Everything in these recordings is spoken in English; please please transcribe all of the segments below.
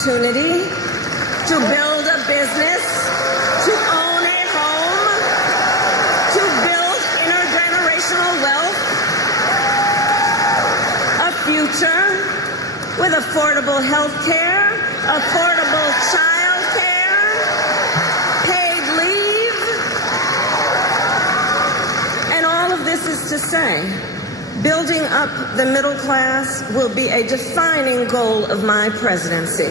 Opportunity to build a business, to own a home, to build intergenerational wealth, a future with affordable health care, affordable child care, paid leave. And all of this is to say, building up the middle class will be a defining goal of my presidency.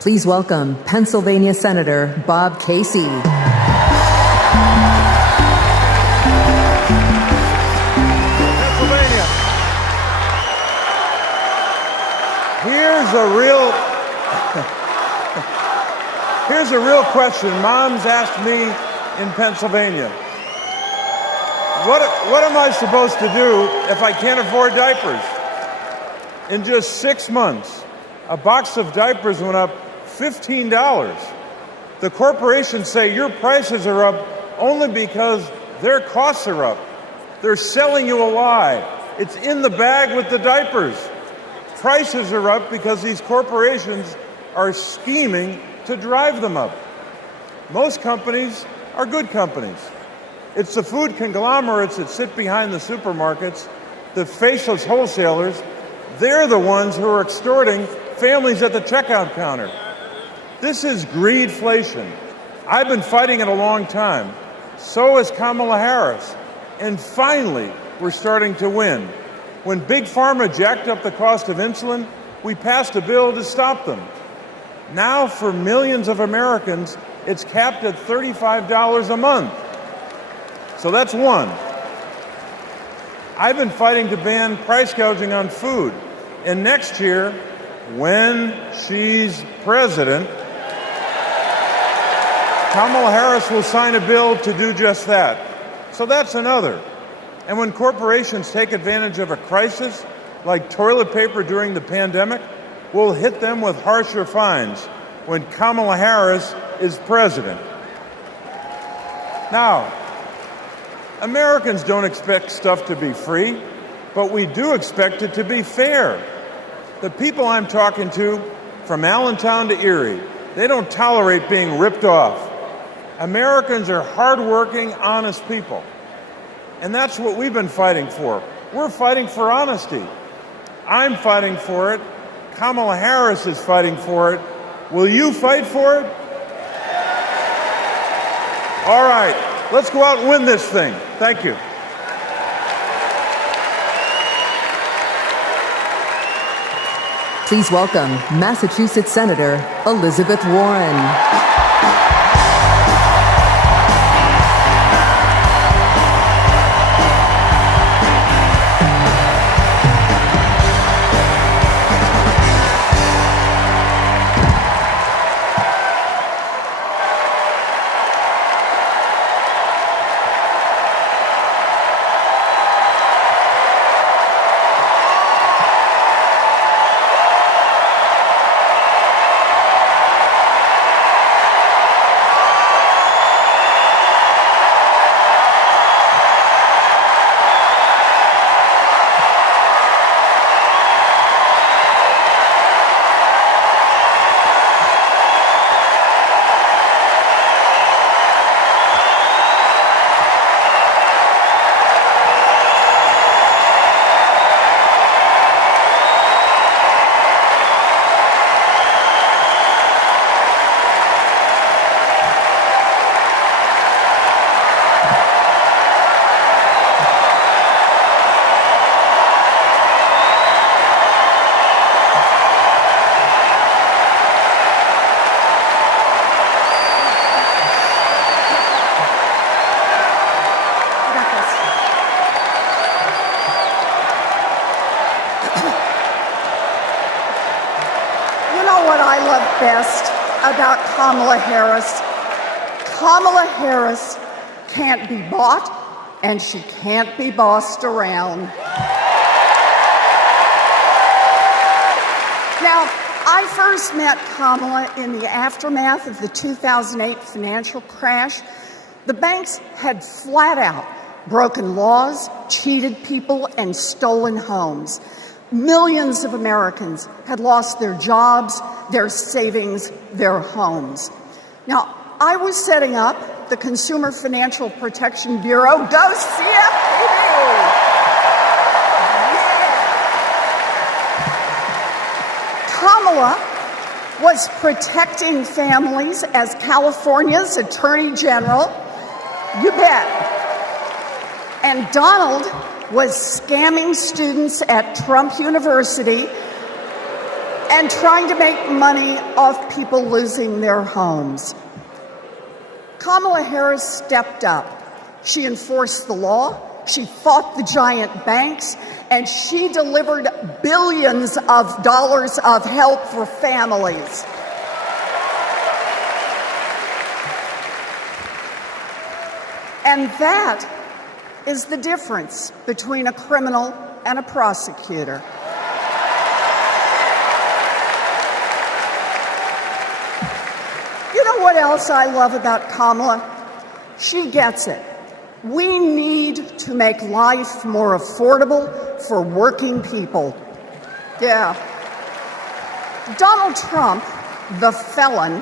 Please welcome Pennsylvania Senator Bob Casey. Pennsylvania. Here's a real question. Mom's asked me in Pennsylvania, what am I supposed to do if I can't afford diapers? In just 6 months, a box of diapers went up $15. The corporations say your prices are up only because their costs are up. They're selling you a lie. It's in the bag with the diapers. Prices are up because these corporations are scheming to drive them up. Most companies are good companies. It's the food conglomerates that sit behind the supermarkets, the faceless wholesalers. They're the ones who are extorting families at the checkout counter. This is greedflation. I've been fighting it a long time. So has Kamala Harris. And finally, we're starting to win. When Big Pharma jacked up the cost of insulin, we passed a bill to stop them. Now, for millions of Americans, it's capped at $35 a month. So that's one. I've been fighting to ban price gouging on food. And next year, when she's president, Kamala Harris will sign a bill to do just that. So that's another. And when corporations take advantage of a crisis, like toilet paper during the pandemic, we'll hit them with harsher fines when Kamala Harris is president. Now, Americans don't expect stuff to be free, but we do expect it to be fair. The people I'm talking to, from Allentown to Erie, they don't tolerate being ripped off. Americans are hardworking, honest people. And that's what we've been fighting for. We're fighting for honesty. I'm fighting for it. Kamala Harris is fighting for it. Will you fight for it? All right, let's go out and win this thing. Thank you. Please welcome Massachusetts Senator Elizabeth Warren. Best about Kamala Harris. Kamala Harris can't be bought and she can't be bossed around. Now, I first met Kamala in the aftermath of the 2008 financial crash. The banks had flat out broken laws, cheated people, and stolen homes. Millions of Americans had lost their jobs, their savings, their homes. Now, I was setting up the Consumer Financial Protection Bureau. Go CFPB! Kamala was protecting families as California's Attorney General. You bet. And Donald was scamming students at Trump University and trying to make money off people losing their homes. Kamala Harris stepped up. She enforced the law, she fought the giant banks, and she delivered billions of dollars of help for families. And that is the difference between a criminal and a prosecutor. You know what else I love about Kamala? She gets it. We need to make life more affordable for working people. Yeah. Donald Trump, the felon,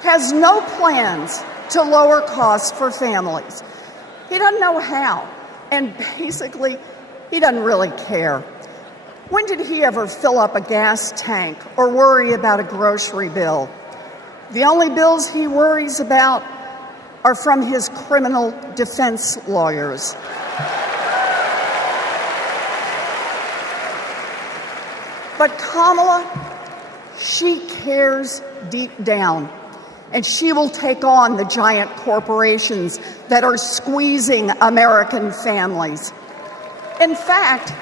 has no plans to lower costs for families. He doesn't know how, and basically, he doesn't really care. When did he ever fill up a gas tank or worry about a grocery bill? The only bills he worries about are from his criminal defense lawyers. But Kamala, she cares deep down. And she will take on the giant corporations that are squeezing American families. In fact,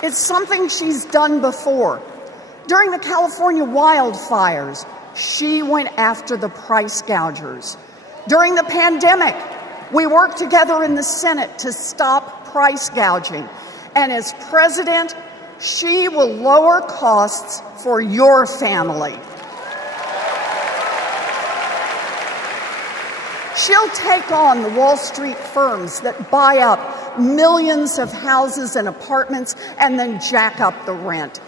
it's something she's done before. During the California wildfires, she went after the price gougers. During the pandemic, we worked together in the Senate to stop price gouging. And as president, she will lower costs for your family. She'll take on the Wall Street firms that buy up millions of houses and apartments and then jack up the rent.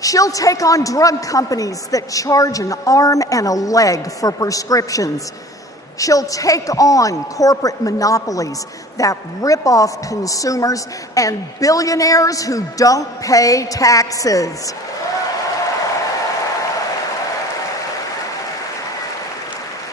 She'll take on drug companies that charge an arm and a leg for prescriptions. She'll take on corporate monopolies that rip off consumers and billionaires who don't pay taxes.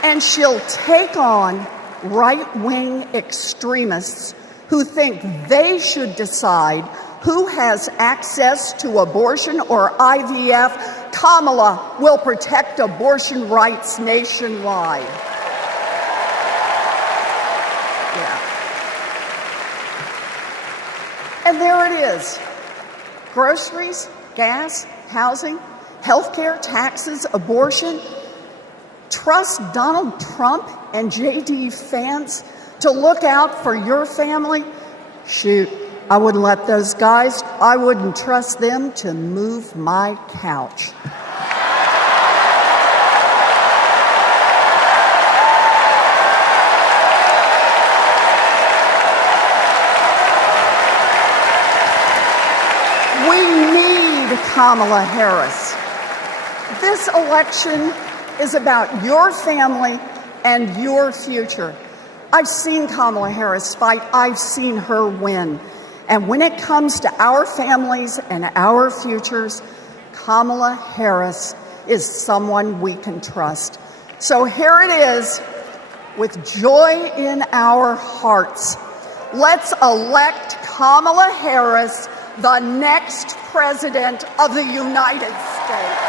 And she'll take on right-wing extremists who think they should decide who has access to abortion or IVF. Kamala will protect abortion rights nationwide. Yeah. And there it is. Groceries, gas, housing, healthcare, taxes, abortion. Trust Donald Trump and J.D. Vance to look out for your family? Shoot, I wouldn't let those guys, I wouldn't trust them to move my couch. We need Kamala Harris. This election is about your family and your future. I've seen Kamala Harris fight. I've seen her win. And when it comes to our families and our futures, Kamala Harris is someone we can trust. So here it is, with joy in our hearts. Let's elect Kamala Harris the next President of the United States.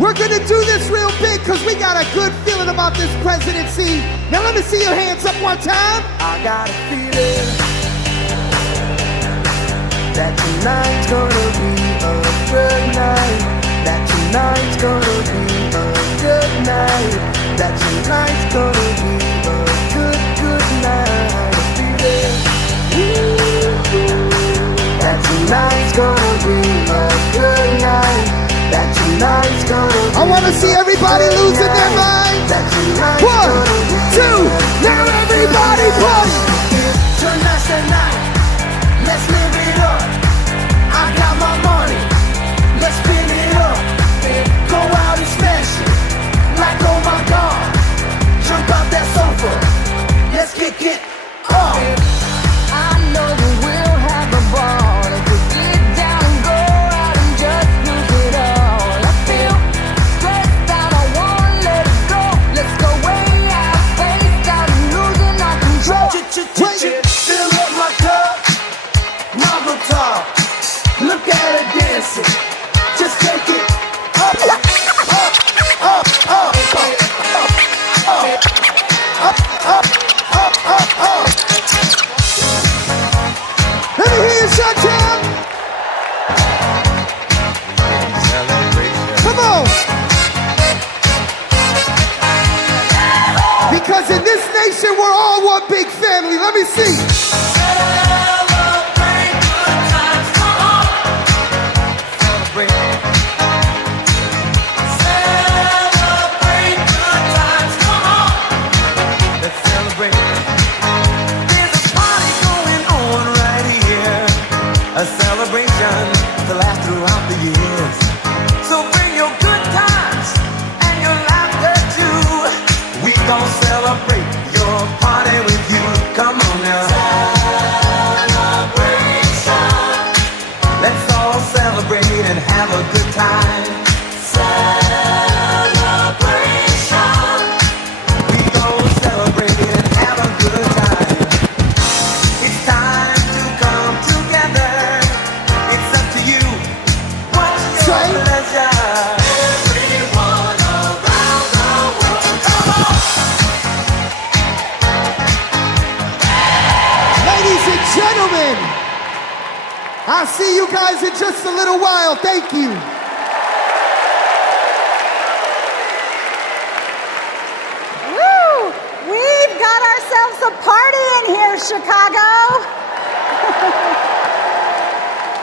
We're going to do this real big because we got a good feeling about this presidency. Now let me see your hands up one time. I got a feeling. that tonight's gonna be a good night, that tonight's gonna be a good night, that tonight's gonna be a good night, baby. That tonight's gonna be a good night, that tonight's gonna be I want to see everybody losing their minds. 1, 2, now everybody party. Tonight's the night, let's live it up. I got my money, let's spin it up. Go out and smash it, like oh my God. Jump out that sofa, let's kick it up. I know that we'll have a ball if we get down and go out and just lose it all. I feel stressed out, I wanna let it go. Let's go way out, spaced out and losing our control. Fill up my cup, Marble top. Look at her dancing, just take it up, up, up, up, up. Let me hear you shut down. Come on. Because in this nation, we're all one big family. Let me see. Celebrate good times, come on. Celebrate. Celebrate good times, come on. Let's celebrate. There's a party going on right here, a celebration to last throughout the years. So bring your good times and your laughter too. We gon' celebrate your party with you. Come on now. Celebration. Let's all celebrate and have a good time. Celebration. We gon' celebrate and have a good time. It's time to come together. It's up to you. What's your pleasure? Everyone around the world. Come on. Ladies and gentlemen, I'll see you guys in just a little while. Thank you. Woo! We've got ourselves a party in here, Chicago.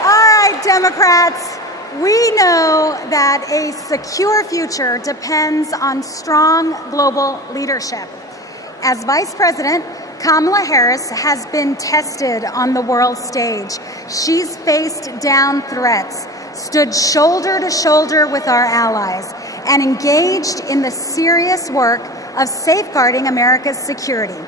All right, Democrats, we know that a secure future depends on strong global leadership. As Vice President, Kamala Harris has been tested on the world stage. She's faced down threats, stood shoulder to shoulder with our allies, and engaged in the serious work of safeguarding America's security.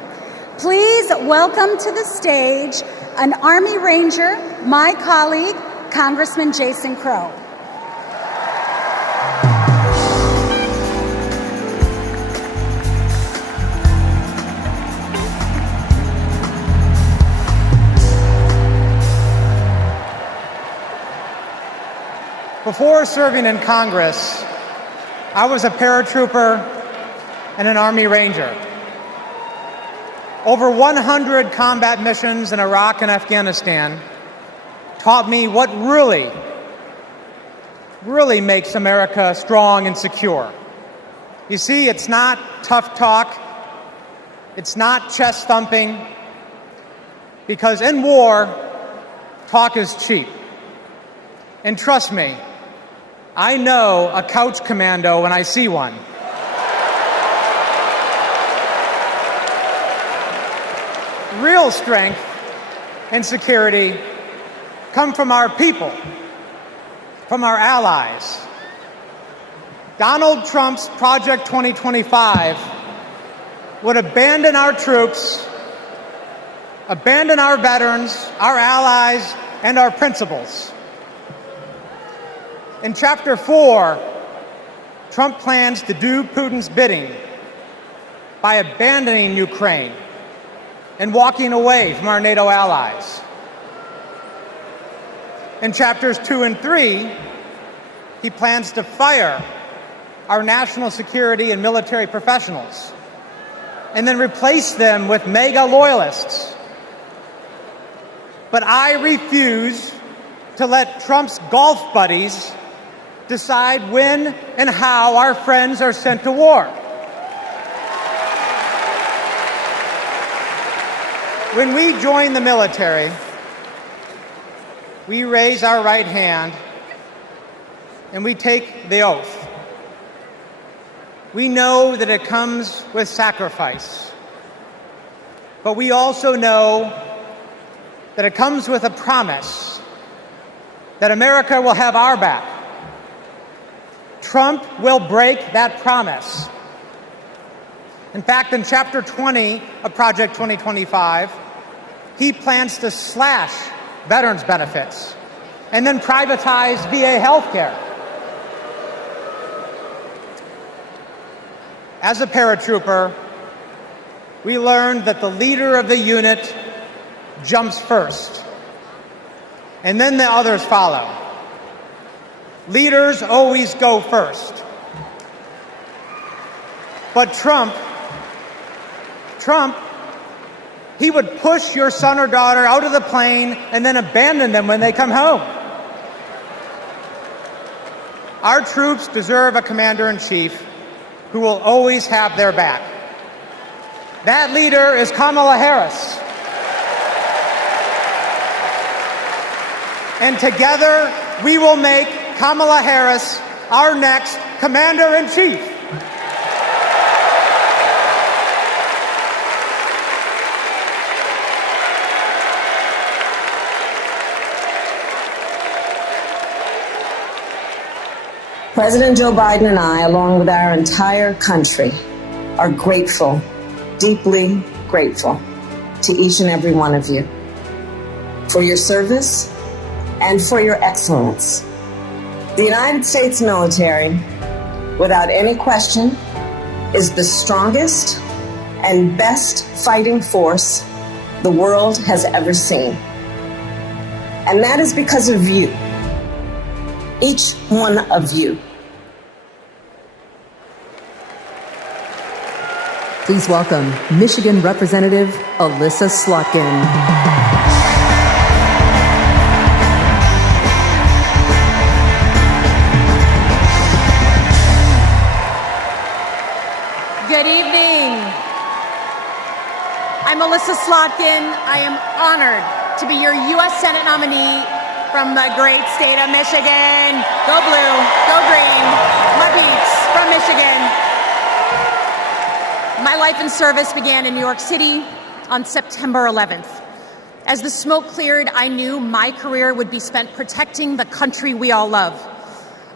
Please welcome to the stage an Army Ranger, my colleague, Congressman Jason Crow. Before serving in Congress, I was a paratrooper and an Army Ranger. Over 100 combat missions in Iraq and Afghanistan taught me what really makes America strong and secure. You see, it's not tough talk, it's not chest thumping, because in war, talk is cheap. And trust me, I know a couch commando when I see one. Real strength and security come from our people, from our allies. Donald Trump's Project 2025 would abandon our troops, abandon our veterans, our allies, and our principles. In Chapter 4, Trump plans to do Putin's bidding by abandoning Ukraine and walking away from our NATO allies. In Chapters 2 and 3, he plans to fire our national security and military professionals and then replace them with MAGA loyalists. But I refuse to let Trump's golf buddies decide when and how our friends are sent to war. When we join the military, we raise our right hand and we take the oath. We know that it comes with sacrifice, but we also know that it comes with a promise that America will have our back. Trump will break that promise. In fact, in Chapter 20 of Project 2025, he plans to slash veterans' benefits and then privatize VA health care. As a paratrooper, we learned that the leader of the unit jumps first, and then the others follow. Leaders always go first. But Trump, he would push your son or daughter out of the plane and then abandon them when they come home. Our troops deserve a commander-in-chief who will always have their back. That leader is Kamala Harris. And together, we will make Kamala Harris our next commander-in-chief. President Joe Biden and I, along with our entire country, are grateful, deeply grateful to each and every one of you for your service and for your excellence. The United States military, without any question, is the strongest and best fighting force the world has ever seen. And that is because of you. Each one of you. Please welcome Michigan Representative Alyssa Slotkin. Good evening. I'm Alyssa Slotkin. I am honored to be your U.S. Senate nominee from the great state of Michigan. Go blue, go green, my peeps from Michigan. My life in service began in New York City on September 11th. As the smoke cleared, I knew my career would be spent protecting the country we all love.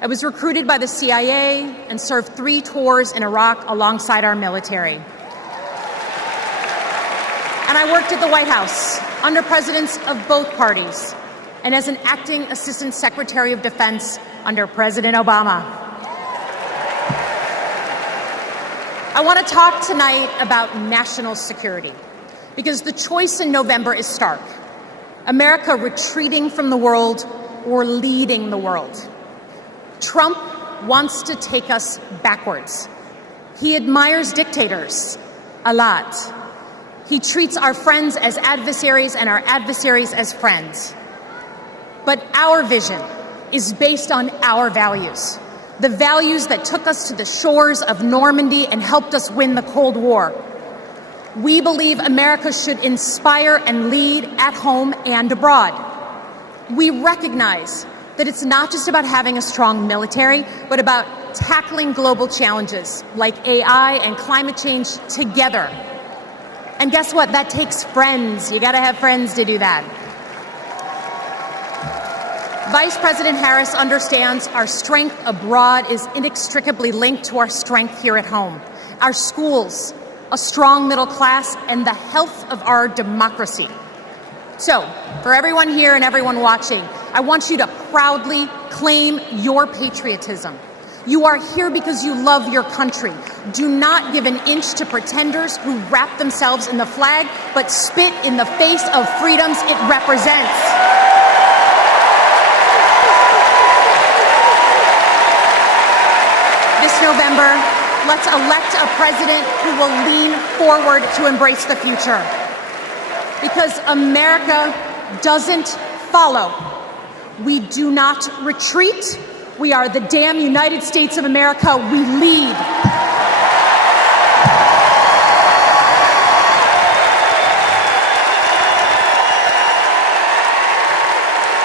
I was recruited by the CIA and served 3 tours in Iraq alongside our military. And I worked at the White House under presidents of both parties, and as an acting Assistant Secretary of Defense under President Obama. I want to talk tonight about national security, because the choice in November is stark. America retreating from the world or leading the world. Trump wants to take us backwards. He admires dictators a lot. He treats our friends as adversaries and our adversaries as friends. But our vision is based on our values, the values that took us to the shores of Normandy and helped us win the Cold War. We believe America should inspire and lead at home and abroad. We recognize that it's not just about having a strong military, but about tackling global challenges like AI and climate change together. And guess what? That takes friends. You gotta have friends to do that. Vice President Harris understands our strength abroad is inextricably linked to our strength here at home. Our schools, a strong middle class, and the health of our democracy. So, for everyone here and everyone watching, I want you to proudly claim your patriotism. You are here because you love your country. Do not give an inch to pretenders who wrap themselves in the flag, but spit in the face of freedoms it represents. This November, let's elect a president who will lean forward to embrace the future. Because America doesn't follow. We do not retreat. We are the damn United States of America. We lead.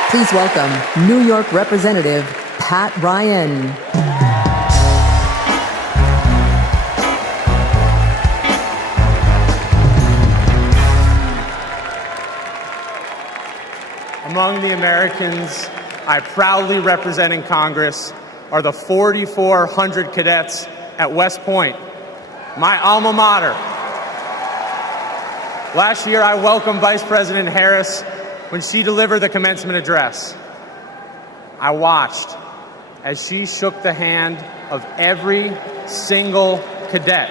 Please welcome New York Representative Pat Ryan. Among the Americans I proudly represent in Congress are the 4,400 cadets at West Point, my alma mater. Last year, I welcomed Vice President Harris when she delivered the commencement address. I watched as she shook the hand of every single cadet.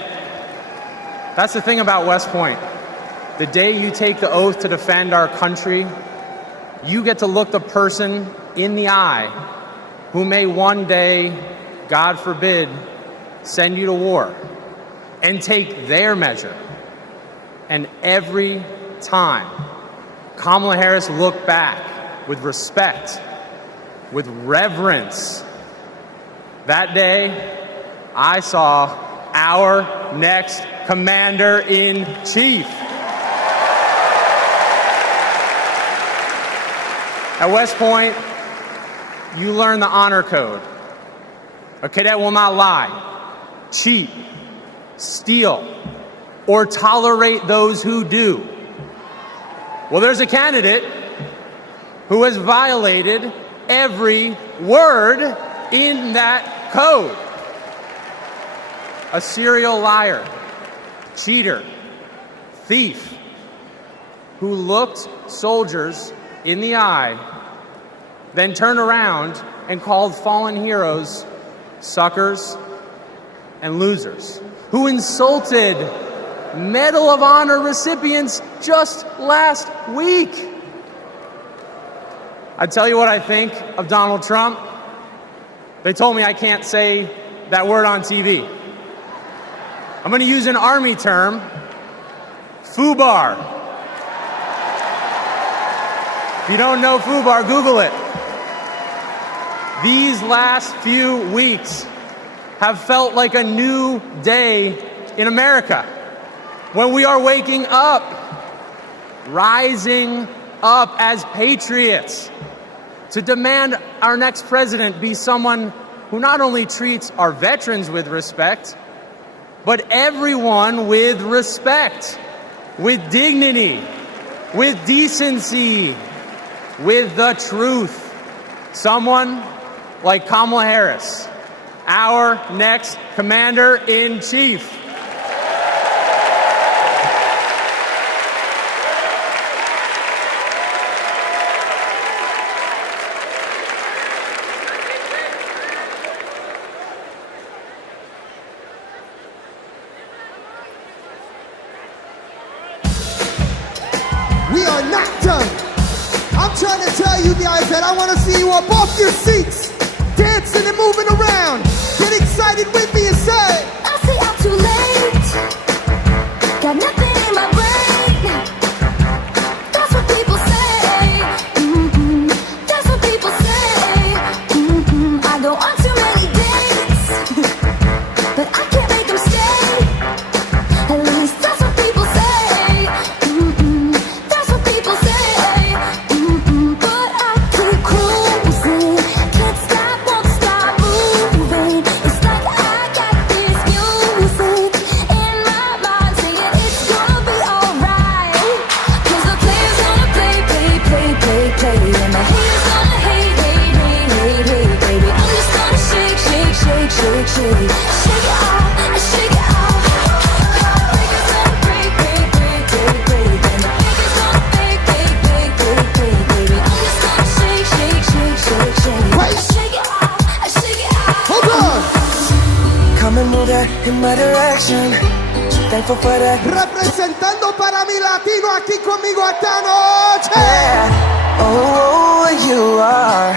That's the thing about West Point. The day you take the oath to defend our country, you get to look the person in the eye who may one day, God forbid, send you to war, and take their measure. And every time, Kamala Harris looked back with respect, with reverence. That day, I saw our next Commander-in-Chief. At West Point, you learn the honor code. A cadet will not lie, cheat, steal, or tolerate those who do. Well, there's a candidate who has violated every word in that code. A serial liar, cheater, thief, who looked soldiers in the eye, then turned around and called fallen heroes suckers and losers, who insulted Medal of Honor recipients just last week. I tell you what I think of Donald Trump. They told me I can't say that word on TV. I'm going to use an Army term, FUBAR. If you don't know FUBAR, Google it. These last few weeks have felt like a new day in America, when we are waking up, rising up as patriots to demand our next president be someone who not only treats our veterans with respect, but everyone with respect, with dignity, with decency, with the truth. Someone like Kamala Harris, our next Commander-in-Chief. We are not done. I'm trying to tell you guys that I want to see you up off your seats, dancing and moving around. Get excited with me and say, I say I'm too late. Got nothing in my brain. That's what people say. That's what people say. I go on too many dates, but I can't make them stay. At least that's what people say. That's what people say. But I keep cruising. Can't stop, won't stop moving. It's like I got this music in my mind saying it's gonna be alright. 'Cause the players gonna play, play, play, play, play. And the haters gonna hate, hate, hate, hate, hate, baby. I'm just gonna shake, shake, shake, shake, shake. Shake it off, shake it off. Breakers gonna break, break, break, break, break. And the fakers gonna fake, fake, fake, fake, fake, baby. I'm just gonna shake, shake, shake, shake, shake. Wait. Shake it off, shake it off. hold on. Come and move that in my direction. So thankful for that. Representando para mi latino aquí conmigo esta noche. Yeah. Oh, you are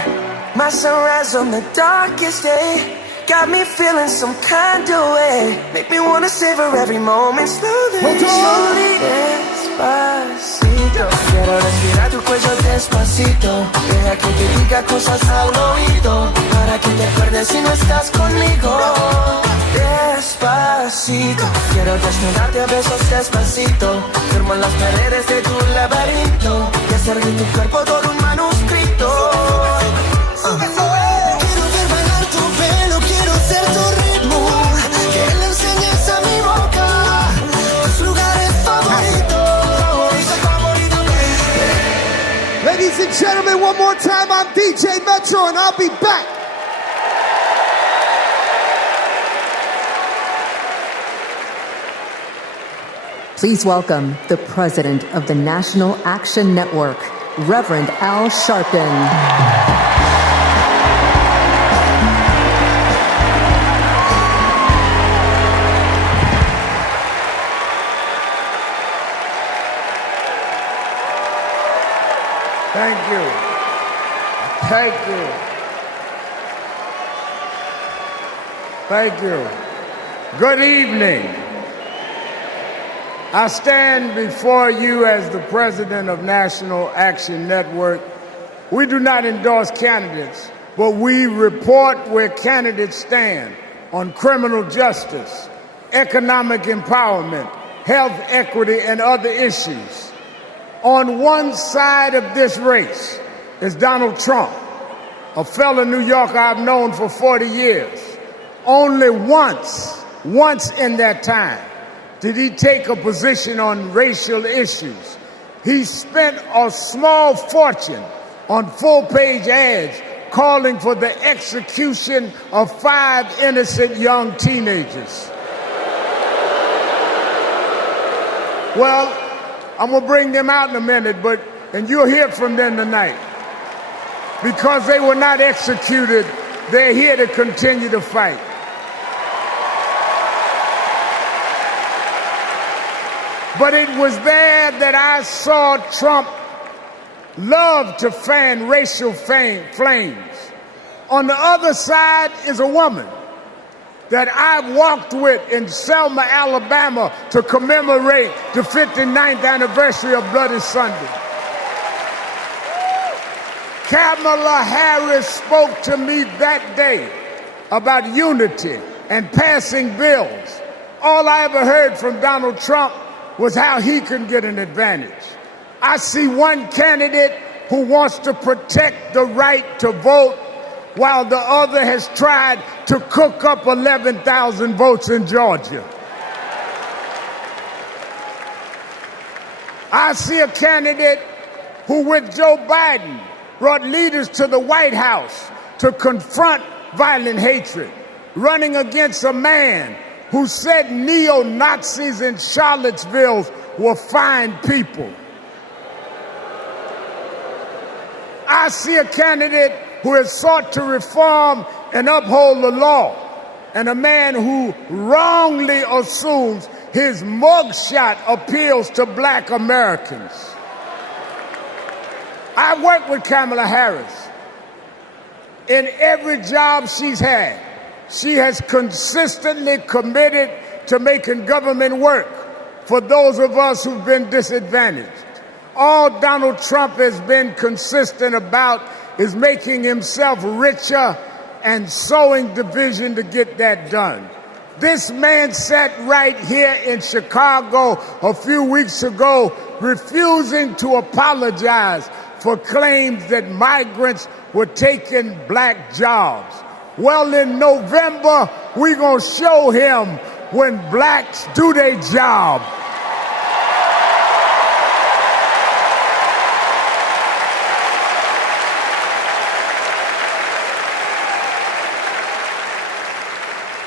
my sunrise on the darkest day. Got me feeling some kind of way. Make me wanna savor every moment slowly, Hold on. slowly. Dance despacito. Quiero respirar tu cuello despacito. Deja que te diga cosas al oído, para que te acuerdes si no estás conmigo. Despacito, quiero desnudarte a besos despacito. Firmo en las paredes de tu laberinto y hacer de tu cuerpo todo un manuscrito. Quiero ver bailar tu pelo, quiero ser tu ritmo, que le enseñes a mi boca tus lugares favoritos. Ladies and gentlemen, one more time, I'm DJ Metro and I'll be back. Please welcome the president of the National Action Network, Reverend Al Sharpton. Thank you. Thank you. Thank you. Good evening. I stand before you as the president of National Action Network. We do not endorse candidates, but we report where candidates stand on criminal justice, economic empowerment, health equity, and other issues. On one side of this race is Donald Trump, a fellow New Yorker I've known for 40 years. Only once in that time did he take a position on racial issues. He spent a small fortune on full-page ads calling for the execution of 5 innocent young teenagers. Well, I'm gonna bring them out in a minute, and you'll hear from them tonight. Because they were not executed, they're here to continue to fight. But it was there that I saw Trump love to fan racial flames. On the other side is a woman that I walked with in Selma, Alabama to commemorate the 59th anniversary of Bloody Sunday. Kamala Harris spoke to me that day about unity and passing bills. All I ever heard from Donald Trump was how he can get an advantage. I see one candidate who wants to protect the right to vote, while the other has tried to cook up 11,000 votes in Georgia. I see a candidate who, with Joe Biden, brought leaders to the White House to confront violent hatred, running against a man who said neo-Nazis in Charlottesville were fine people. I see a candidate who has sought to reform and uphold the law, and a man who wrongly assumes his mugshot appeals to black Americans. I worked with Kamala Harris. In every job she's had, she has consistently committed to making government work for those of us who've been disadvantaged. All Donald Trump has been consistent about is making himself richer and sowing division to get that done. This man sat right here in Chicago a few weeks ago, refusing to apologize for claims that migrants were taking black jobs. Well, in November, we're going to show him when blacks do their job.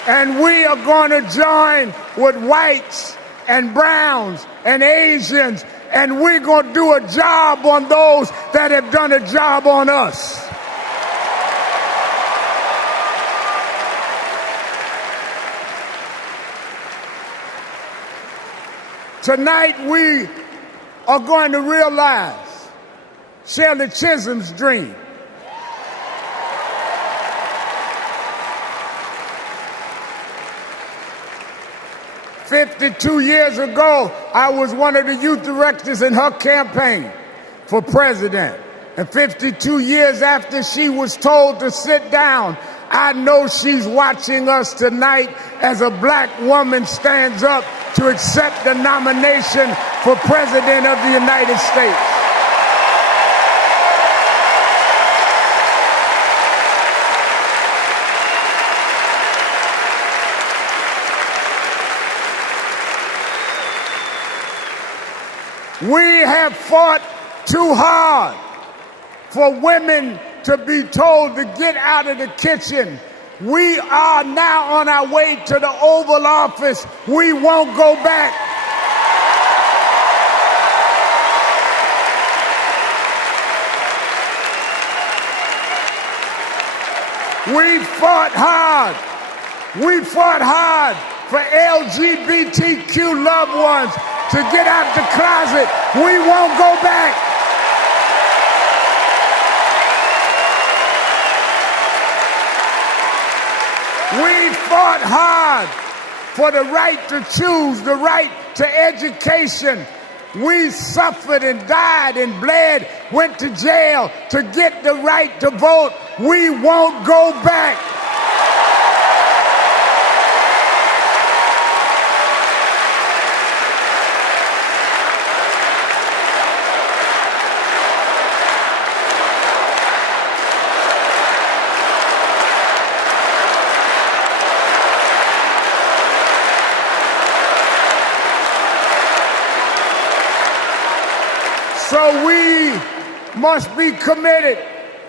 And we are going to join with whites and browns and Asians, and we're going to do a job on those that have done a job on us. Tonight we are going to realize Shirley Chisholm's dream. 52 years ago, I was one of the youth directors in her campaign for president. And 52 years after she was told to sit down, I know she's watching us tonight as a black woman stands up to accept the nomination for President of the United States. We have fought too hard for women to be told to get out of the kitchen. We are now on our way to the Oval Office. We won't go back. We fought hard. We fought hard for LGBTQ loved ones to get out the closet. We won't go back. We fought hard for the right to choose, the right to education. We suffered and died and bled, went to jail to get the right to vote. We won't go back. So we must be committed,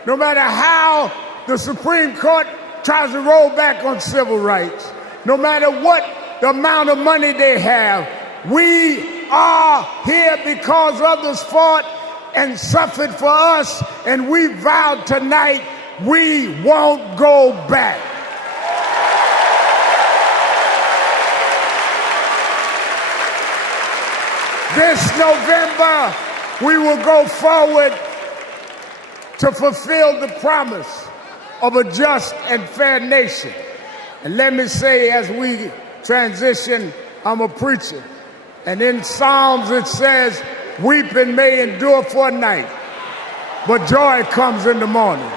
no matter how the Supreme Court tries to roll back on civil rights, no matter what the amount of money they have. We are here because others fought and suffered for us, and we vowed tonight we won't go back. This November, we will go forward to fulfill the promise of a just and fair nation. And let me say, as we transition, I'm a preacher. And in Psalms it says, weeping may endure for a night, but joy comes in the morning.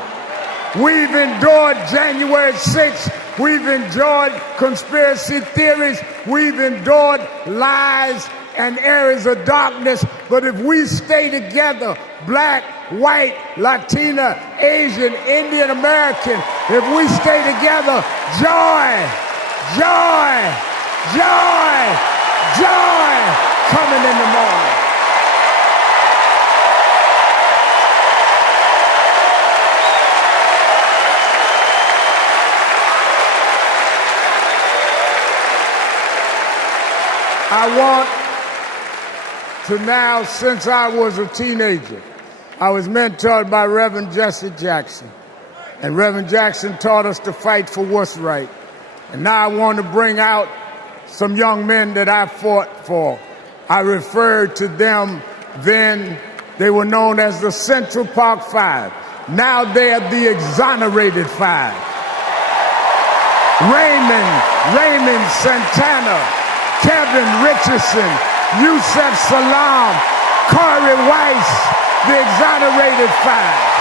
We've endured January 6th. We've endured conspiracy theories. We've endured lies and areas of darkness, but if we stay together, black, white, Latina, Asian, Indian American, if we stay together, joy, joy, joy, joy coming in the morning. I want to now, since I was a teenager, I was mentored by Reverend Jesse Jackson. And Reverend Jackson taught us to fight for what's right. And now I want to bring out some young men that I fought for. I referred to them then, they were known as the Central Park Five. Now they are the Exonerated Five. Raymond Santana, Kevin Richardson, Yusef Salam, Corey Weiss, the Exonerated Five.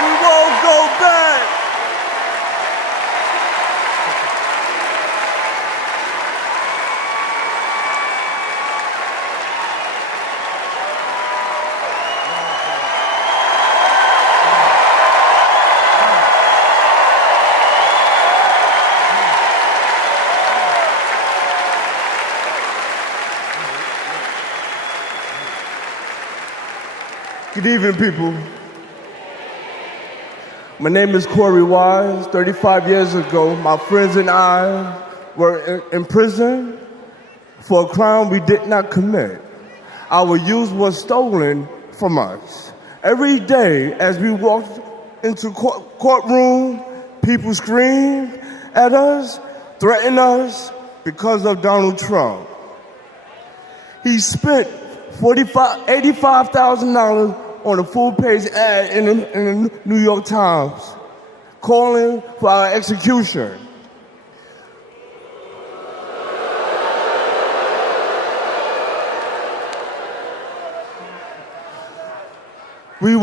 We won't go back. Good evening, people. My name is Corey Wise. 35 years ago, my friends and I were in prison for a crime we did not commit. Our youth was stolen from us. Every day, as we walked into courtroom, people screamed at us, threatened us, because of Donald Trump. He spent $85,000 on a full-page ad in the New York Times calling for our execution. We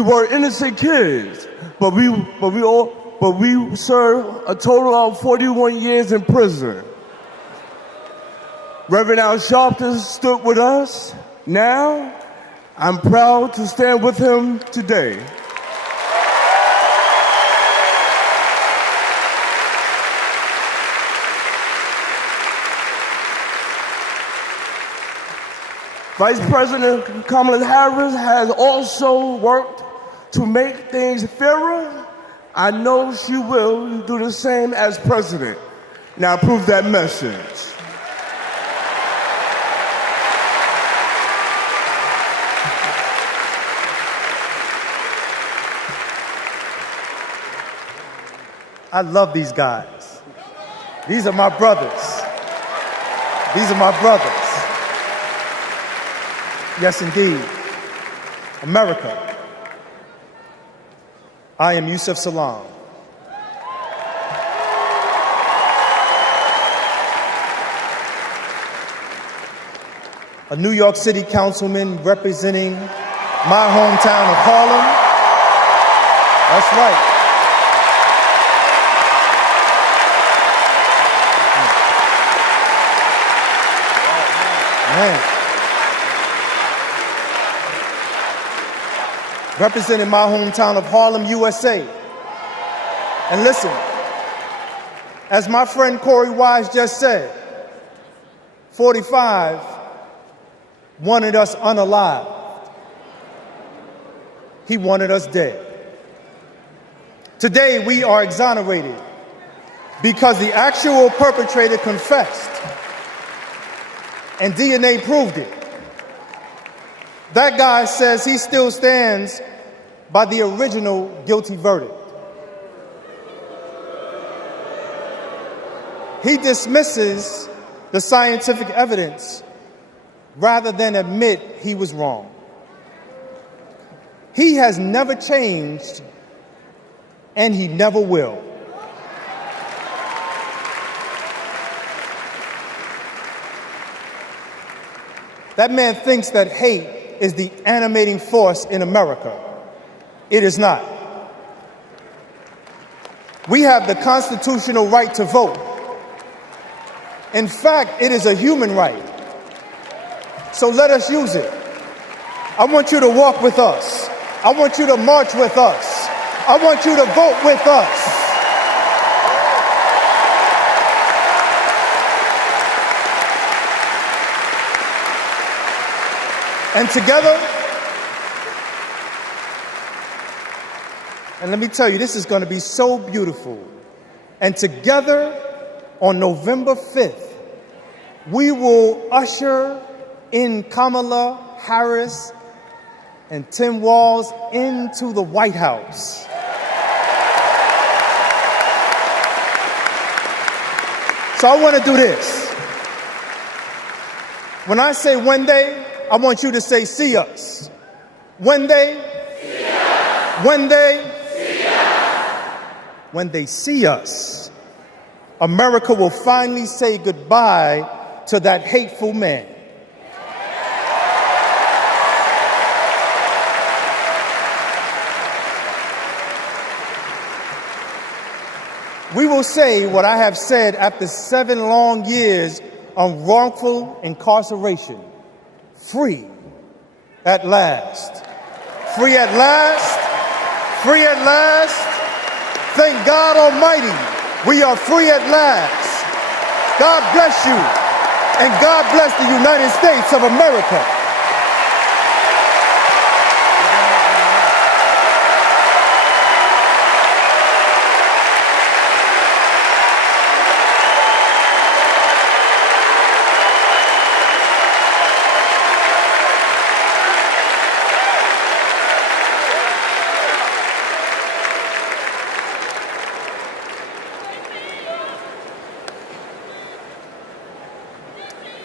were innocent kids, but we served a total of 41 years in prison. Reverend Al Sharpton stood with us. Now, I'm proud to stand with him today. Vice President Kamala Harris has also worked to make things fairer. I know she will do the same as president. Now prove that message. I love these guys. These are my brothers. These are my brothers. Yes, indeed. America. I am Yusuf Salaam. A New York City councilman representing my hometown of Harlem. That's right. Man. Representing my hometown of Harlem, USA. And listen, as my friend Corey Wise just said, 45 wanted us unalived. He wanted us dead. Today we are exonerated because the actual perpetrator confessed and DNA proved it. That guy says he still stands by the original guilty verdict. He dismisses the scientific evidence rather than admit he was wrong. He has never changed, and he never will. That man thinks that hate is the animating force in America. It is not. We have the constitutional right to vote. In fact, it is a human right. So let us use it. I want you to walk with us. I want you to march with us. I want you to vote with us. And together, and let me tell you, this is going to be so beautiful. And together, on November 5th, we will usher in Kamala Harris and Tim Walz into the White House. So I want to do this. When I say when they, I want you to say, see us. When they, see us. When they, see us. When they see us, America will finally say goodbye to that hateful man. We will say what I have said after 7 long years of wrongful incarceration. Free at last. Free at last. Free at last. Thank God Almighty, we are free at last. God bless you, and God bless the United States of America.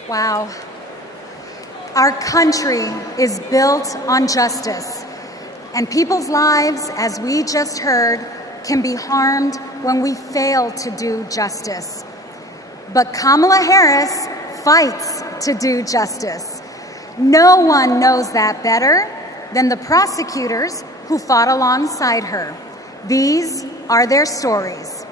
Wow. Our country is built on justice, and people's lives, as we just heard, can be harmed when we fail to do justice. But Kamala Harris fights to do justice. No one knows that better than the prosecutors who fought alongside her. These are their stories.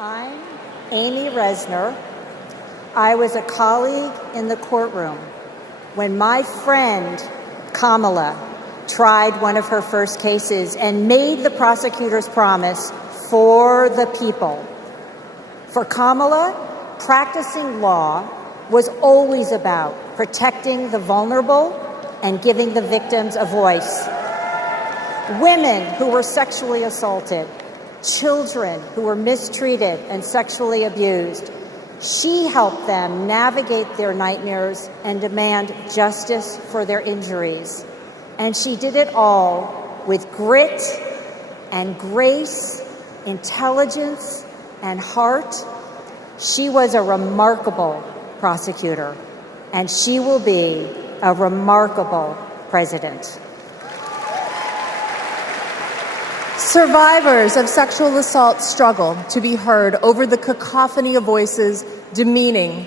I'm Amy Resner. I was a colleague in the courtroom when my friend Kamala tried one of her first cases and made the prosecutor's promise for the people. For Kamala, practicing law was always about protecting the vulnerable and giving the victims a voice. Women who were sexually assaulted, children who were mistreated and sexually abused. She helped them navigate their nightmares and demand justice for their injuries. And she did it all with grit and grace, intelligence and heart. She was a remarkable prosecutor, and she will be a remarkable president. Survivors of sexual assault struggle to be heard over the cacophony of voices demeaning,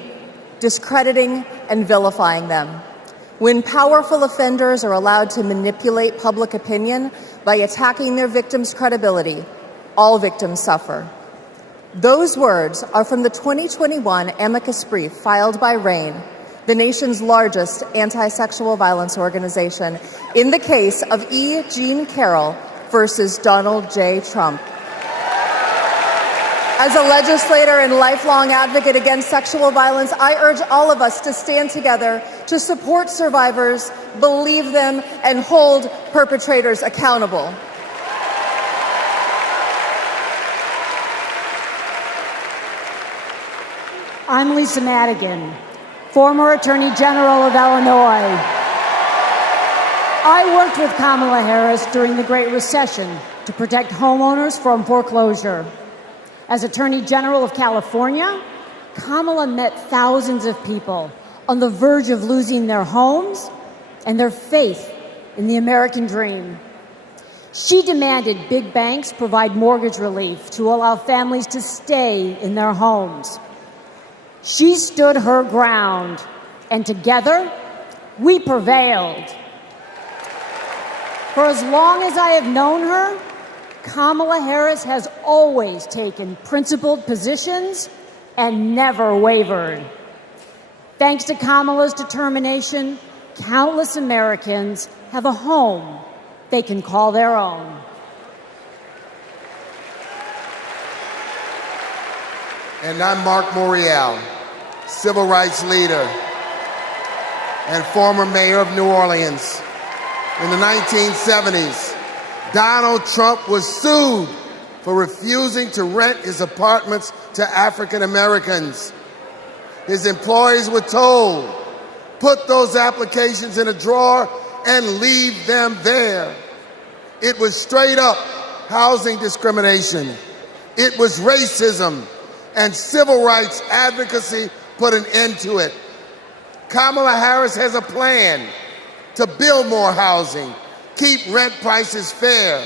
discrediting, and vilifying them. When powerful offenders are allowed to manipulate public opinion by attacking their victims' credibility, all victims suffer. Those words are from the 2021 amicus brief filed by RAINN, the nation's largest anti-sexual violence organization, in the case of E. Jean Carroll versus Donald J. Trump. As a legislator and lifelong advocate against sexual violence, I urge all of us to stand together to support survivors, believe them, and hold perpetrators accountable. I'm Lisa Madigan, former Attorney General of Illinois. I worked with Kamala Harris during the Great Recession to protect homeowners from foreclosure. As Attorney General of California, Kamala met thousands of people on the verge of losing their homes and their faith in the American dream. She demanded big banks provide mortgage relief to allow families to stay in their homes. She stood her ground, and together, we prevailed. For as long as I have known her, Kamala Harris has always taken principled positions and never wavered. Thanks to Kamala's determination, countless Americans have a home they can call their own. And I'm Mark Morial, civil rights leader and former mayor of New Orleans. In the 1970s, Donald Trump was sued for refusing to rent his apartments to African Americans. His employees were told, put those applications in a drawer and leave them there. It was straight up housing discrimination. It was racism, and civil rights advocacy put an end to it. Kamala Harris has a plan to build more housing, keep rent prices fair,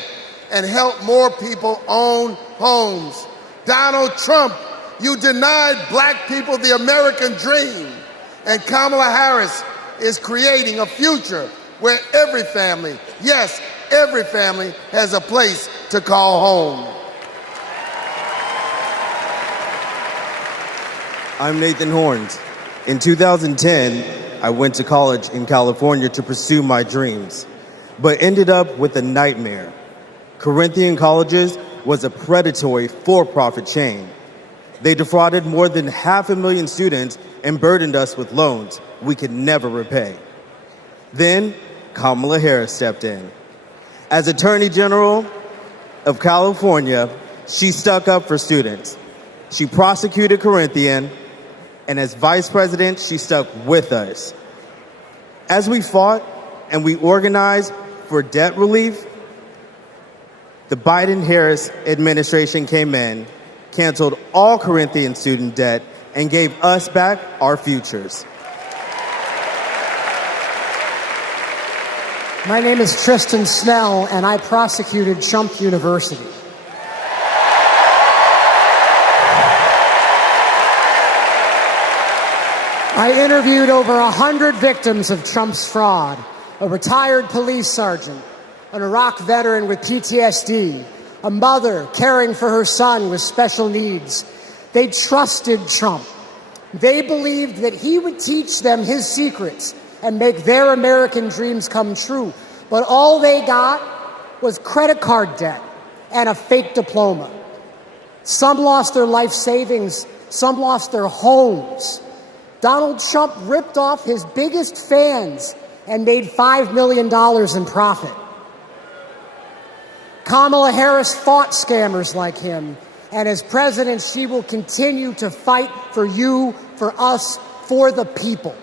and help more people own homes. Donald Trump, you denied black people the American dream, and Kamala Harris is creating a future where every family, yes, every family has a place to call home. I'm Nathan Horns. In 2010, I went to college in California to pursue my dreams, but ended up with a nightmare. Corinthian Colleges was a predatory for-profit chain. They defrauded more than 500,000 students and burdened us with loans we could never repay. Then Kamala Harris stepped in. As Attorney General of California, she stuck up for students. She prosecuted Corinthian, and as Vice President, she stuck with us. As we fought and we organized for debt relief, the Biden-Harris administration came in, canceled all Corinthian student debt, and gave us back our futures. My name is Tristan Snell, and I prosecuted Trump University. I interviewed over 100 victims of Trump's fraud, a retired police sergeant, an Iraq veteran with PTSD, a mother caring for her son with special needs. They trusted Trump. They believed that he would teach them his secrets and make their American dreams come true. But all they got was credit card debt and a fake diploma. Some lost their life savings, some lost their homes. Donald Trump ripped off his biggest fans and made $5 million in profit. Kamala Harris fought scammers like him, and as president, she will continue to fight for you, for us, for the people.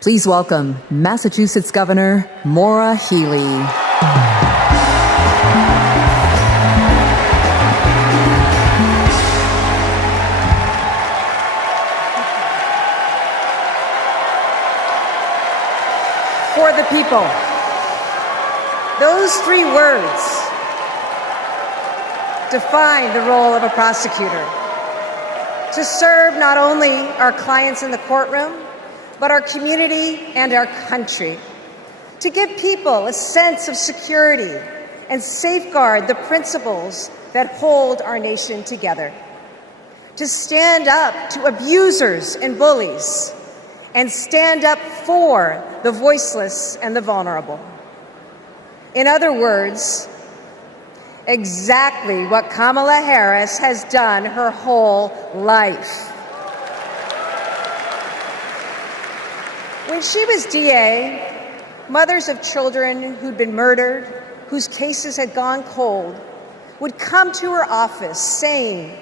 Please welcome Massachusetts Governor Maura Healey. For the people. Those three words define the role of a prosecutor. To serve not only our clients in the courtroom, but our community and our country. To give people a sense of security and safeguard the principles that hold our nation together. To stand up to abusers and bullies, and stand up for the voiceless and the vulnerable. In other words, exactly what Kamala Harris has done her whole life. When she was DA, mothers of children who'd been murdered, whose cases had gone cold, would come to her office saying,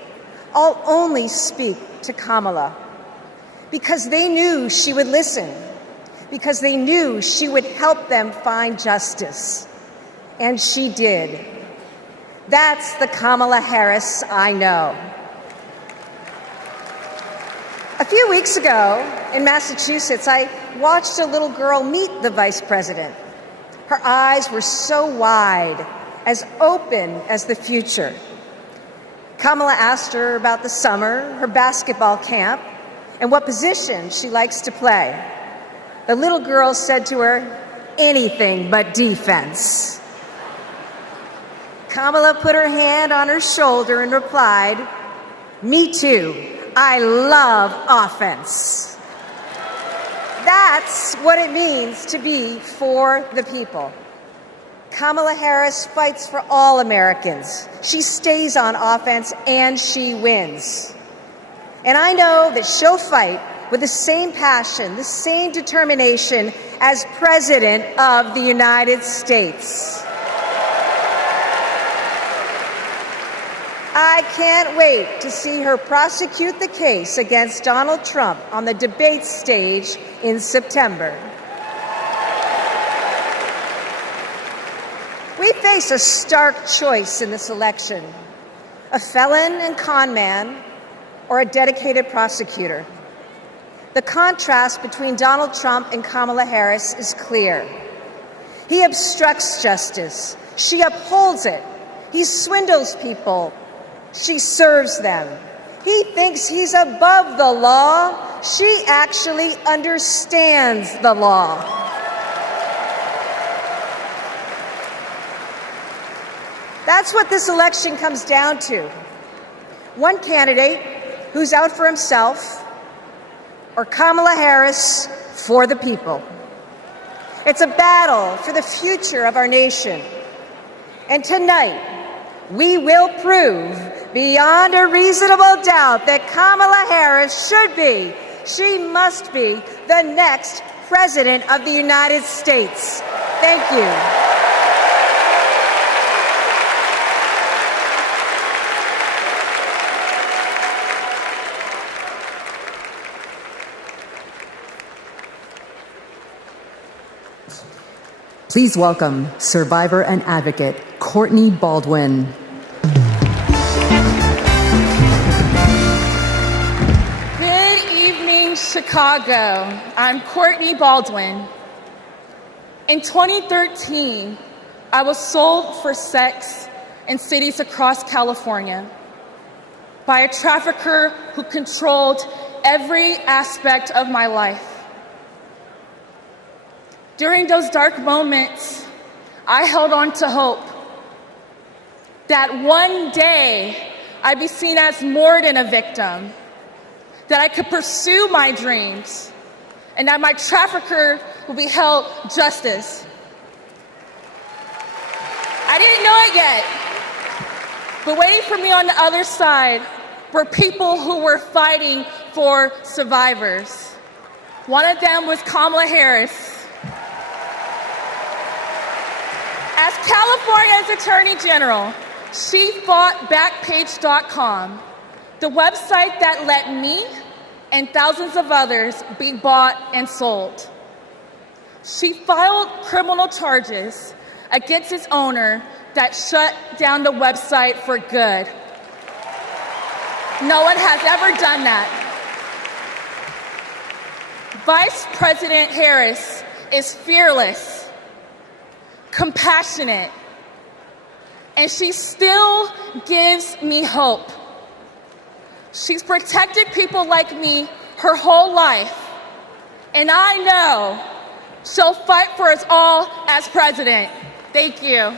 "I'll only speak to Kamala," because they knew she would listen, because they knew she would help them find justice. And she did. That's the Kamala Harris I know. A few weeks ago in Massachusetts, I watched a little girl meet the vice president. Her eyes were so wide, as open as the future. Kamala asked her about the summer, her basketball camp, and what position she likes to play. The little girl said to her, "Anything but defense." Kamala put her hand on her shoulder and replied, "Me too. I love offense." That's what it means to be for the people. Kamala Harris fights for all Americans. She stays on offense and she wins. And I know that she'll fight with the same passion, the same determination as President of the United States. I can't wait to see her prosecute the case against Donald Trump on the debate stage in September. We face a stark choice in this election: a felon and con man or a dedicated prosecutor. The contrast between Donald Trump and Kamala Harris is clear. He obstructs justice. She upholds it. He swindles people. She serves them. He thinks he's above the law. She actually understands the law. That's what this election comes down to. One candidate who's out for himself, or Kamala Harris for the people. It's a battle for the future of our nation. And tonight, we will prove beyond a reasonable doubt that Kamala Harris should be, she must be, the next President of the United States. Thank you. Please welcome survivor and advocate Courtney Baldwin. Good evening, Chicago. I'm Courtney Baldwin. In 2013, I was sold for sex in cities across California by a trafficker who controlled every aspect of my life. During those dark moments, I held on to hope that one day I'd be seen as more than a victim, that I could pursue my dreams, and that my trafficker would be held justice. I didn't know it yet, but waiting for me on the other side were people who were fighting for survivors. One of them was Kamala Harris. As California's Attorney General, she fought Backpage.com, the website that let me and thousands of others be bought and sold. She filed criminal charges against its owner that shut down the website for good. No one has ever done that. Vice President Harris is fearless, compassionate, and she still gives me hope. She's protected people like me her whole life, and I know she'll fight for us all as president. Thank you.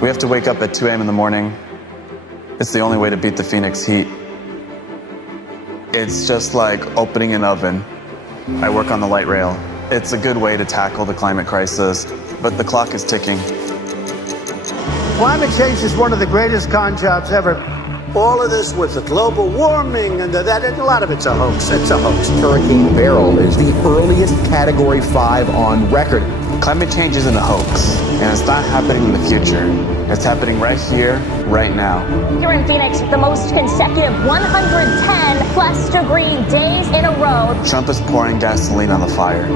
We have to wake up at 2 a.m. in the morning. It's the only way to beat the Phoenix heat. It's just like opening an oven. I work on the light rail. It's a good way to tackle the climate crisis, but the clock is ticking. Climate change is one of the greatest con jobs ever. All of this with the global warming and that, a lot of it's a hoax. It's a hoax. Hurricane Beryl is the earliest Category 5 on record. Climate change isn't a hoax, and it's not happening in the future. It's happening right here, right now. Here in Phoenix, the most consecutive 110-plus degree days in a row. Trump is pouring gasoline on the fire.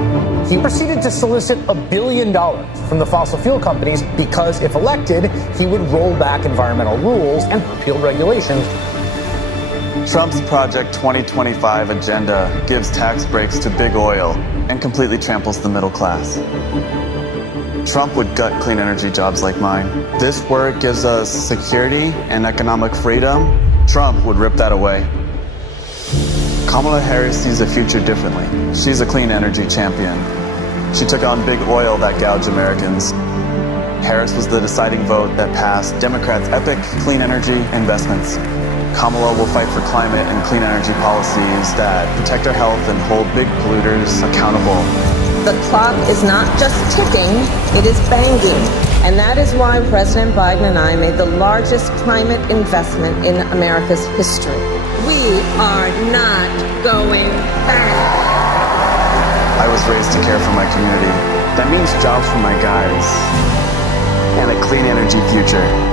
He proceeded to solicit $1 billion from the fossil fuel companies because, if elected, he would roll back environmental rules and repeal regulations. Trump's Project 2025 agenda gives tax breaks to big oil and completely tramples the middle class. Trump would gut clean energy jobs like mine. This work gives us security and economic freedom. Trump would rip that away. Kamala Harris sees the future differently. She's a clean energy champion. She took on big oil that gouged Americans. Harris was the deciding vote that passed Democrats' epic clean energy investments. Kamala will fight for climate and clean energy policies that protect our health and hold big polluters accountable. The clock is not just ticking, it is banging. And that is why President Biden and I made the largest climate investment in America's history. We are not going back. I was raised to care for my community. That means jobs for my guys and a clean energy future.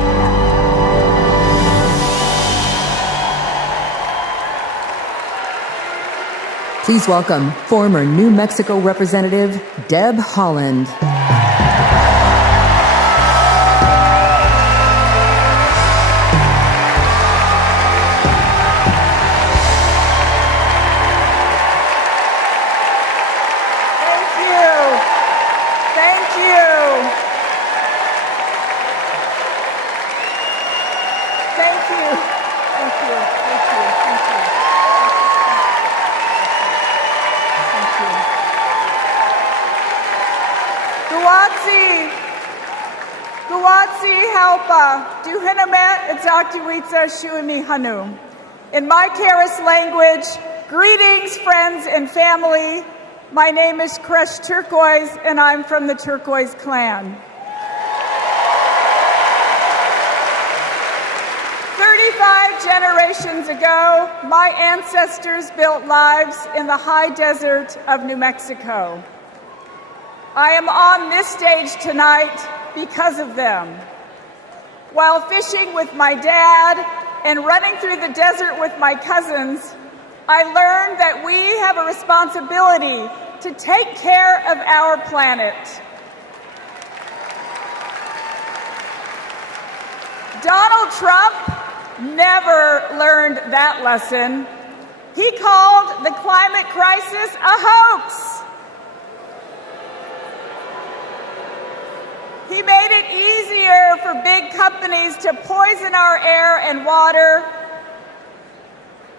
Please welcome former New Mexico Representative Deb Haaland. Guwatsi Halpa, Duhinamet Etzakiwitsa Shuimi Hanu. In my Karis language, greetings, friends and family. My name is Kresh Turquoise, and I'm from the Turquoise clan. 35 generations ago, my ancestors built lives in the high desert of New Mexico. I am on this stage tonight because of them. While fishing with my dad and running through the desert with my cousins, I learned that we have a responsibility to take care of our planet. Donald Trump never learned that lesson. He called the climate crisis a hoax. He made it easier for big companies to poison our air and water.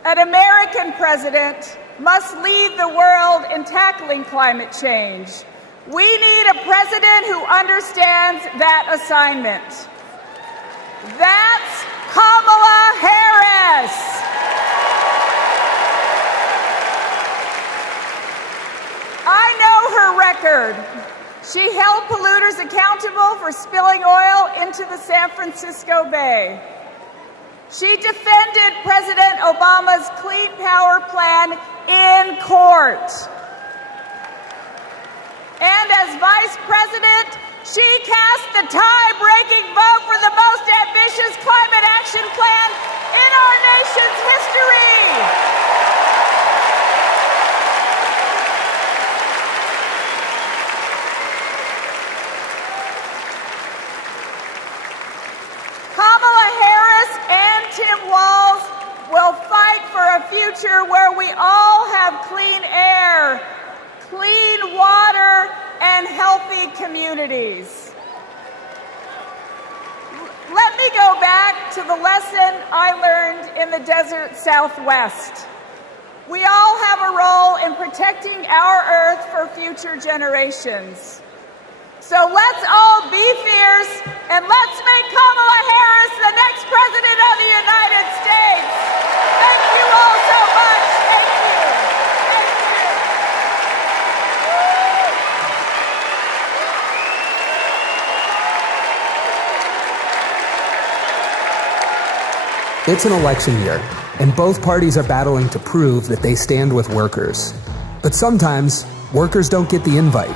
An American president must lead the world in tackling climate change. We need a president who understands that assignment. That's Kamala Harris. I know her record. She held polluters accountable for spilling oil into the San Francisco Bay. She defended President Obama's Clean Power Plan in court. And as Vice President, she cast the tie-breaking vote for the most ambitious climate action plan in our nation's history. Kamala Harris and Tim Walz will fight for a future where we all have clean air, clean water, and healthy communities. Let me go back to the lesson I learned in the desert Southwest. We all have a role in protecting our Earth for future generations. So let's all be fierce, and let's make Kamala Harris the next President of the United States. Thank you all so much. Thank you. Thank you. It's an election year, and both parties are battling to prove that they stand with workers. But sometimes, workers don't get the invite.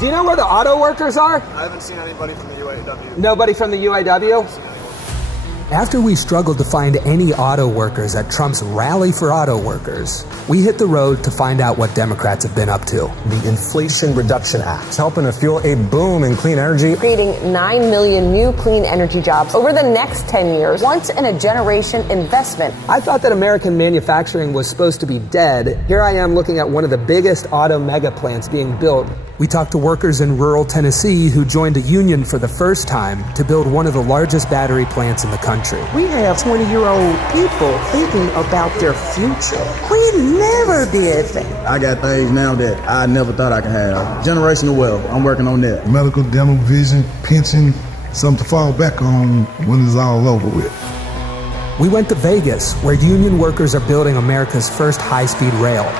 Do you know where the auto workers are? I haven't seen anybody from the UAW. Nobody from the UAW? After we struggled to find any auto workers at Trump's Rally for Auto Workers, we hit the road to find out what Democrats have been up to. The Inflation Reduction Act is helping to fuel a boom in clean energy, creating 9 million new clean energy jobs over the next 10 years, once-in-a-generation investment. I thought that American manufacturing was supposed to be dead. Here I am looking at one of the biggest auto mega plants being built. We talked to workers in rural Tennessee who joined a union for the first time to build one of the largest battery plants in the country. We have 20-year-old people thinking about their future. We never did that. I got things now that I never thought I could have. Generational wealth, I'm working on that. Medical, dental, vision, pension, something to fall back on when it's all over with. We went to Vegas, where union workers are building America's first high-speed rail.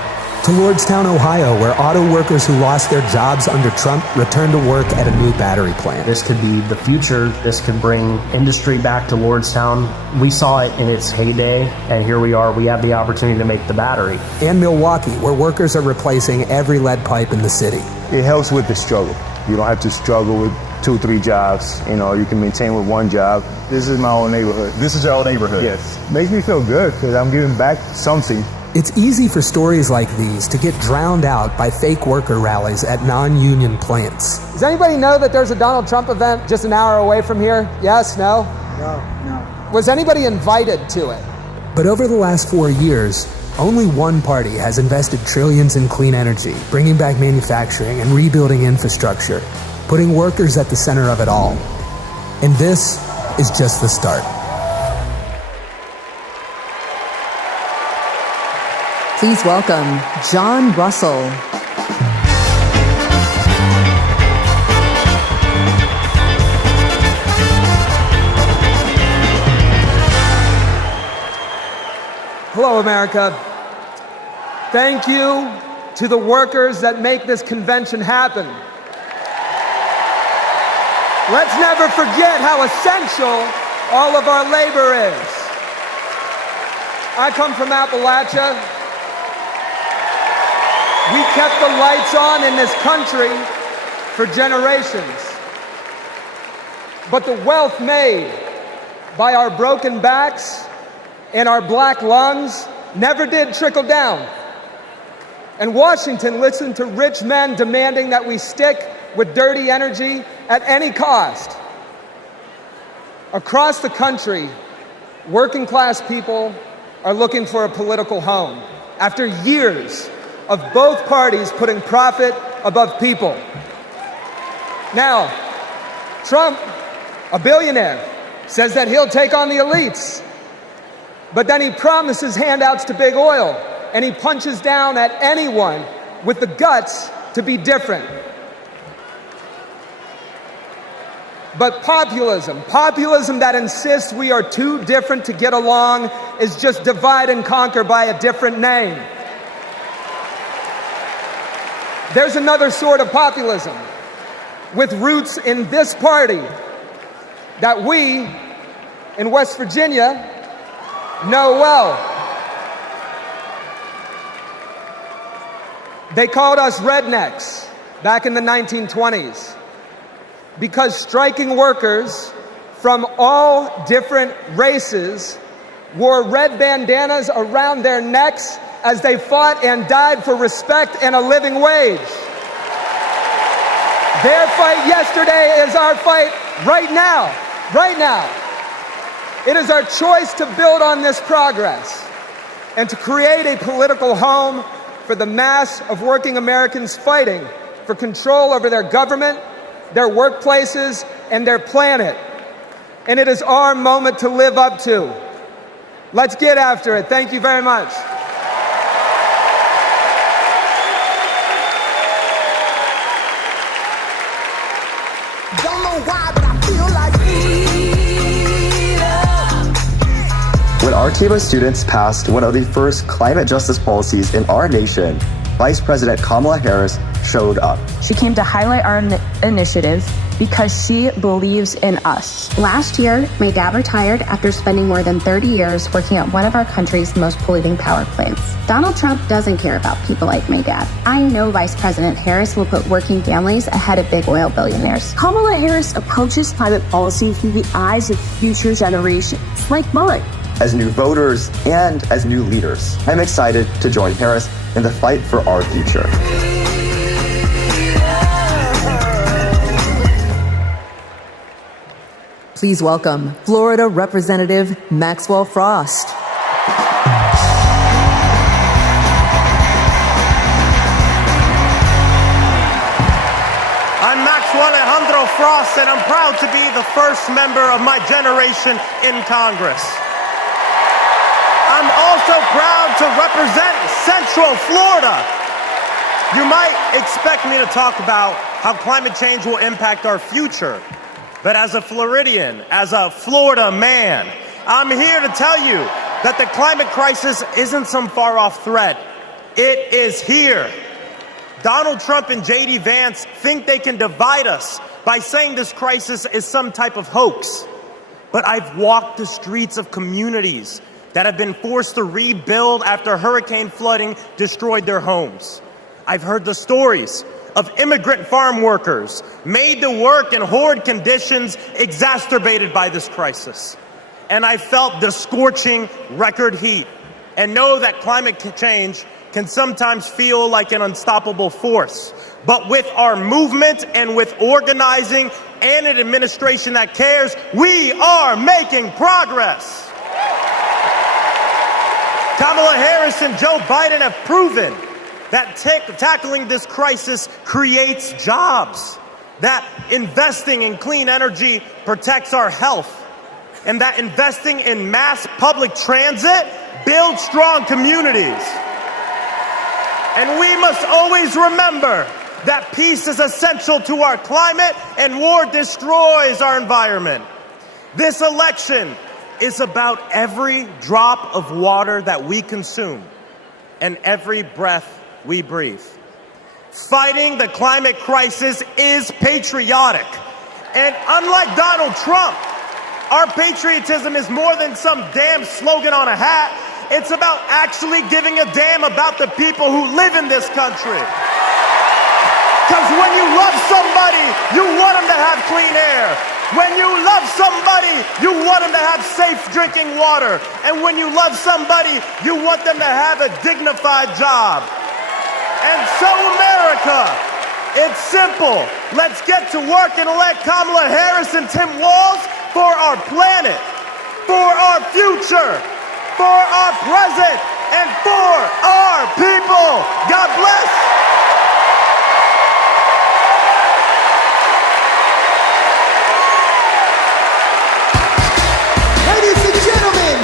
To Lordstown, Ohio, where auto workers who lost their jobs under Trump returned to work at a new battery plant. This could be the future. This could bring industry back to Lordstown. We saw it in its heyday, and here we are. We have the opportunity to make the battery. And Milwaukee, where workers are replacing every lead pipe in the city. It helps with the struggle. You don't have to struggle with 2 or 3 jobs. You know, you can maintain with 1 job. This is my own neighborhood. This is your old neighborhood? Yes. Makes me feel good because I'm giving back something. It's easy for stories like these to get drowned out by fake worker rallies at non-union plants. Does anybody know that there's a Donald Trump event just an hour away from here? Yes? No? No. Was anybody invited to it? But over the last 4 years, only one party has invested trillions in clean energy, bringing back manufacturing and rebuilding infrastructure, putting workers at the center of it all. And this is just the start. Please welcome John Russell. Hello, America. Thank you to the workers that make this convention happen. Let's never forget how essential all of our labor is. I come from Appalachia. We kept the lights on in this country for generations. But the wealth made by our broken backs and our black lungs never did trickle down. And Washington listened to rich men demanding that we stick with dirty energy at any cost. Across the country, working class people are looking for a political home after years of both parties putting profit above people. Now, Trump, a billionaire, says that he'll take on the elites, but then he promises handouts to big oil, and he punches down at anyone with the guts to be different. But populism that insists we are too different to get along, is just divide and conquer by a different name. There's another sort of populism with roots in this party that we in West Virginia know well. They called us rednecks back in the 1920s because striking workers from all different races wore red bandanas around their necks as they fought and died for respect and a living wage. Their fight yesterday is our fight right now. Right now. It is our choice to build on this progress and to create a political home for the mass of working Americans fighting for control over their government, their workplaces, and their planet. And it is our moment to live up to. Let's get after it. Thank you very much. Don't know why, but I feel like freedom. When our team of students passed one of the first climate justice policies in our nation, Vice President Kamala Harris showed up. She came to highlight our initiative because she believes in us. Last year, my dad retired after spending more than 30 years working at one of our country's most polluting power plants. Donald Trump doesn't care about people like my dad. I know Vice President Harris will put working families ahead of big oil billionaires. Kamala Harris approaches climate policy through the eyes of future generations, like mine. As new voters and as new leaders, I'm excited to join Harris in the fight for our future. Please welcome Florida Representative Maxwell Frost. I'm Maxwell Alejandro Frost, and I'm proud to be the first member of my generation in Congress. I'm also proud to represent Central Florida. You might expect me to talk about how climate change will impact our future. But as a Floridian, as a Florida man, I'm here to tell you that the climate crisis isn't some far-off threat. It is here. Donald Trump and J.D. Vance think they can divide us by saying this crisis is some type of hoax. But I've walked the streets of communities that have been forced to rebuild after hurricane flooding destroyed their homes. I've heard the stories of immigrant farm workers made to work in horrid conditions exacerbated by this crisis. And I felt the scorching record heat and know that climate change can sometimes feel like an unstoppable force. But with our movement and with organizing and an administration that cares, we are making progress. Kamala Harris and Joe Biden have proven that tackling this crisis creates jobs, that investing in clean energy protects our health, and that investing in mass public transit builds strong communities. And we must always remember that peace is essential to our climate and war destroys our environment. This election is about every drop of water that we consume and every breath we breathe. Fighting the climate crisis is patriotic. And unlike Donald Trump, our patriotism is more than some damn slogan on a hat. It's about actually giving a damn about the people who live in this country. Because when you love somebody, you want them to have clean air. When you love somebody, you want them to have safe drinking water. And when you love somebody, you want them to have a dignified job. And so, America, it's simple. Let's get to work and elect Kamala Harris and Tim Walz for our planet, for our future, for our present, and for our people. God bless. Ladies and gentlemen,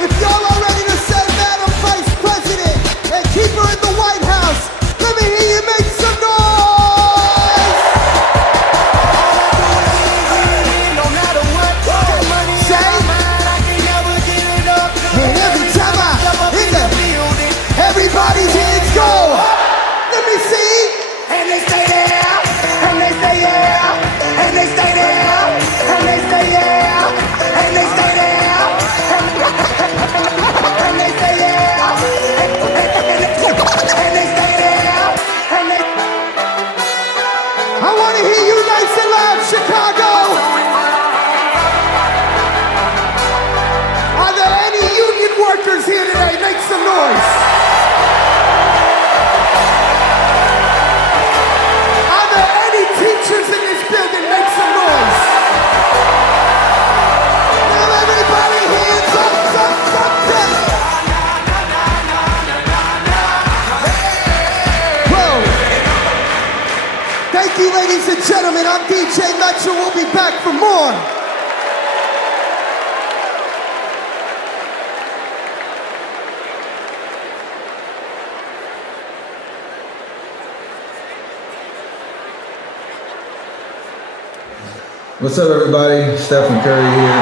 if y'all are ready to send Madam Vice President and keep her in the White House, let me hear you make some noise! No matter what, say, and every time I hit the building, everybody's hands go. Let me see. And they stay there, and they stay there, and they stay there, and they stay there, and they stay there, and they stay there, and they stay there, and they. I want to hear you nice and loud, Chicago. Are there any union workers here today? Make some noise. Are there any teachers in this building? Make some noise. Now everybody hands up. Whoa. Thank you, ladies and gentlemen. I'm DJ Metro. We'll be back for more. What's up, everybody? Stephen Curry here.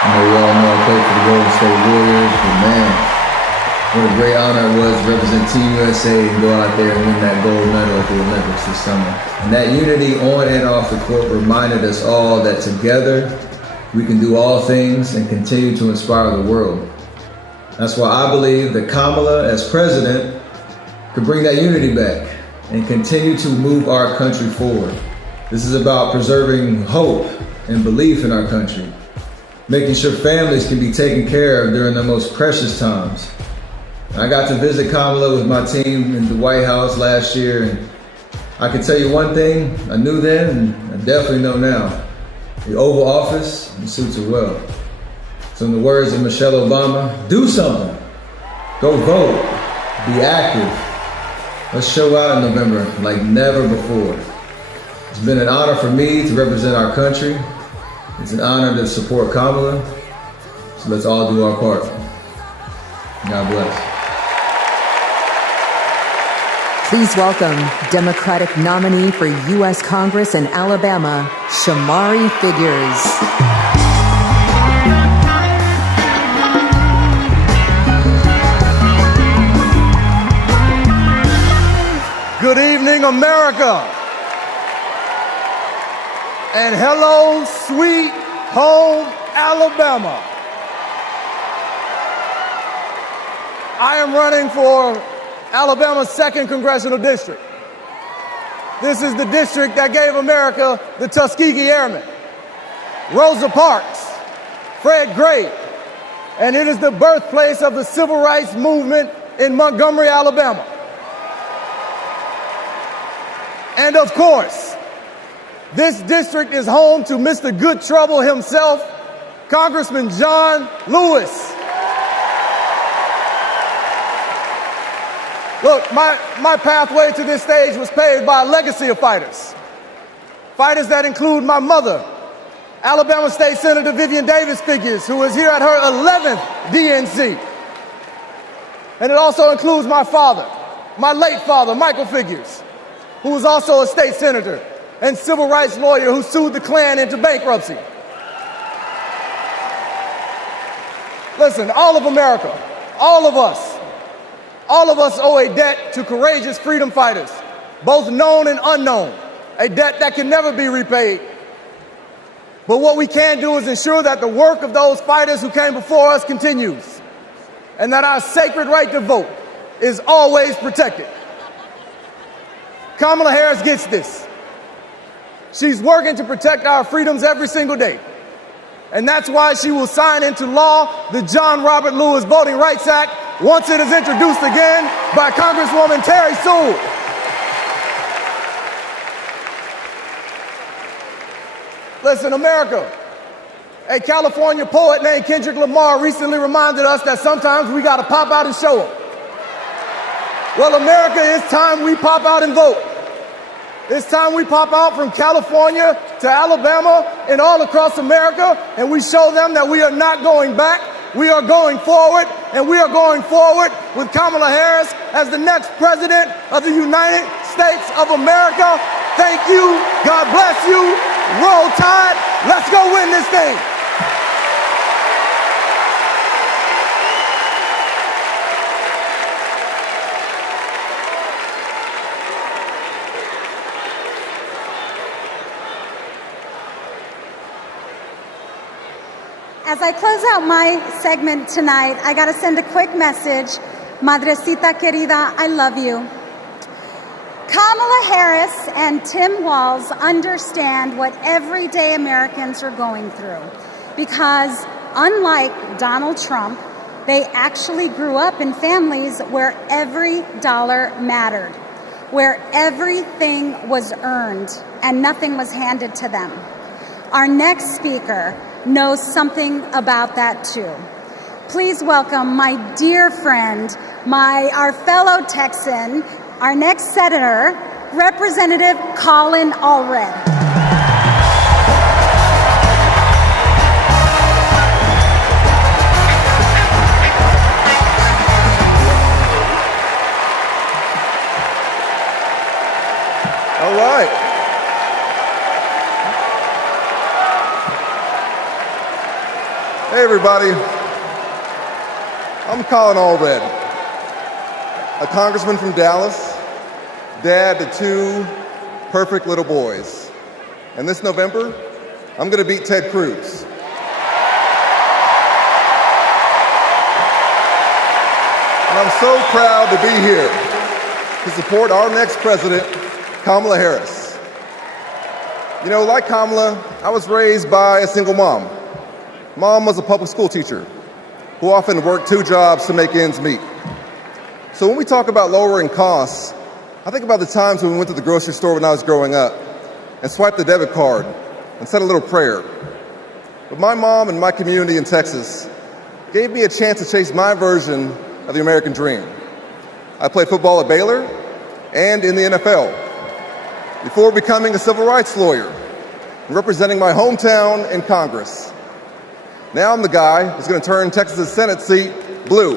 I know you all know I played for the Golden State Warriors, but man, what a great honor it was to represent Team USA and go out there and win that gold medal at the Olympics this summer. And that unity on and off the court reminded us all that together we can do all things and continue to inspire the world. That's why I believe that Kamala, as president, could bring that unity back and continue to move our country forward. This is about preserving hope and belief in our country, making sure families can be taken care of during their most precious times. I got to visit Kamala with my team in the White House last year, and I can tell you one thing I knew then, and I definitely know now. The Oval Office suits her well. So in the words of Michelle Obama, do something. Go vote. Be active. Let's show out in November like never before. It's been an honor for me to represent our country. It's an honor to support Kamala. So let's all do our part. God bless. Please welcome Democratic nominee for U.S. Congress in Alabama, Shamari Figures. Good evening, America. And hello, sweet home Alabama. I am running for Alabama's 2nd Congressional District. This is the district that gave America the Tuskegee Airmen, Rosa Parks, Fred Gray, and it is the birthplace of the civil rights movement in Montgomery, Alabama. And of course, this district is home to Mr. Good Trouble himself, Congressman John Lewis. Look, my pathway to this stage was paved by a legacy of fighters. Fighters that include my mother, Alabama State Senator Vivian Davis Figures, who is here at her 11th DNC. And it also includes my father, my late father, Michael Figures, who was also a state senator and civil rights lawyer who sued the Klan into bankruptcy. Listen, all of America, all of us owe a debt to courageous freedom fighters, both known and unknown, a debt that can never be repaid. But what we can do is ensure that the work of those fighters who came before us continues, and that our sacred right to vote is always protected. Kamala Harris gets this. She's working to protect our freedoms every single day. And that's why she will sign into law the John Robert Lewis Voting Rights Act once it is introduced again by Congresswoman Terry Sewell. Listen, America, a California poet named Kendrick Lamar recently reminded us that sometimes we gotta pop out and show up. Well, America, it's time we pop out and vote. It's time we pop out from California to Alabama and all across America, and we show them that we are not going back. We are going forward, and we are going forward with Kamala Harris as the next president of the United States of America. Thank you. God bless you. Roll Tide. Let's go win this thing. As I close out my segment tonight, I got to send a quick message. Madrecita querida, I love you. Kamala Harris and Tim Walz understand what everyday Americans are going through because, unlike Donald Trump, they actually grew up in families where every dollar mattered, where everything was earned and nothing was handed to them. Our next speaker knows something about that too. Please welcome my dear friend, our fellow Texan, our next senator, Representative Colin Allred. All right. Hey everybody, I'm Colin Allred, a congressman from Dallas, dad to two perfect little boys. And this November, I'm gonna beat Ted Cruz. And I'm so proud to be here to support our next president, Kamala Harris. You know, like Kamala, I was raised by a single mom. Mom was a public school teacher who often worked two jobs to make ends meet. So when we talk about lowering costs, I think about the times when we went to the grocery store when I was growing up and swiped the debit card and said a little prayer. But my mom and my community in Texas gave me a chance to chase my version of the American dream. I played football at Baylor and in the NFL before becoming a civil rights lawyer and representing my hometown in Congress. Now I'm the guy who's going to turn Texas's Senate seat blue.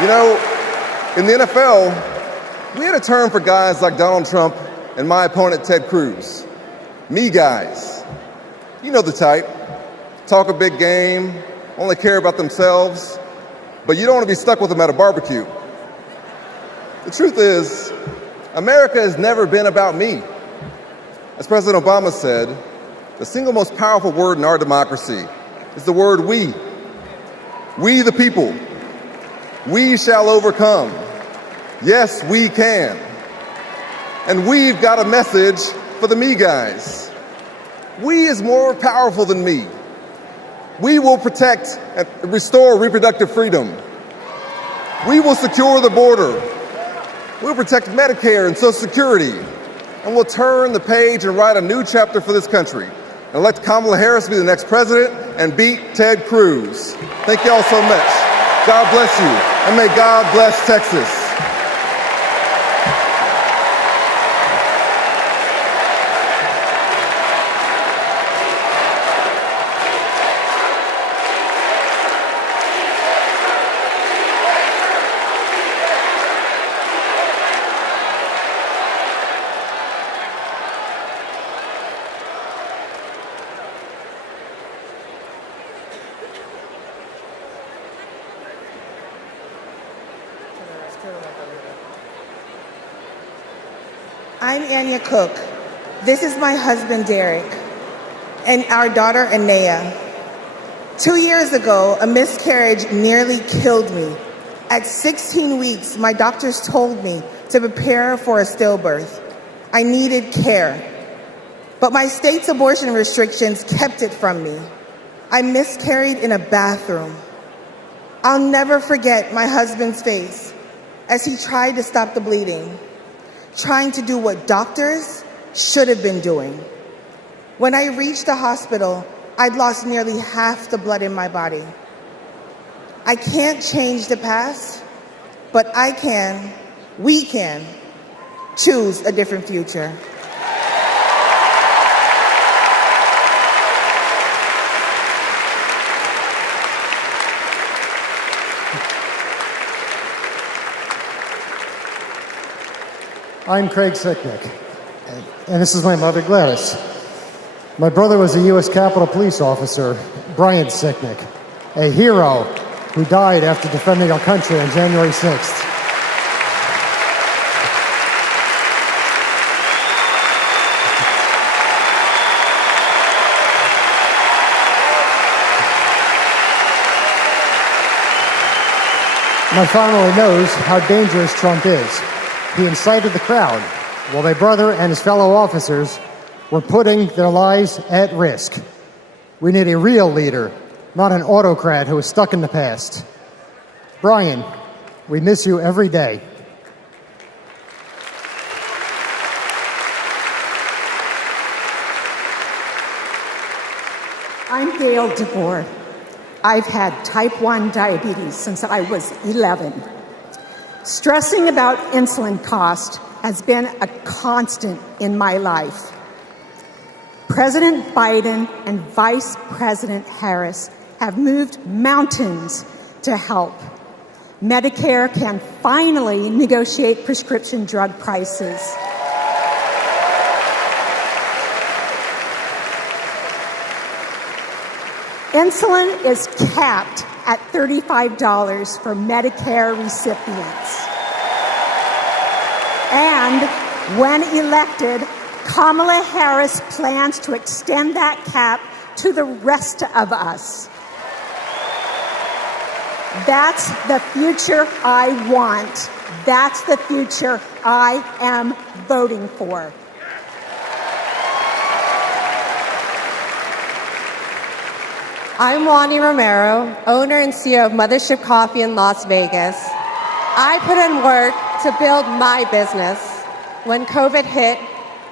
You know, in the NFL, we had a term for guys like Donald Trump and my opponent Ted Cruz. Me guys. You know the type. Talk a big game, only care about themselves, but you don't want to be stuck with them at a barbecue. The truth is, America has never been about me. As President Obama said, the single most powerful word in our democracy is the word we. We the people. We shall overcome. Yes, we can. And we've got a message for the me guys. We is more powerful than me. We will protect and restore reproductive freedom. We will secure the border. We'll protect Medicare and Social Security. And we'll turn the page and write a new chapter for this country and elect Kamala Harris be the next president and beat Ted Cruz. Thank you all so much. God bless you, and may God bless Texas. I'm Anya Cook. This is my husband, Derek, and our daughter, Anaya. 2 years ago, a miscarriage nearly killed me. At 16 weeks, my doctors told me to prepare for a stillbirth. I needed care, but my state's abortion restrictions kept it from me. I miscarried in a bathroom. I'll never forget my husband's face as he tried to stop the bleeding, trying to do what doctors should have been doing. When I reached the hospital, I'd lost nearly half the blood in my body. I can't change the past, but we can choose a different future. I'm Craig Sicknick, and this is my mother, Gladys. My brother was a U.S. Capitol Police officer, Brian Sicknick, a hero who died after defending our country on January 6th. My family knows how dangerous Trump is. He incited the crowd while my brother and his fellow officers were putting their lives at risk. We need a real leader, not an autocrat who is stuck in the past. Brian, we miss you every day. I'm Gail DeBoer. I've had type 1 diabetes since I was 11. Stressing about insulin cost has been a constant in my life. President Biden and Vice President Harris have moved mountains to help. Medicare can finally negotiate prescription drug prices. Insulin is capped at $35 for Medicare recipients. And when elected, Kamala Harris plans to extend that cap to the rest of us. That's the future I want. That's the future I am voting for. I'm Wani Romero, owner and CEO of Mothership Coffee in Las Vegas. I put in work to build my business. When COVID hit,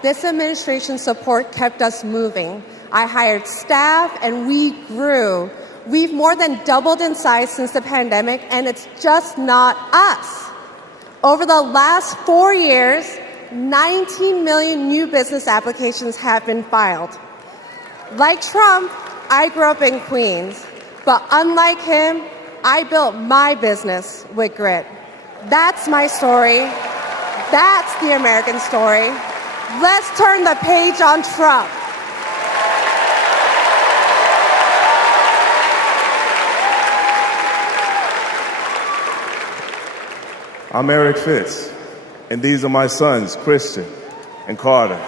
this administration's support kept us moving. I hired staff and we grew. We've more than doubled in size since the pandemic, and it's just not us. Over the last 4 years, 19 million new business applications have been filed. Like Trump, I grew up in Queens, but unlike him, I built my business with grit. That's my story. That's the American story. Let's turn the page on Trump. I'm Eric Fitz, and these are my sons, Christian and Carter.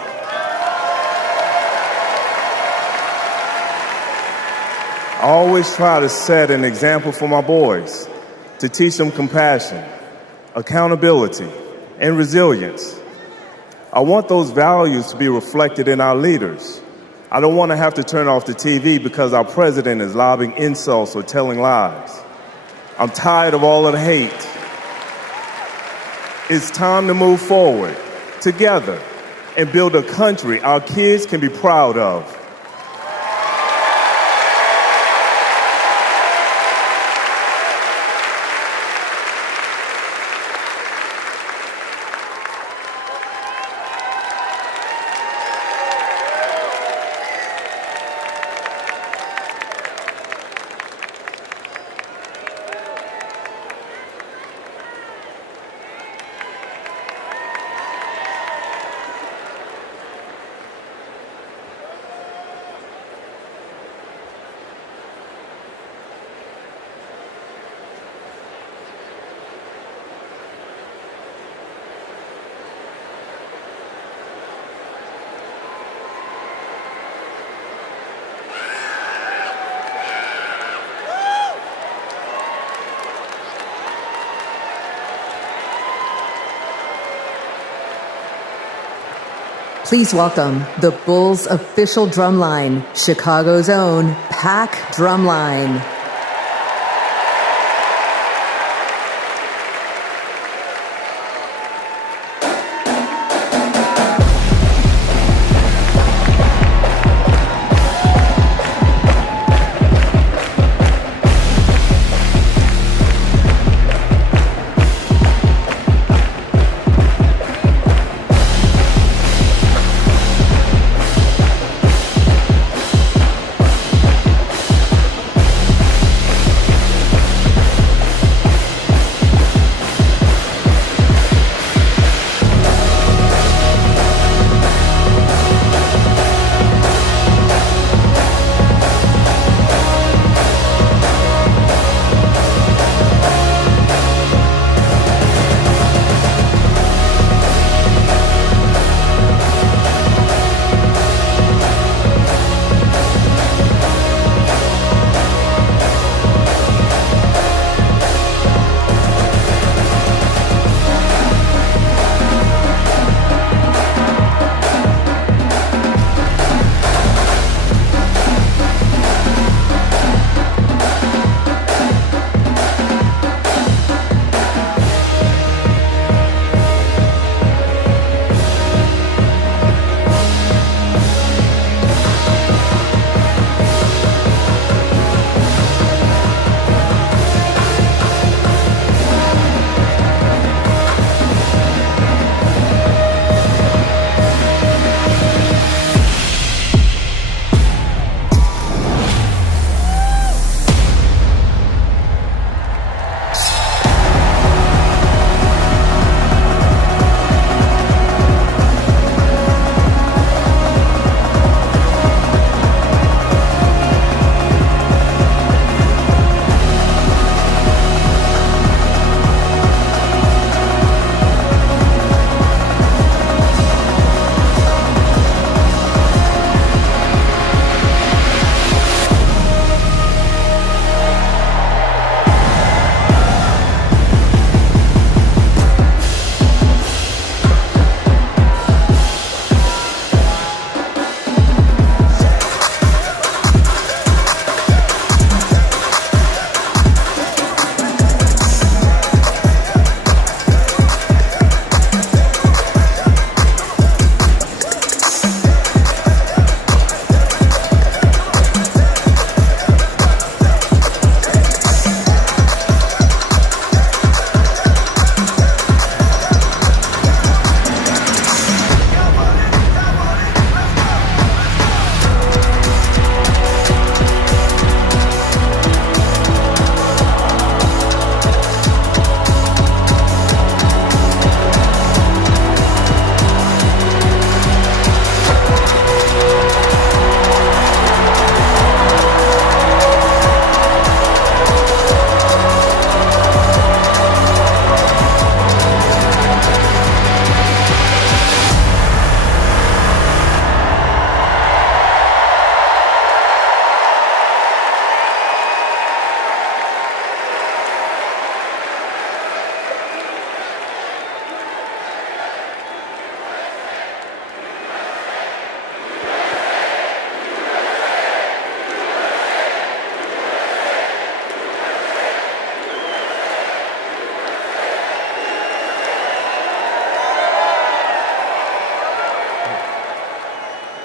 I always try to set an example for my boys, to teach them compassion, accountability, and resilience. I want those values to be reflected in our leaders. I don't want to have to turn off the TV because our president is lobbing insults or telling lies. I'm tired of all of the hate. It's time to move forward, together, and build a country our kids can be proud of. Please welcome the Bulls' official drumline, Chicago's own Pack Drumline.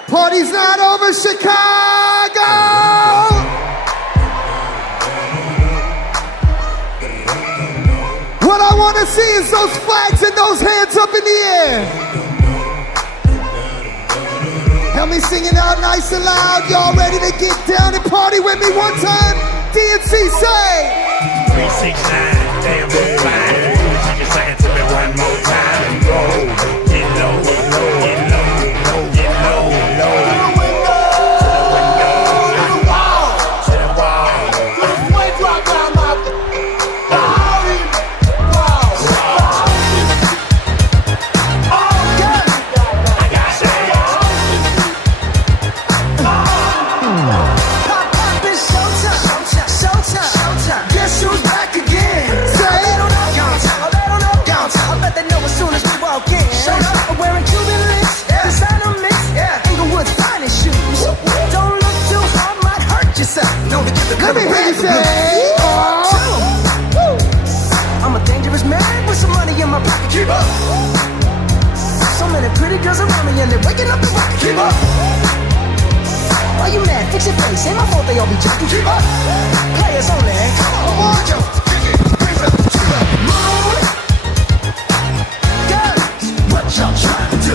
Party's not over, Chicago! What I want to see is those flags and those hands up in the air. Help me sing it out nice and loud. Y'all ready to get down and party with me one time? DNC say 369, damn good fine. Can you sing it to me one more time and go? Get low, get low, get low, get low, get low. Guess who's back again? Say, Let me hear you say, I'm a dangerous man with some money in my pocket. Keep up. So many pretty girls around me and they're waking up the rocket. Keep up. Why you mad? Fix your face. Ain't my fault they all be jacking. Keep up. Players only. Come on, Joe. Moon. Girls, what y'all trying to do?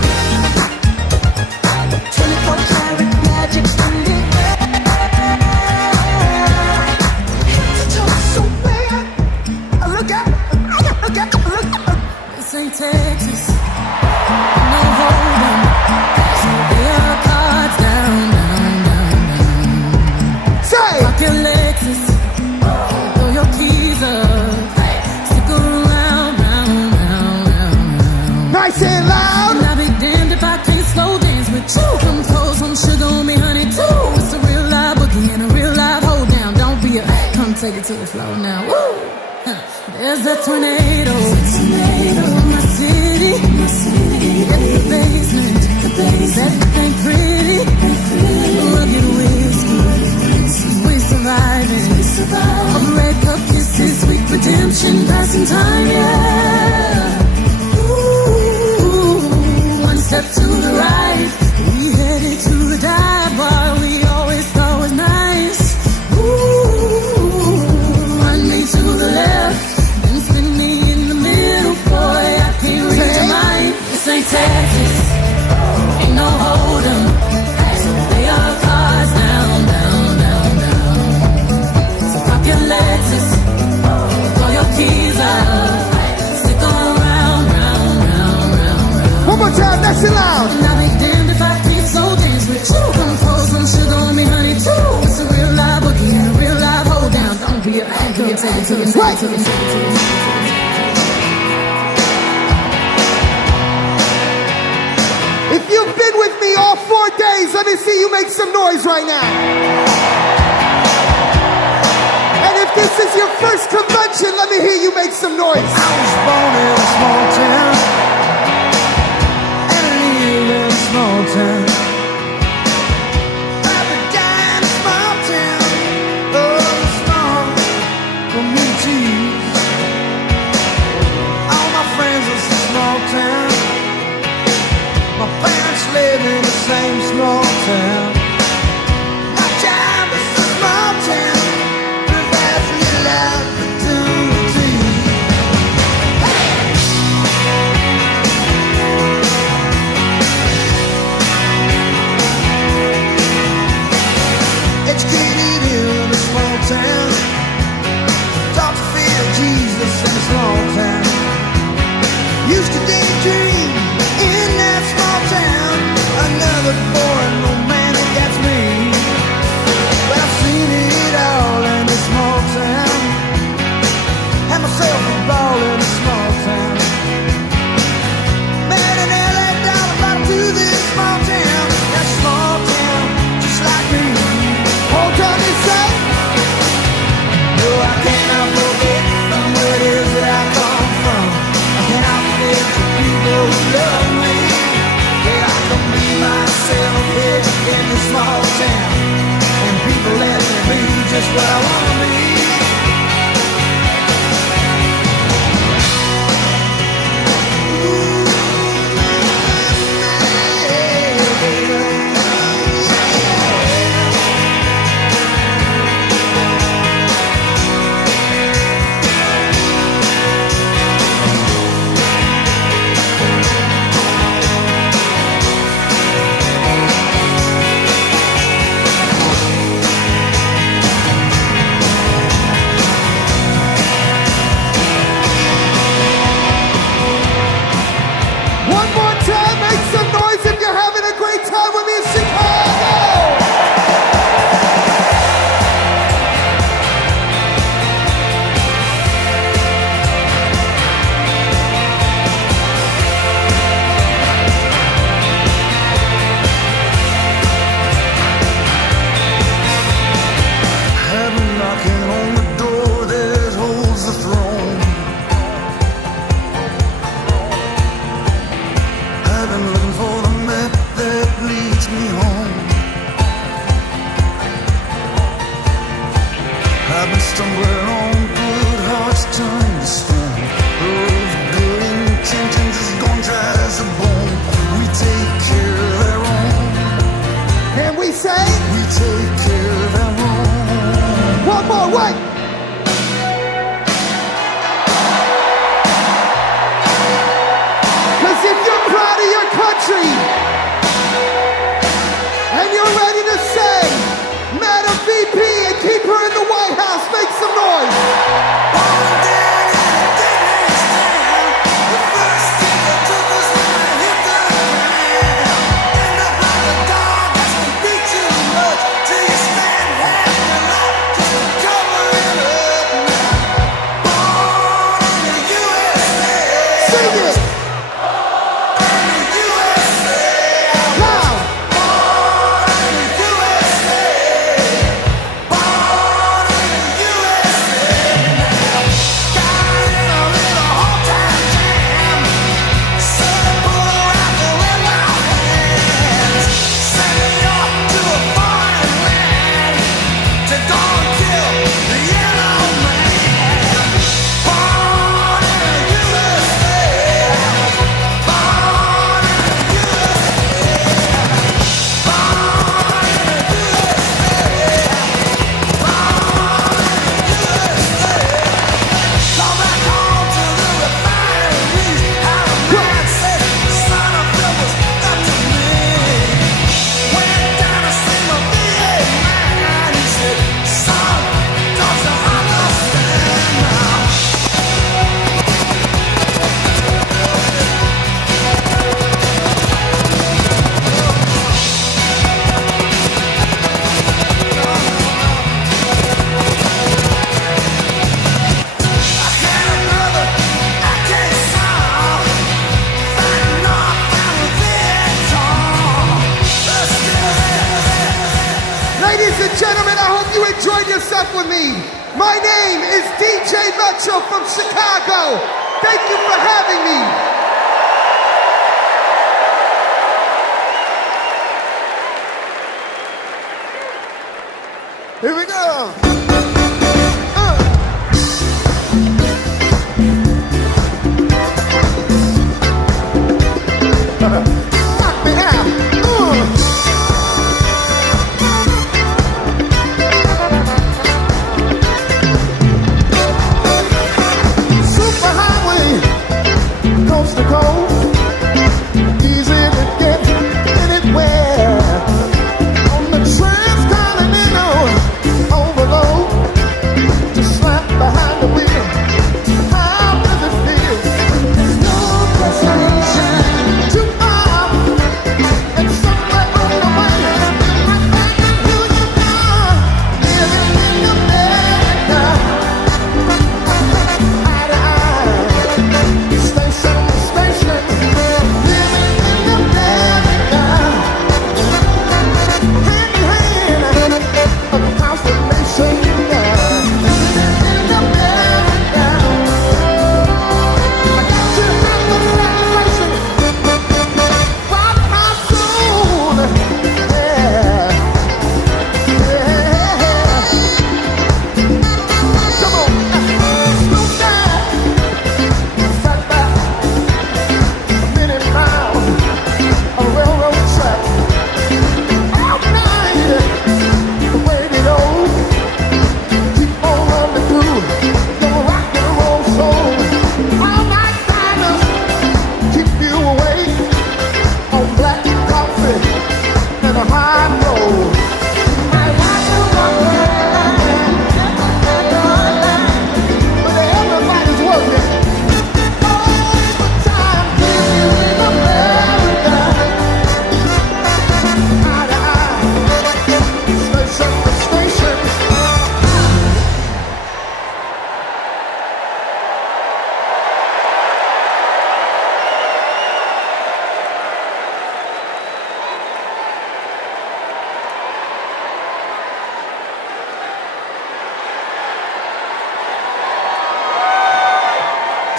24 karat magic in the air. Head to toe so bad. Look out. This ain't Texas. No hold'em. So lay your cards down. Say. Lock your Lexus. Throw your keys up. Stick around, round. Nice and loud. And I'll be damned if I can't slow dance with you. Come pour some sugar on me, honey, too. It's a real live boogie and a real live hold down. Don't be a come take it to the floor now. Woo! There's a tornado in my city. It's the basement. That ain't pretty. Rugged whiskey. We surviving. A break up kisses, sweet redemption, passing time, yeah. Ooh, one step to the right. We headed to the dive bar we always thought was nice. Ooh, run me to the left. Texas, ain't no hold'em. So lay your cards down. So pop your Lexus, throw your keys up, stick around, round. One more time, nice and loud. And I'll be damned if I can't slow dance with you. Come pour some sugar on me, honey, too. It's a real live boogie and a real live hold down. Don't be a come take it to the If you've been with me all 4 days, let me see you make some noise right now. And if this is your first convention, let me hear you make some noise. I was born in a small town and I live in a small town. I would die in a small town. Oh, small communities. All my friends are from small town. My parents live in the same small town. My job is a small town. Provides little opportunity. Hey! Educated in a small town. Taught to fear Jesus in a small town. Used to daydream in that small town. Another boring romantic, that's me. But I've seen it all in a small town. Had myself a ball in a small town. Met an LA dollar brought to this small town. That small town, just like me. Hold on and say. No, I cannot forget from where it is that I come from. I cannot forget the people who love me. Yeah, I can be myself here in this small town. And people let me be just what I want to be. Somewhere on good hearts turn to stone. The road of good intentions is gone dry as a bone. We take care of their own. And we say, we take care of their own. One more, wait. Cause if you're proud of your country and you're ready to say, Madam VP, and keep her in the White House, make some noise. With me. My name is DJ Metro from Chicago. Thank you for having me. Here we go. Knock me out. Coast to coast, easy to get anywhere. On the transcontinental overload, to slap behind the wheel. How does it feel? There's no destination too far, and somewhere on the way, right back to who you are. Living in America, eye to eye, station.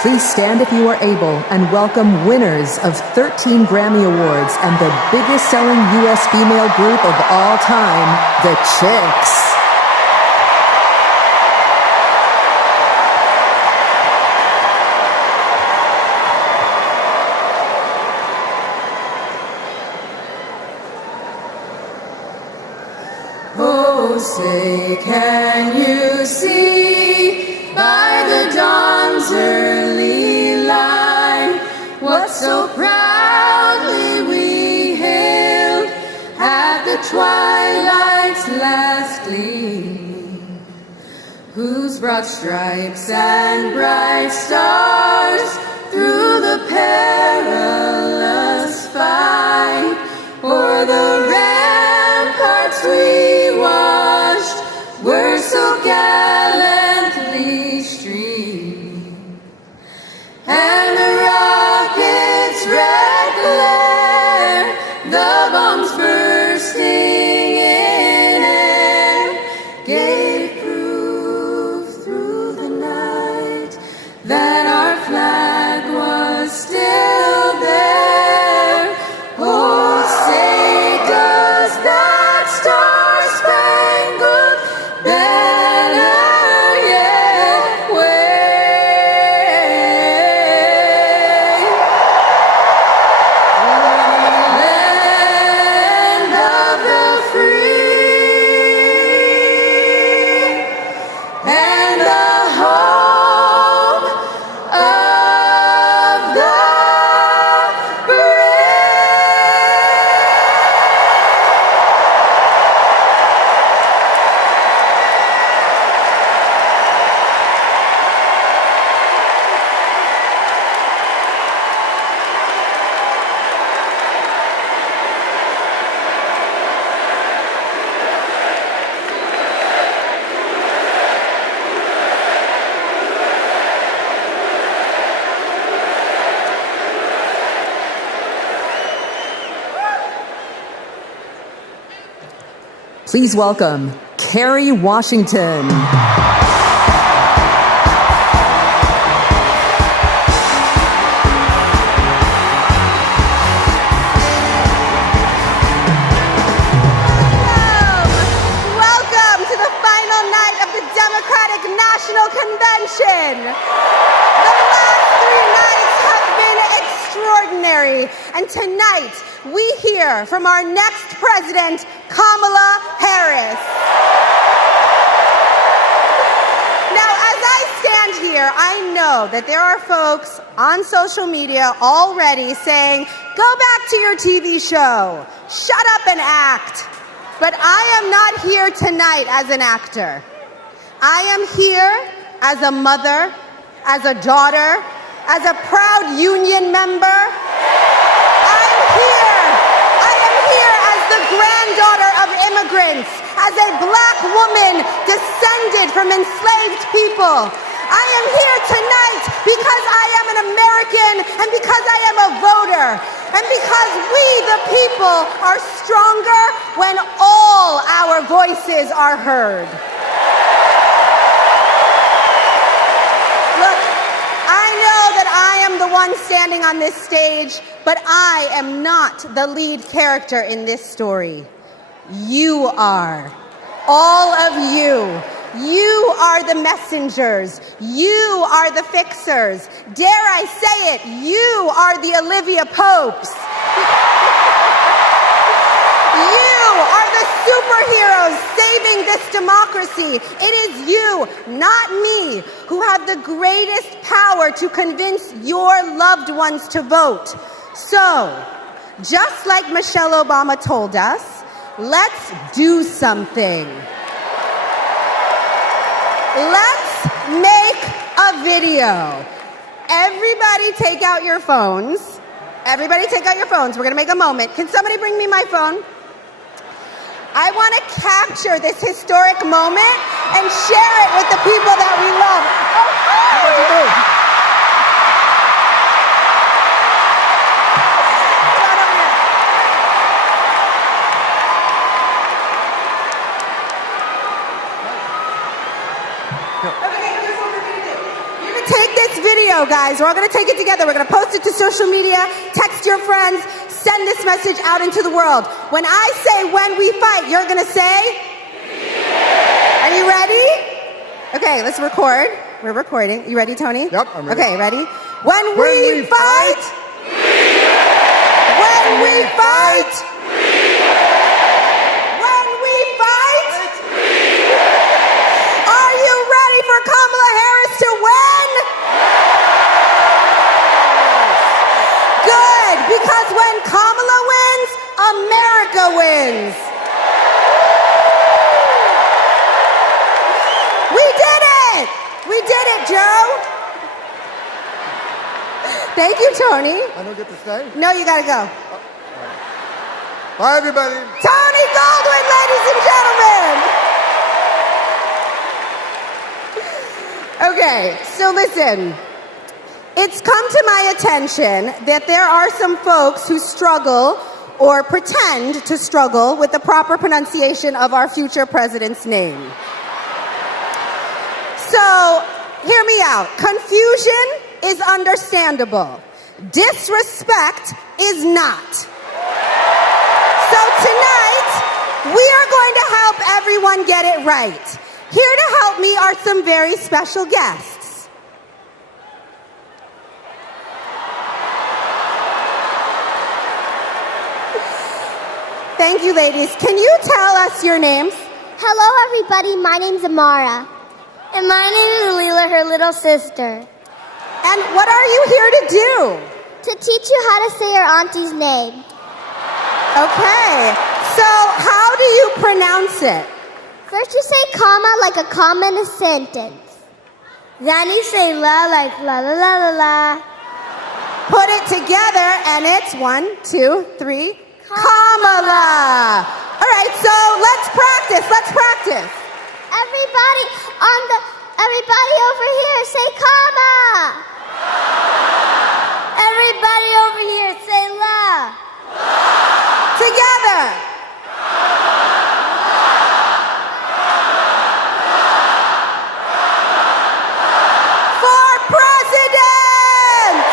Please stand if you are able and welcome winners of 13 Grammy Awards and the biggest selling U.S. female group of all time, the Chicks. say, can you see by the dawn's early light what so proudly we hailed at the twilight's last gleam, whose broad stripes and bright stars through the perilous fight o'er the ramparts we watched were so gallantly streamed, and the rocket's red glare, the bombs bursting in air, gave proof through the night that our flag was still there. Oh, say does that star-spangled banner yet wave? Land of the free and the home of the brave. Please welcome Kerry Washington. Welcome to the final night of the Democratic National Convention. The last 3 nights have been extraordinary, and tonight we hear from our next president, Kamala Harris. Now, as I stand here, I know that there are folks on social media already saying, go back to your TV show, shut up and act. But I am not here tonight as an actor. I am here as a mother, as a daughter, as a proud union member. I am here as the granddaughter of immigrants, as a black woman descended from enslaved people. I am here tonight because I am an American and because I am a voter and because we, the people, are stronger when all our voices are heard. Look, I know that I am the one standing on this stage, but I am not the lead character in this story. You are. All of you. You are the messengers. You are the fixers. Dare I say it, you are the Olivia Popes. You are the superheroes saving this democracy. It is you, not me, who have the greatest power to convince your loved ones to vote. So, just like Michelle Obama told us, let's do something. Let's make a video. Everybody take out your phones. Everybody take out your phones. We're going to make a moment. Can somebody bring me my phone? I want to capture this historic moment and share it with the people that we love. Take this video, guys. We're all going to take it together. We're going to post it to social media, text your friends, send this message out into the world. When I say when we fight, you're going to say? Are you ready? Okay, let's record. We're recording. You ready, Tony? Yep, I'm ready. Okay, ready? When we fight, when we fight, when we fight, We did it, Joe. Thank you, Tony. I don't get to stay? No, you gotta go. Bye, everybody. Tony Goldwyn, ladies and gentlemen. Okay, so listen. It's come to my attention that there are some folks who struggle or pretend to struggle with the proper pronunciation of our future president's name. So, hear me out. Confusion is understandable. Disrespect is not. So tonight, we are going to help everyone get it right. Here to help me are some very special guests. Thank you, ladies. Can you tell us your names? Hello, everybody. My name's Amara. And my name is Leela, her little sister. And what are you here to do? To teach you how to say your auntie's name. Okay. So, how do you pronounce it? First, you say comma like a comma in a sentence. Then you say la like la la la la la. Put it together, and it's 1, 2, 3. Kamala. All right, so let's practice. Everybody over here say comma. Everybody over here say la. Together. For president.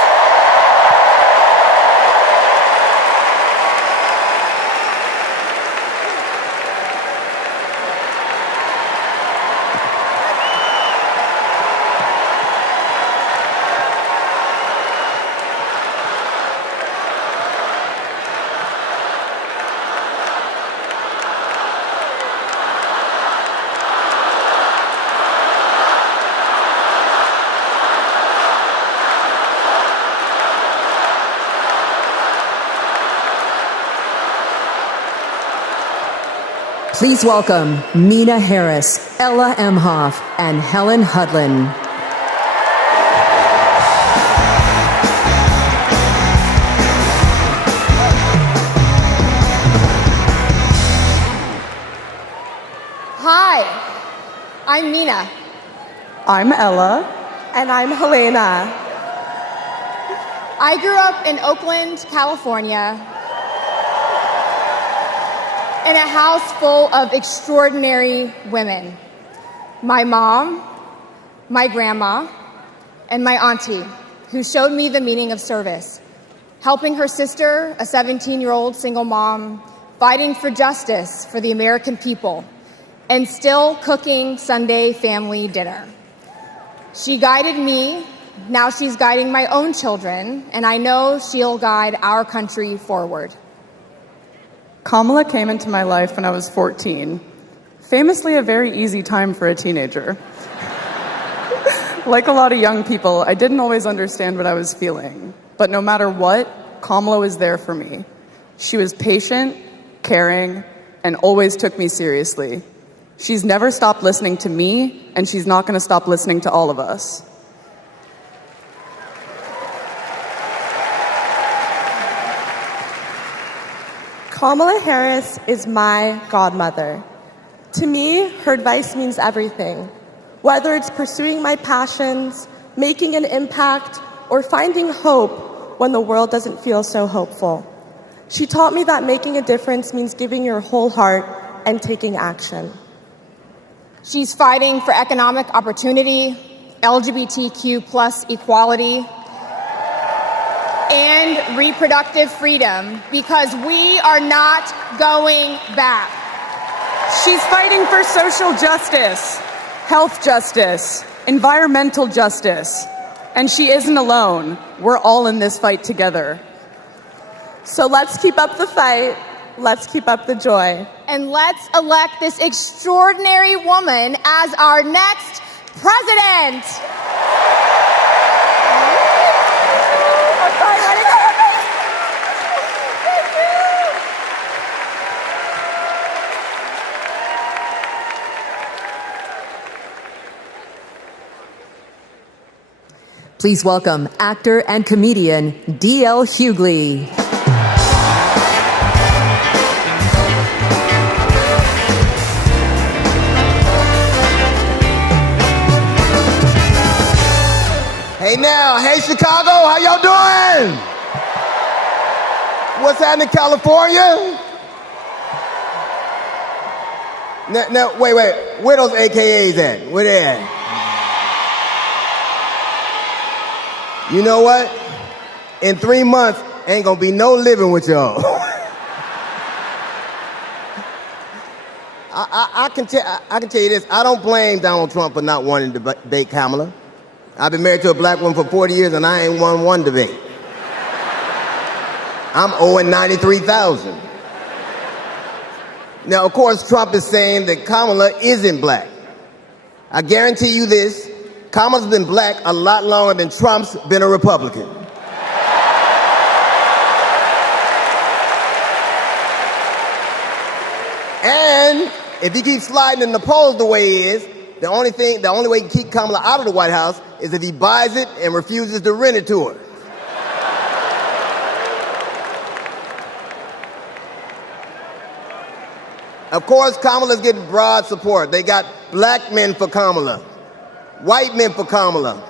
Please welcome Mina Harris, Ella Emhoff, and Helen Hudlin. Hi, I'm Mina. I'm Ella. And I'm Helena. I grew up in Oakland, California, in a house full of extraordinary women. My mom, my grandma, and my auntie, who showed me the meaning of service, helping her sister, a 17-year-old single mom, fighting for justice for the American people, and still cooking Sunday family dinner. She guided me, now she's guiding my own children, and I know she'll guide our country forward. Kamala came into my life when I was 14. Famously a very easy time for a teenager. Like a lot of young people, I didn't always understand what I was feeling. But no matter what, Kamala was there for me. She was patient, caring, and always took me seriously. She's never stopped listening to me, and she's not going to stop listening to all of us. Kamala Harris is my godmother. To me, her advice means everything. Whether it's pursuing my passions, making an impact, or finding hope when the world doesn't feel so hopeful. She taught me that making a difference means giving your whole heart and taking action. She's fighting for economic opportunity, LGBTQ plus equality, and reproductive freedom, because we are not going back. She's fighting for social justice, health justice, environmental justice, and she isn't alone. We're all in this fight together. So let's keep up the fight, let's keep up the joy. And let's elect this extraordinary woman as our next president. Please welcome actor and comedian D.L. Hughley. Hey now, hey Chicago, how y'all doing? What's happening, California? Now, wait, where those AKAs at? Where they at? You know what? In 3 months, ain't gonna be no living with y'all. I can tell you this, I don't blame Donald Trump for not wanting to debate Kamala. I've been married to a black woman for 40 years and I ain't won one debate. I'm owing $93,000. Now, of course, Trump is saying that Kamala isn't black. I guarantee you this, Kamala's been black a lot longer than Trump's been a Republican. And if he keeps sliding in the polls the way he is, the only way he can keep Kamala out of the White House is if he buys it and refuses to rent it to her. Of course, Kamala's getting broad support. They got black men for Kamala, white men for Kamala,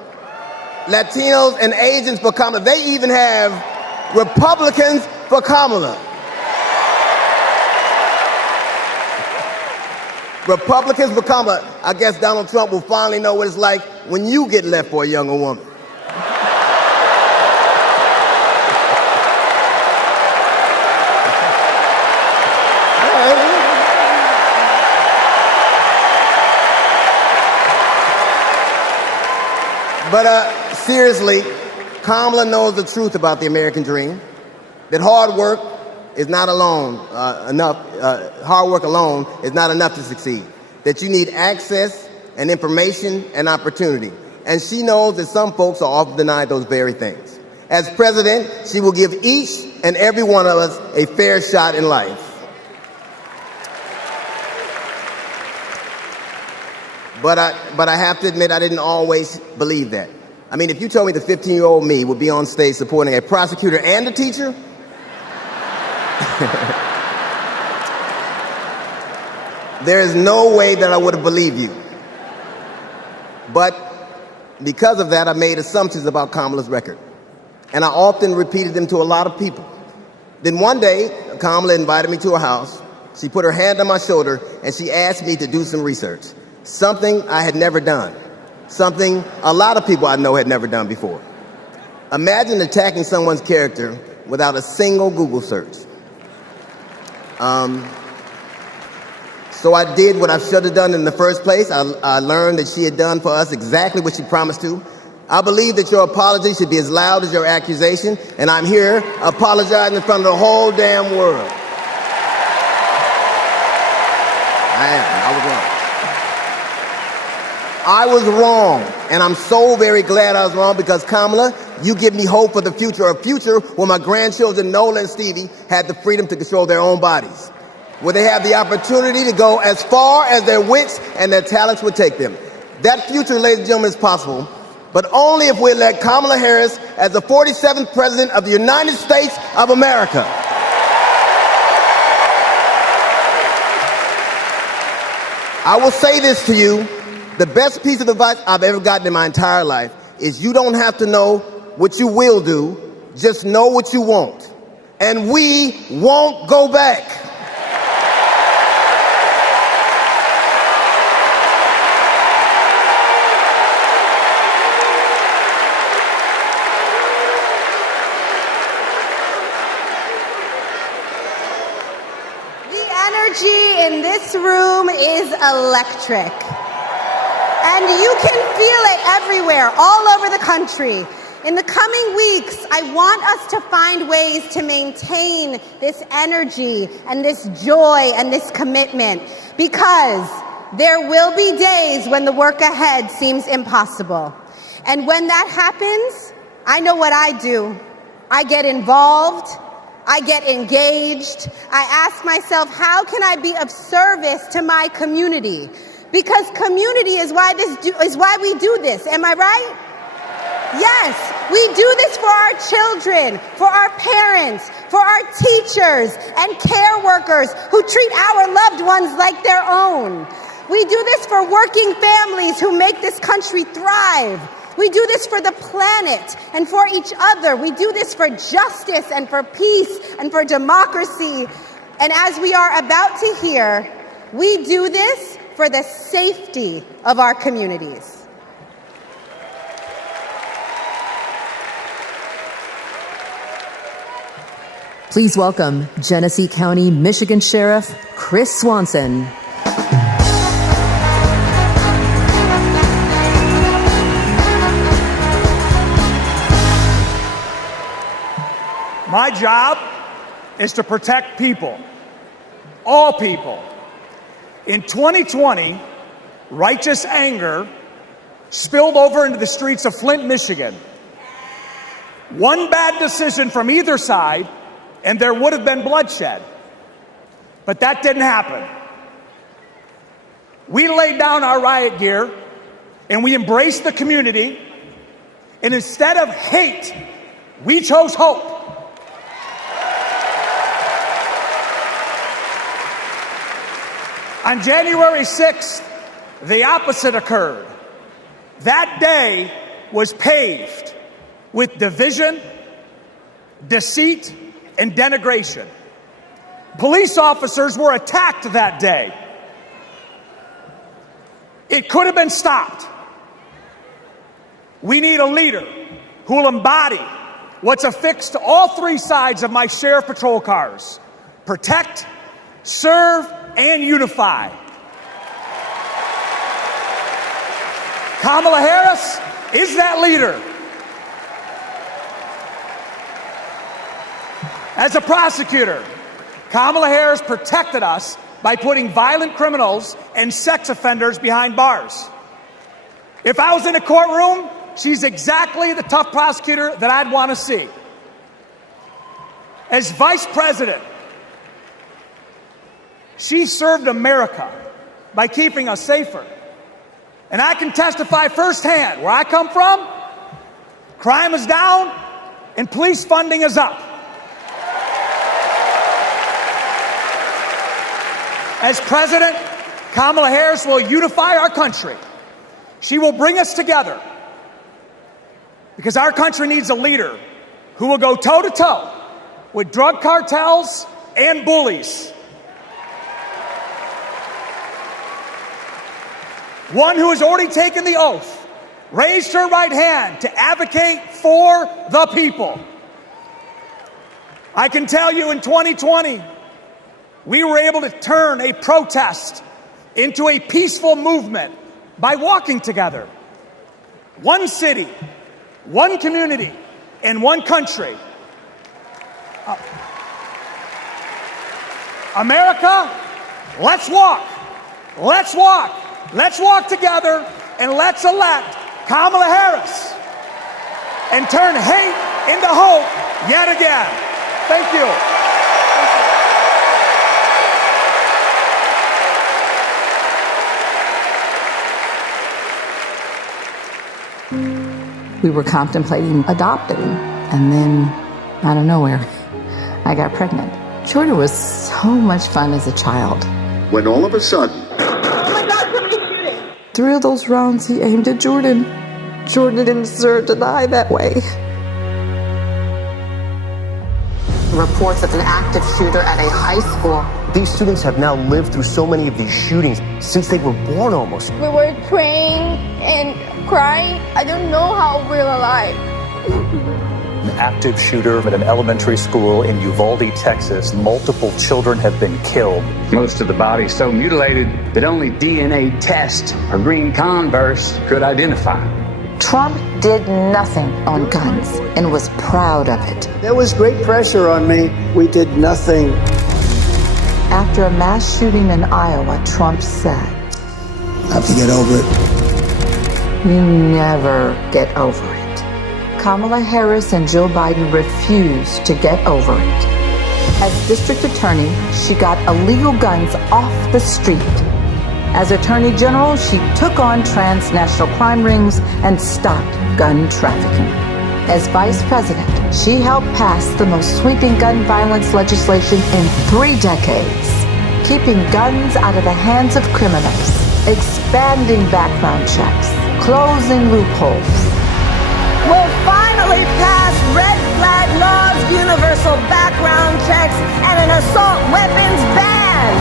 Latinos and Asians for Kamala. They even have Republicans for Kamala. Republicans for Kamala. I guess Donald Trump will finally know what it's like when you get left for a younger woman. But seriously, Kamala knows the truth about the American dream, that hard work is not enough. Hard work alone is not enough to succeed. That you need access and information and opportunity. And she knows that some folks are often denied those very things. As president, she will give each and every one of us a fair shot in life. But I have to admit, I didn't always believe that. I mean, if you told me the 15-year-old me would be on stage supporting a prosecutor and a teacher, there is no way that I would have believed you. But because of that, I made assumptions about Kamala's record. And I often repeated them to a lot of people. Then one day, Kamala invited me to her house. She put her hand on my shoulder and she asked me to do some research. Something I had never done. Something a lot of people I know had never done before. Imagine attacking someone's character without a single Google search. So I did what I should have done in the first place. I learned that she had done for us exactly what she promised to. I believe that your apology should be as loud as your accusation, and I'm here apologizing in front of the whole damn world. I was wrong, and I'm so very glad I was wrong because, Kamala, you give me hope for the future, a future where my grandchildren, Nola and Stevie, had the freedom to control their own bodies, where they have the opportunity to go as far as their wits and their talents would take them. That future, ladies and gentlemen, is possible, but only if we elect Kamala Harris as the 47th President of the United States of America. I will say this to you. The best piece of advice I've ever gotten in my entire life is you don't have to know what you will do, just know what you won't. And we won't go back. The energy in this room is electric. And you can feel it everywhere, all over the country. In the coming weeks, I want us to find ways to maintain this energy and this joy and this commitment, because there will be days when the work ahead seems impossible. And when that happens, I know what I do. I get involved. I get engaged. I ask myself, how can I be of service to my community? Because community is why we do this. Am I right? Yes, we do this for our children, for our parents, for our teachers and care workers who treat our loved ones like their own. We do this for working families who make this country thrive. We do this for the planet and for each other. We do this for justice and for peace and for democracy. And as we are about to hear, we do this for the safety of our communities. Please welcome Genesee County, Michigan Sheriff Chris Swanson. My job is to protect people, all people. In 2020, righteous anger spilled over into the streets of Flint, Michigan. One bad decision from either side, and there would have been bloodshed. But that didn't happen. We laid down our riot gear, and we embraced the community, and instead of hate, we chose hope. On January 6th, the opposite occurred. That day was paved with division, deceit, and denigration. Police officers were attacked that day. It could have been stopped. We need a leader who will embody what's affixed to all three sides of my sheriff patrol cars: protect, serve, and unify. Kamala Harris is that leader. As a prosecutor, Kamala Harris protected us by putting violent criminals and sex offenders behind bars. If I was in a courtroom, she's exactly the tough prosecutor that I'd want to see. As vice president, she served America by keeping us safer. And I can testify firsthand, where I come from, crime is down and police funding is up. As president, Kamala Harris will unify our country. She will bring us together because our country needs a leader who will go toe-to-toe with drug cartels and bullies. One who has already taken the oath, raised her right hand to advocate for the people. I can tell you in 2020, we were able to turn a protest into a peaceful movement by walking together. One city, one community, and one country. America, let's walk. Let's walk. Let's walk together and let's elect Kamala Harris and turn hate into hope yet again. Thank you. We were contemplating adopting, and then out of nowhere, I got pregnant. Jordan was so much fun as a child. When all of a sudden, 3 of those rounds he aimed at Jordan. Jordan didn't deserve to die that way. Reports of an active shooter at a high school. These students have now lived through so many of these shootings since they were born almost. We were praying and crying. I don't know how we're alive. An active shooter at an elementary school in Uvalde, Texas. Multiple children have been killed. Most of the body so mutilated that only DNA tests or green Converse could identify. Trump did nothing on guns and was proud of it. There was great pressure on me. We did nothing. After a mass shooting in Iowa, Trump said, I have to get over it. "You never get over it." Kamala Harris and Joe Biden refused to get over it. As district attorney, she got illegal guns off the street. As Attorney General, she took on transnational crime rings and stopped gun trafficking. As Vice President, she helped pass the most sweeping gun violence legislation in 3 decades, keeping guns out of the hands of criminals, expanding background checks, closing loopholes. We'll finally pass red flag laws, universal background checks, and an assault weapons ban.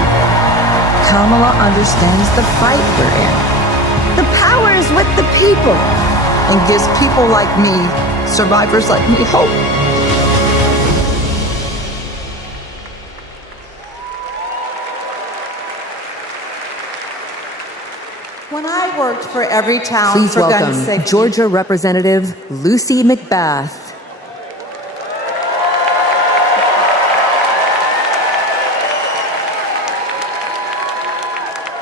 Kamala understands the fight we're in. The power is with the people. And gives people like me, survivors like me, hope. When I worked for every town Please for gun welcome safety. Georgia Representative Lucy McBath.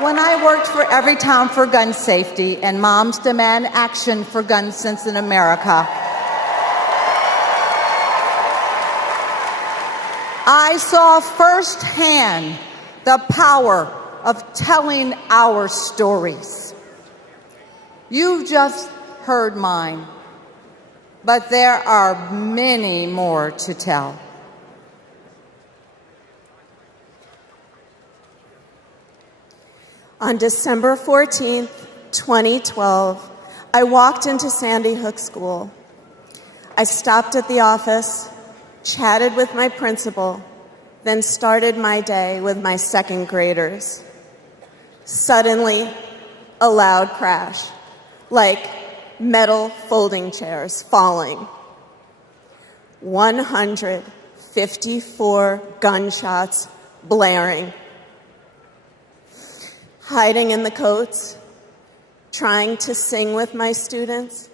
When I worked for every town for gun safety and moms demand action for gun sense in America, I saw firsthand the power of telling our stories. You've just heard mine, but there are many more to tell. On December 14th, 2012, I walked into Sandy Hook School. I stopped at the office, chatted with my principal, then started my day with my second graders. Suddenly, a loud crash, like metal folding chairs falling. 154 gunshots blaring. Hiding in the coats, trying to sing with my students,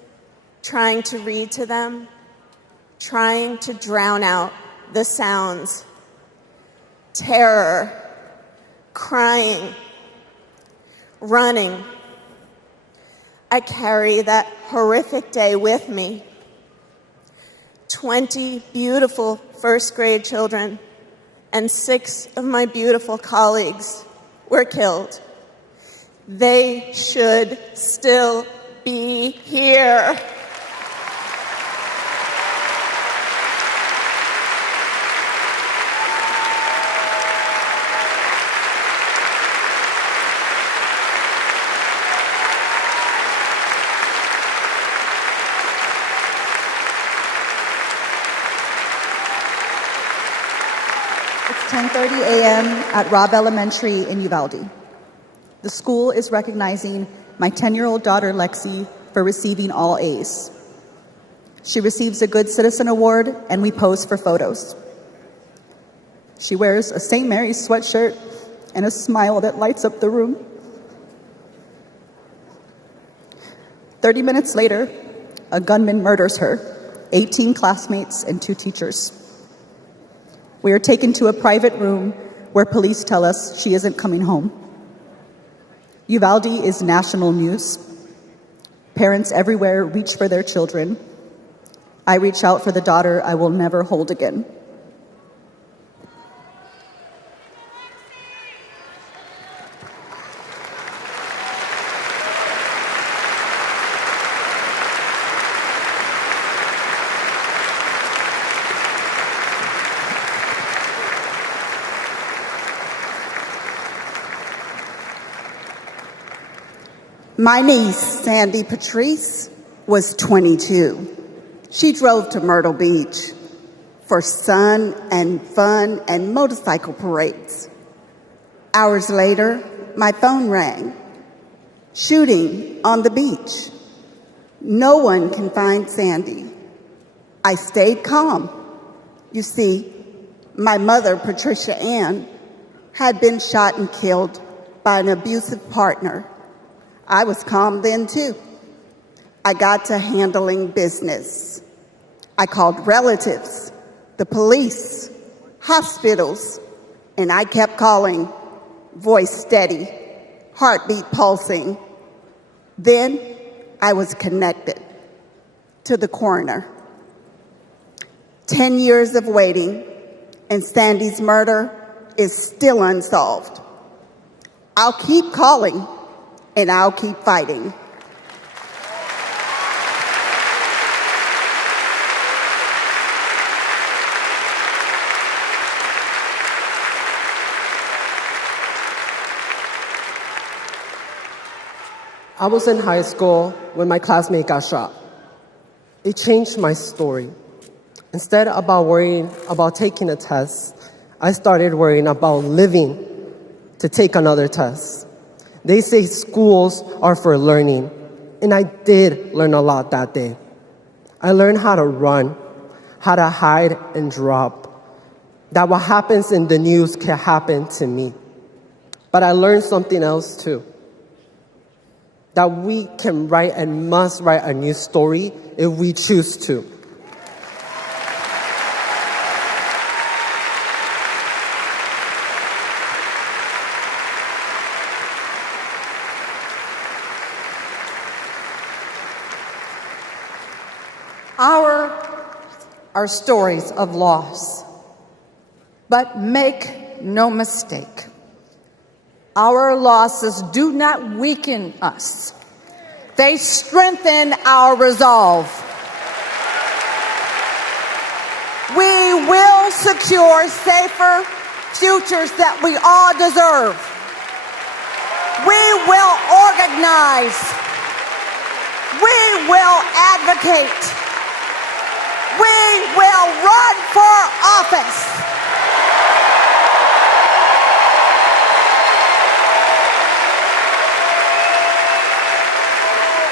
trying to read to them, trying to drown out the sounds. Terror, crying, running. I carry that horrific day with me. 20 beautiful first grade children and 6 of my beautiful colleagues were killed. They should still be here. It's 10:30 a.m. at Robb Elementary in Uvalde. The school is recognizing my 10-year-old daughter, Lexi, for receiving all A's. She receives a Good Citizen Award, and we pose for photos. She wears a St. Mary's sweatshirt and a smile that lights up the room. 30 minutes later, a gunman murders her, 18 classmates, and 2 teachers. We are taken to a private room where police tell us she isn't coming home. Uvalde is national news. Parents everywhere reach for their children. I reach out for the daughter I will never hold again. My niece, Sandy Patrice, was 22. She drove to Myrtle Beach for sun and fun and motorcycle parades. Hours later, my phone rang. Shooting on the beach. No one can find Sandy. I stayed calm. You see, my mother, Patricia Ann, had been shot and killed by an abusive partner. I was calm then, too. I got to handling business. I called relatives, the police, hospitals, and I kept calling, voice steady, heartbeat pulsing. Then I was connected to the coroner. 10 years of waiting, and Sandy's murder is still unsolved. I'll keep calling, and I'll keep fighting. I was in high school when my classmate got shot. It changed my story. Instead of worrying about taking a test, I started worrying about living to take another test. They say schools are for learning, and I did learn a lot that day. I learned how to run, how to hide and drop, that what happens in the news can happen to me. But I learned something else too, that we can write and must write a new story if we choose to. Are stories of loss. But make no mistake, our losses do not weaken us. They strengthen our resolve. We will secure safer futures that we all deserve. We will organize. We will advocate. We will run for office.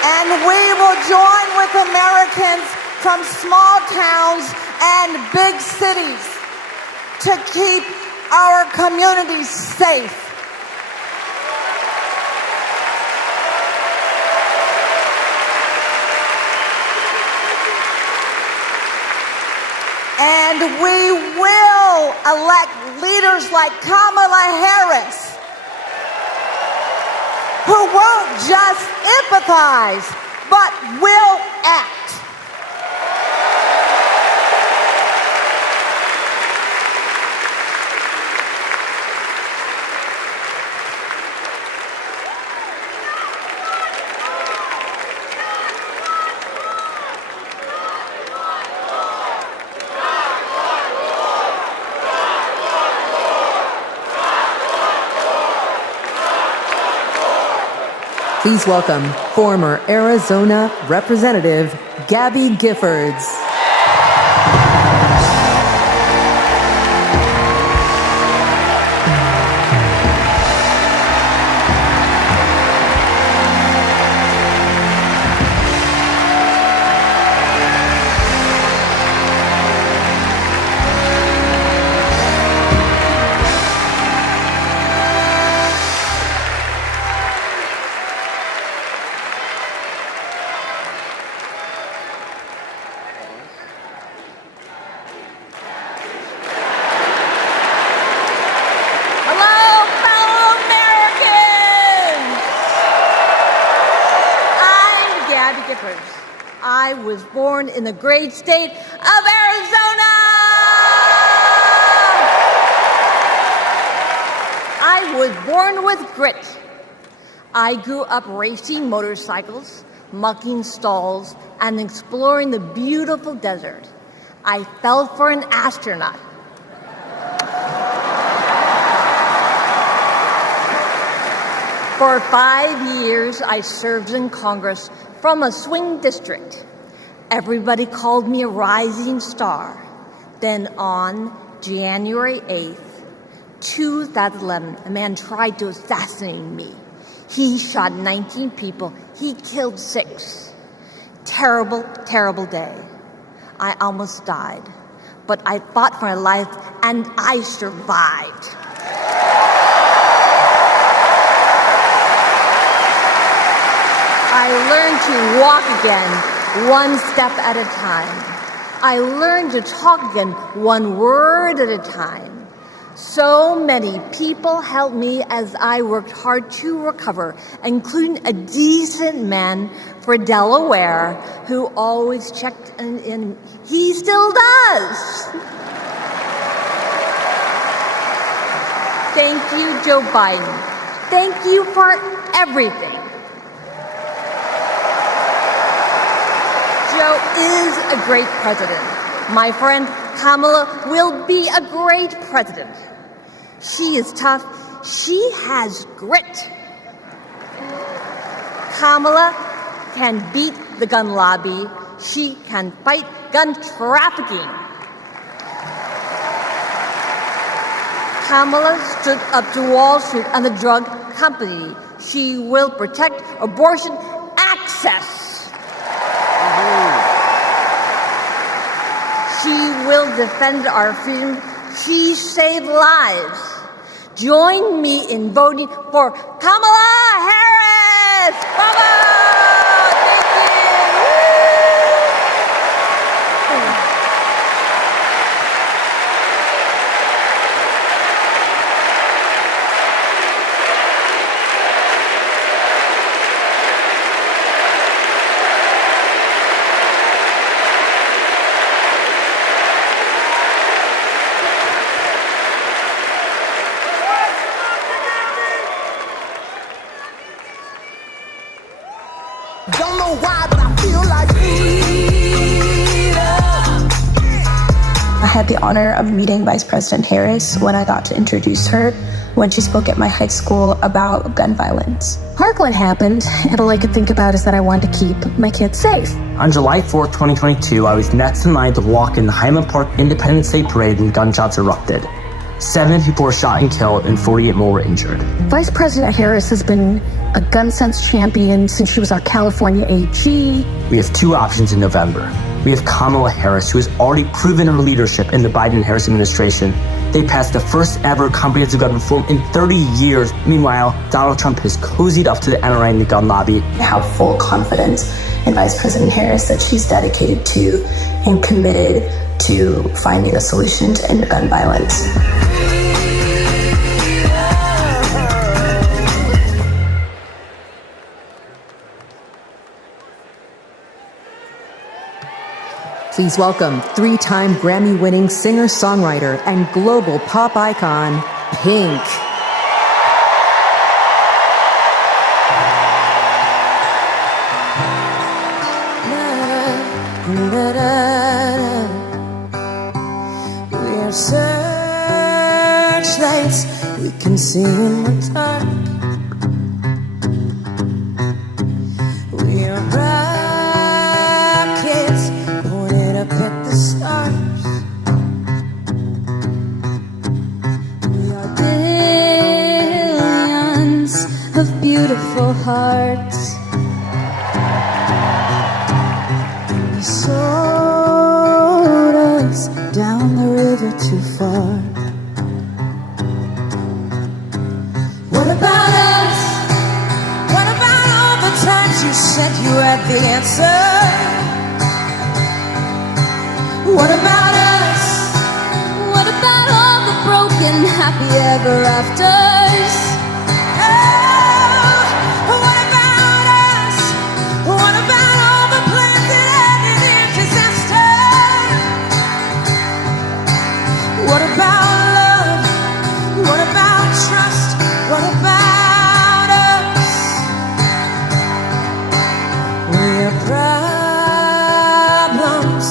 And we will join with Americans from small towns and big cities to keep our communities safe. And we will elect leaders like Kamala Harris, who won't just empathize, but will act. Please welcome former Arizona Representative Gabby Giffords. I was born in the great state of Arizona. I was born with grit. I grew up racing motorcycles, mucking stalls, and exploring the beautiful desert. I fell for an astronaut. For 5 years, I served in Congress from a swing district. Everybody called me a rising star. Then on January 8th, 2011, a man tried to assassinate me. He shot 19 people. He killed 6. Terrible, terrible day. I almost died, but I fought for my life and I survived. I learned to walk again, one step at a time. I learned to talk again, one word at a time. So many people helped me as I worked hard to recover, including a decent man for Delaware who always checked in. He still does. Thank you, Joe Biden. thank you for everything. Joe is a great president. My friend Kamala will be a great president. She is tough. She has grit. Kamala can beat the gun lobby. She can fight gun trafficking. Kamala stood up to Wall Street and the drug company. She will protect abortion access. She will defend our freedom. She saved lives. Join me in voting for Kamala Harris. Mama! Don't know why, but I feel like I had the honor of meeting Vice President Harris when I got to introduce her when she spoke at my high school about gun violence. Parkland happened, and all I could think about is that I wanted to keep my kids safe. On July 4th, 2022, I was next in line to walk in the Highland Park Independence Day Parade when gunshots erupted. 7 people were shot and killed, and 48 more were injured. Vice President Harris has been a gun sense champion since she was our California AG. We have 2 options in November. We have Kamala Harris, who has already proven her leadership in the Biden-Harris administration. They passed the first ever comprehensive gun reform in 30 years. Meanwhile, Donald Trump has cozied up to the NRA and the gun lobby. I have full confidence in Vice President Harris that she's dedicated to and committed to finding a solution to end gun violence. Please welcome 3-time Grammy-winning singer-songwriter and global pop icon, Pink. We are searchlights we can see in the dark. We are rockets pointed up at the stars. We are billions of beautiful hearts. You sold us down the river too far. What about us? What about all the times you said you had the answer? What about us? What about all the broken happy ever afters? Oh, what about us? What about all the plans that ended in disaster? What about love? What about trust? What about us? We are problems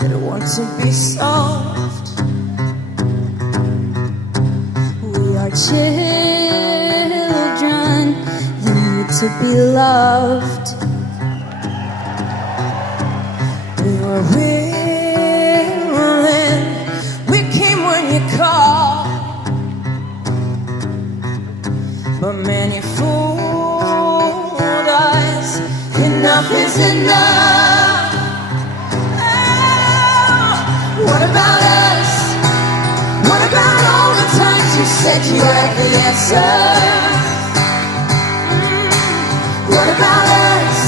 that want to be solved. We are children that need to be loved. We were willing, we came when you called. But man, you fooled us. Enough is enough. Oh, what about us? What about all the times you said you had the answer? What about us?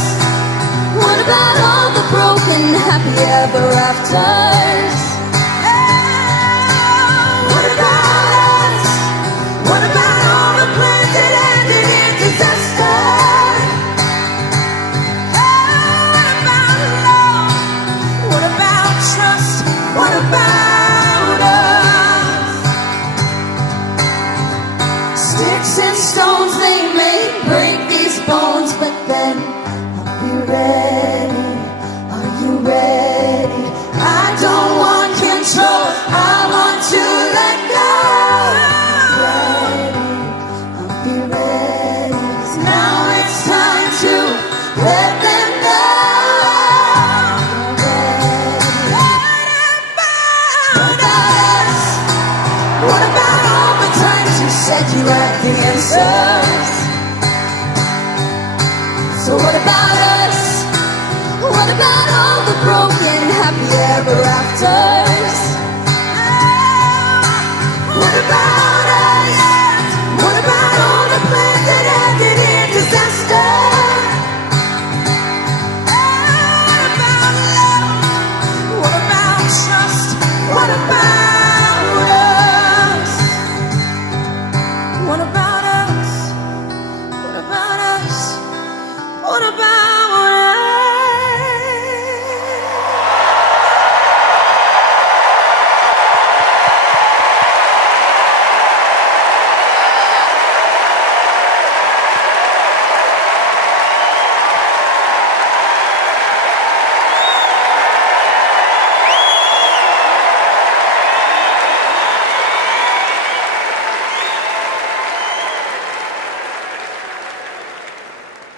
What about all the broken happy ever afters? What about us? What about all the plans that ended in disaster? What about love? What about trust? What about us? Sticks and stones, they What about all the broken happy ever afters? What about us? What about all the plans that ended in disaster? What about love? What about trust? What about us? What about us? What about us? What about us?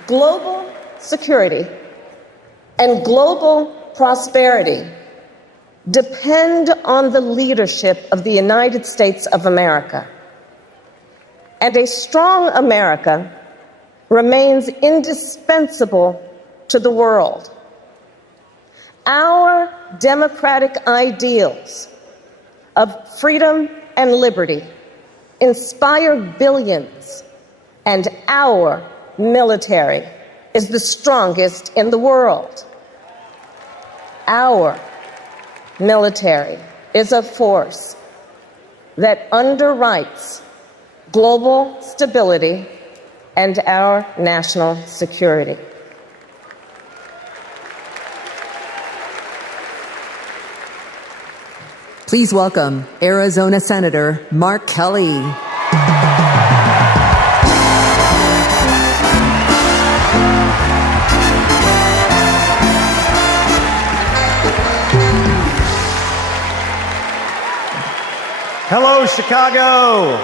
Global security and global prosperity depend on the leadership of the United States of America. And a strong America remains indispensable to the world. Our democratic ideals of freedom and liberty inspire billions, and our military is the strongest in the world. Our military is a force that underwrites global stability and our national security. Please welcome Arizona Senator Mark Kelly. Hello, Chicago.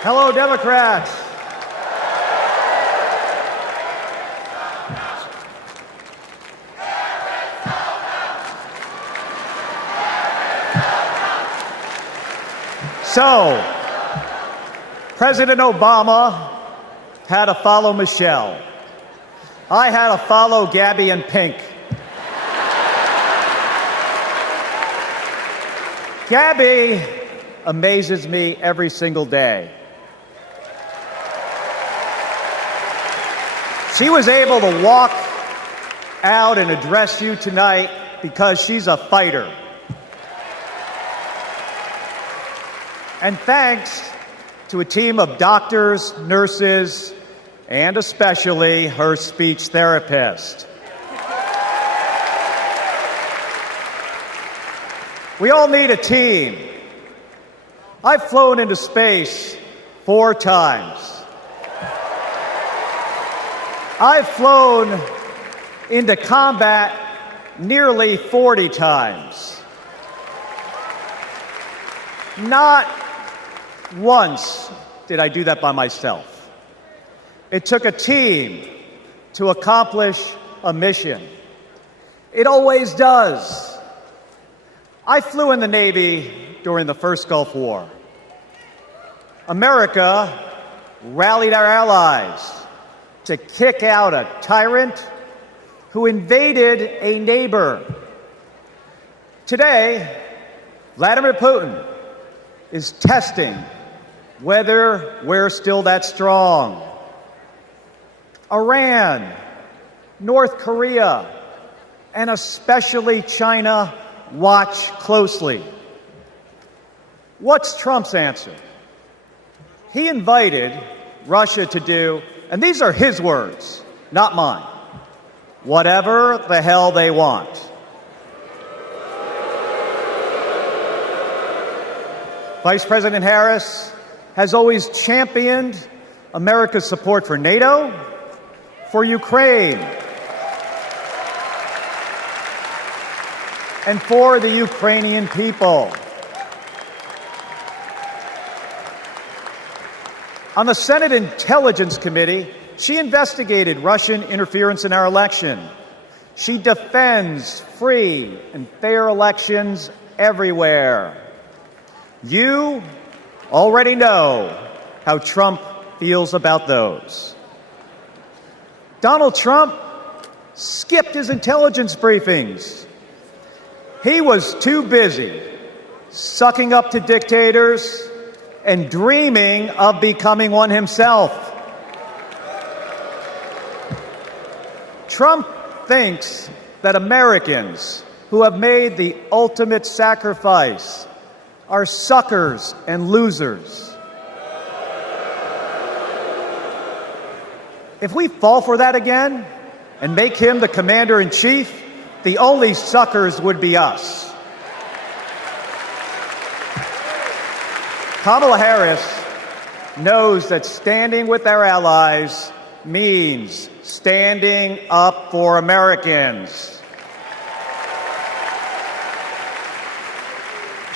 Hello, Democrats. So, President Obama had to follow Michelle. I had to follow Gabby and Pink. Gabby amazes me every single day. She was able to walk out and address you tonight because she's a fighter. And thanks to a team of doctors, nurses, and especially her speech therapist. We all need a team. I've flown into space 4 times. I've flown into combat nearly 40 times. Not once did I do that by myself. It took a team to accomplish a mission. It always does. I flew in the Navy during the first Gulf War. America rallied our allies to kick out a tyrant who invaded a neighbor. Today, Vladimir Putin is testing whether we're still that strong. Iran, North Korea, and especially China watch closely. What's Trump's answer? He invited Russia to do, and these are his words, not mine, whatever the hell they want. Vice President Harris has always championed America's support for NATO, for Ukraine, and for the Ukrainian people. On the Senate Intelligence Committee, she investigated Russian interference in our election. She defends free and fair elections everywhere. You already know how Trump feels about those. Donald Trump skipped his intelligence briefings. He was too busy sucking up to dictators and dreaming of becoming one himself. Trump thinks that Americans who have made the ultimate sacrifice are suckers and losers. If we fall for that again and make him the commander-in-chief, the only suckers would be us. Kamala Harris knows that standing with our allies means standing up for Americans.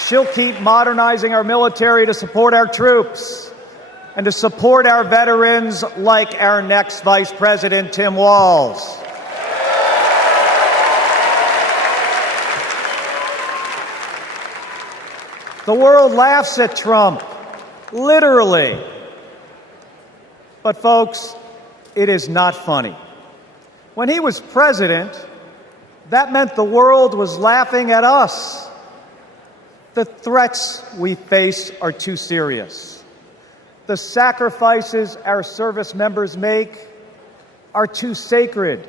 She'll keep modernizing our military to support our troops and to support our veterans like our next Vice President, Tim Walz. The world laughs at Trump, literally. But folks, it is not funny. When he was president, that meant the world was laughing at us. The threats we face are too serious. The sacrifices our service members make are too sacred.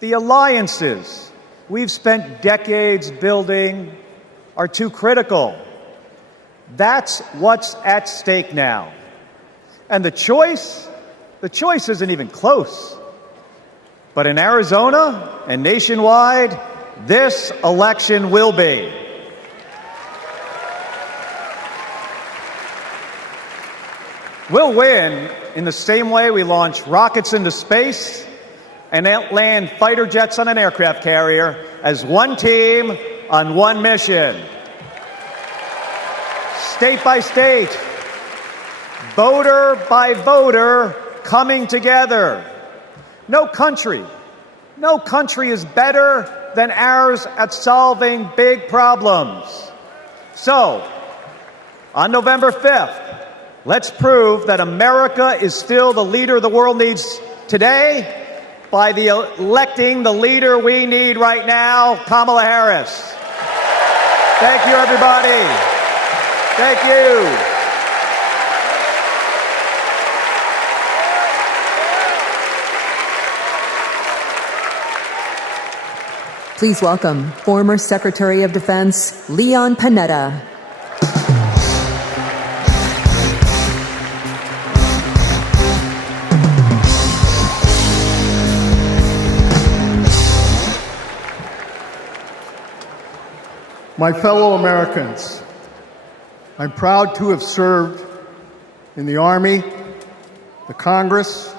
The alliances we've spent decades building are too critical. That's what's at stake now. And the choice isn't even close. But in Arizona and nationwide, this election will be. We'll win in the same way we launch rockets into space and land fighter jets on an aircraft carrier as one team on one mission. State by state, voter by voter, coming together. No country is better than ours at solving big problems. So, on November 5th, let's prove that America is still the leader the world needs today by electing the leader we need right now, Kamala Harris. Thank you, everybody. Thank you. Please welcome former Secretary of Defense Leon Panetta. My fellow Americans, I'm proud to have served in the Army, the Congress,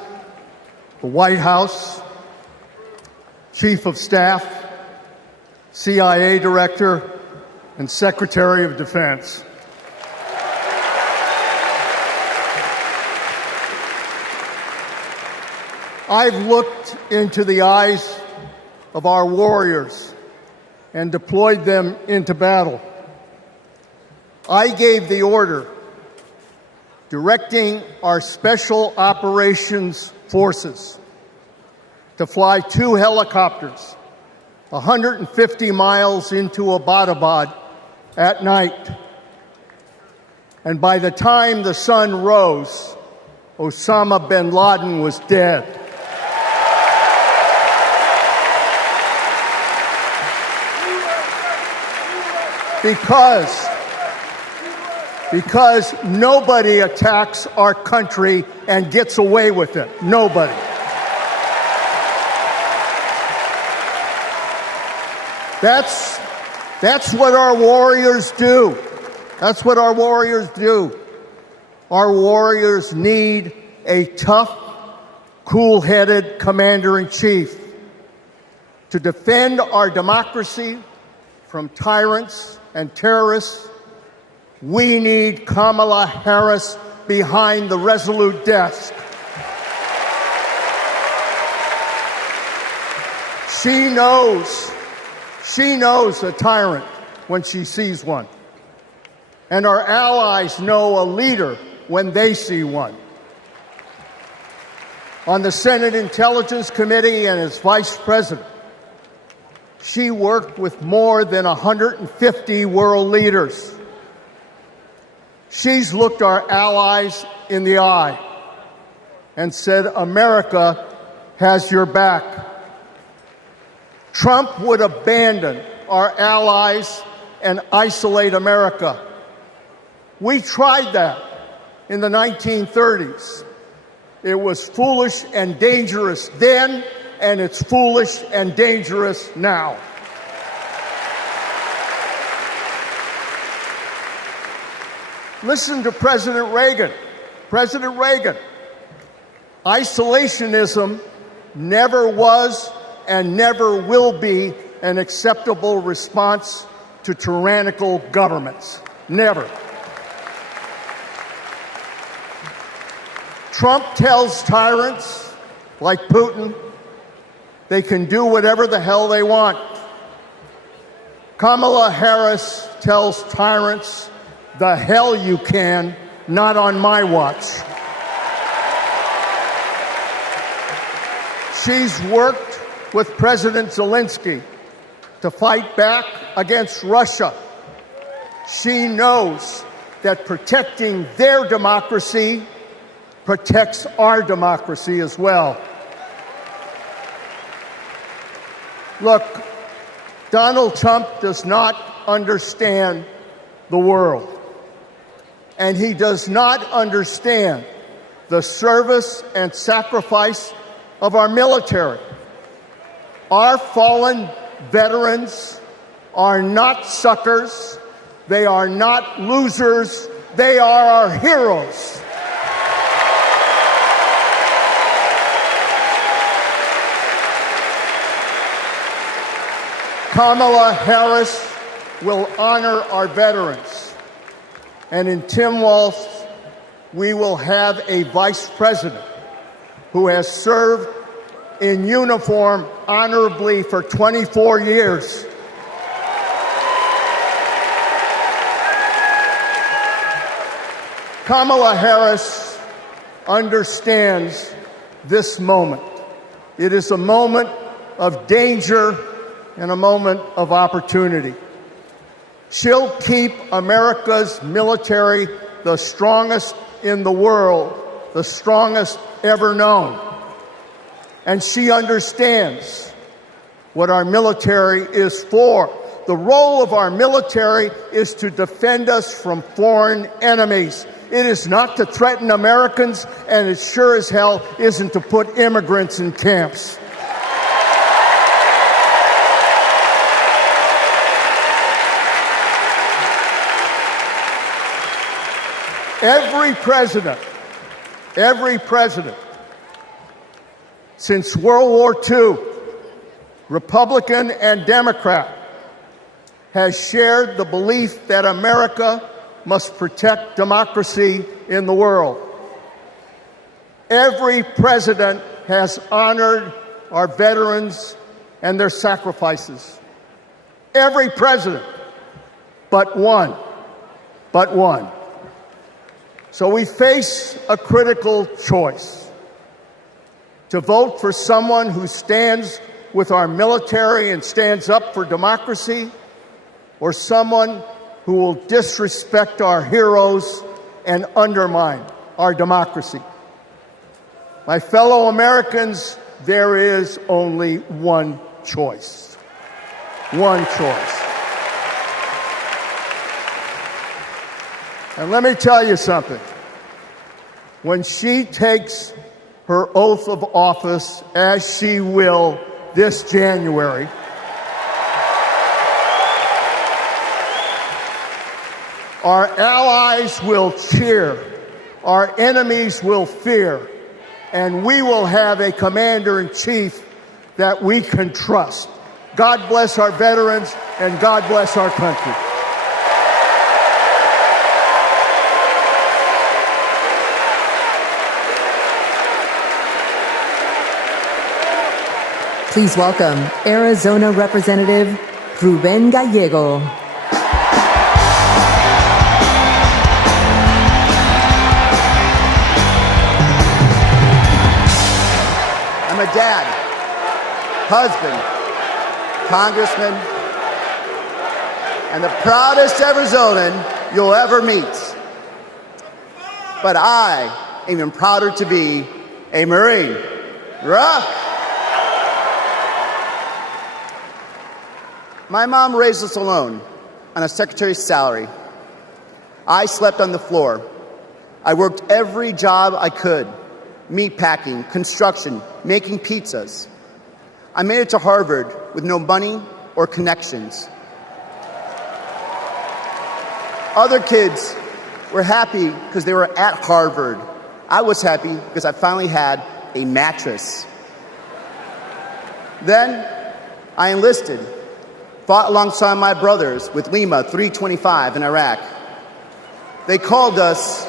the White House, Chief of Staff, CIA Director, and Secretary of Defense. I've looked into the eyes of our warriors and deployed them into battle. I gave the order directing our Special Operations Forces to fly 2 helicopters 150 miles into Abbottabad at night. And by the time the sun rose, Osama bin Laden was dead. Because nobody attacks our country and gets away with it. Nobody. That's what our warriors do. That's what our warriors do. Our warriors need a tough, cool-headed commander-in-chief to defend our democracy from tyrants and terrorists. We need Kamala Harris behind the resolute desk. She knows a tyrant when she sees one. And our allies know a leader when they see one. on the Senate Intelligence Committee and as vice president, she worked with more than 150 world leaders. She's looked our allies in the eye and said, America has your back. Trump would abandon our allies and isolate America. We tried that in the 1930s. It was foolish and dangerous then, and it's foolish and dangerous now. Listen to President Reagan. President Reagan. Isolationism never was and never will be an acceptable response to tyrannical governments. Never. Trump tells tyrants like Putin they can do whatever the hell they want. Kamala Harris tells tyrants, the hell you can, not on my watch. She's worked with President Zelensky to fight back against Russia. She knows that protecting their democracy protects our democracy as well. Look, Donald Trump does not understand the world, and he does not understand the service and sacrifice of our military. Our fallen veterans are not suckers. They are not losers. They are our heroes. Kamala Harris will honor our veterans. And in Tim Walz, we will have a vice president who has served in uniform honorably for 24 years. Kamala Harris understands this moment. It is a moment of danger and a moment of opportunity. She'll keep America's military the strongest in the world, the strongest ever known. And she understands what our military is for. The role of our military is to defend us from foreign enemies. It is not to threaten Americans, and it sure as hell isn't to put immigrants in camps. Every president since World War II, Republican and Democrat, has shared the belief that America must protect democracy in the world. Every president has honored our veterans and their sacrifices. Every president, but one. So we face a critical choice: to vote for someone who stands with our military and stands up for democracy, or someone who will disrespect our heroes and undermine our democracy. My fellow Americans, there is only one choice. One choice. And let me tell you something. When she takes her oath of office, as she will this January, our allies will cheer, our enemies will fear, and we will have a commander-in-chief that we can trust. God bless our veterans, and God bless our country. Please welcome Arizona Representative Ruben Gallego. I'm a dad, husband, congressman, and the proudest Arizonan you'll ever meet. But I am even prouder to be a Marine. My mom raised us alone on a secretary's salary. I slept on the floor. I worked every job I could: meat packing, construction, making pizzas. I made it to Harvard with no money or connections. Other kids were happy because they were at Harvard. I was happy because I finally had a mattress. Then I enlisted, fought alongside my brothers with Lima 325 in Iraq. They called us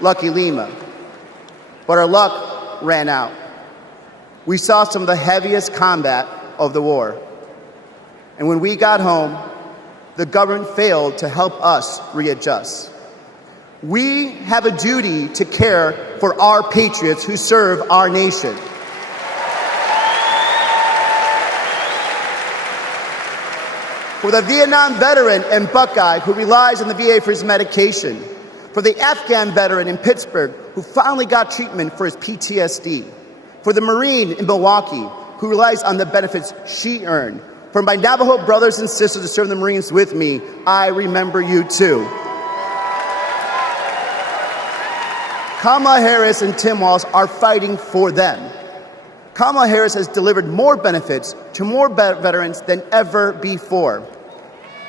Lucky Lima, but our luck ran out. We saw some of the heaviest combat of the war. And when we got home, the government failed to help us readjust. We have a duty to care for our patriots who serve our nation. For the Vietnam veteran and Buckeye who relies on the VA for his medication. For the Afghan veteran in Pittsburgh who finally got treatment for his PTSD. For the Marine in Milwaukee who relies on the benefits she earned. For my Navajo brothers and sisters who serve the Marines with me, I remember you too. Kamala Harris and Tim Walz are fighting for them. Kamala Harris has delivered more benefits to more veterans than ever before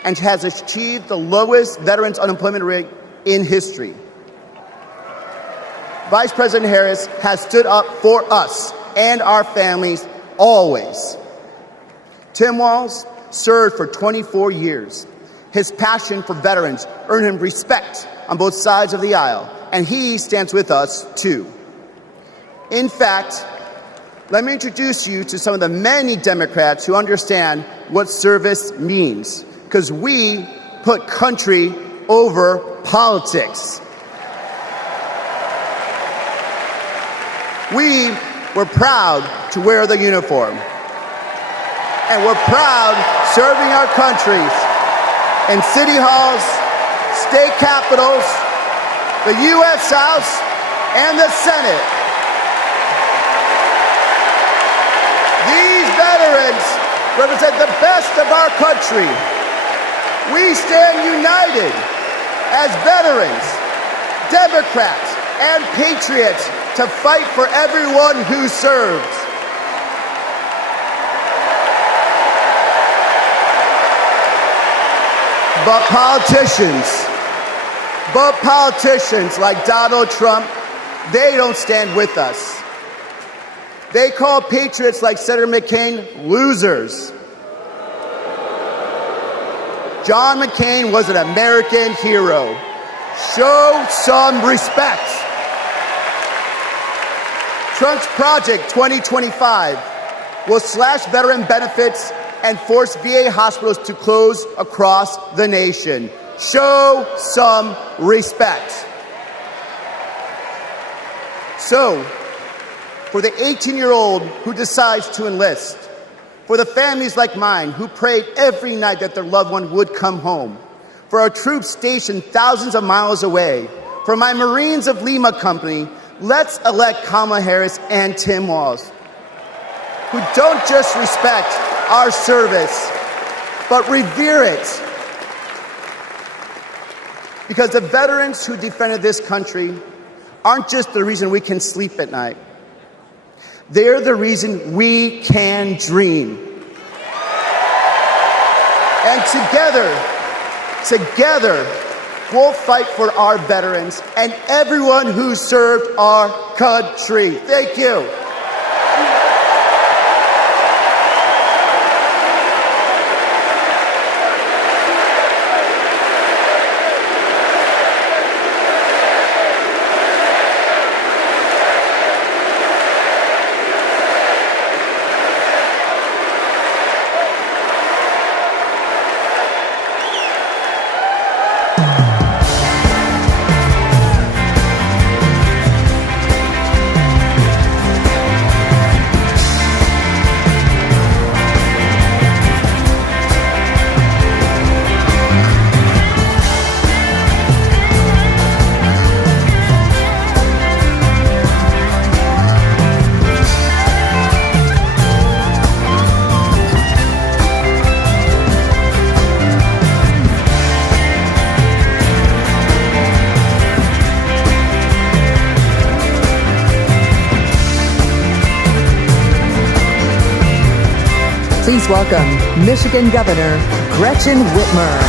and has achieved the lowest veterans unemployment rate in history. Vice President Harris has stood up for us and our families always. Tim Walz served for 24 years. His passion for veterans earned him respect on both sides of the aisle, and he stands with us too. In fact, let me introduce you to some of the many Democrats who understand what service means, because we put country over politics. We were proud to wear the uniform. And we're proud serving our countries in city halls, state capitals, the U.S. House, and the Senate. These veterans represent the best of our country. We stand united as veterans, Democrats, and patriots to fight for everyone who serves. But politicians like Donald Trump, they don't stand with us. They call patriots like Senator McCain losers. John McCain was an American hero. Show some respect. Trump's Project 2025 will slash veteran benefits and force VA hospitals to close across the nation. Show some respect. So, for the 18-year-old who decides to enlist, for the families like mine who prayed every night that their loved one would come home, for our troops stationed thousands of miles away, for my Marines of Lima Company, let's elect Kamala Harris and Tim Walz, who don't just respect our service, but revere it. Because the veterans who defended this country aren't just the reason we can sleep at night. They're the reason we can dream. And together, we'll fight for our veterans and everyone who served our country. Thank you. Please welcome Michigan Governor Gretchen Whitmer.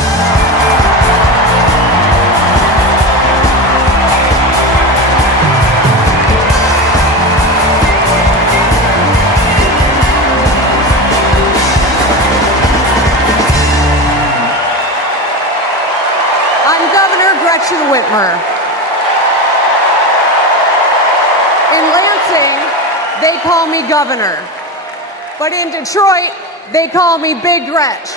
Gretchen Whitmer. In Lansing, they call me governor. But in Detroit, they call me Big Gretch.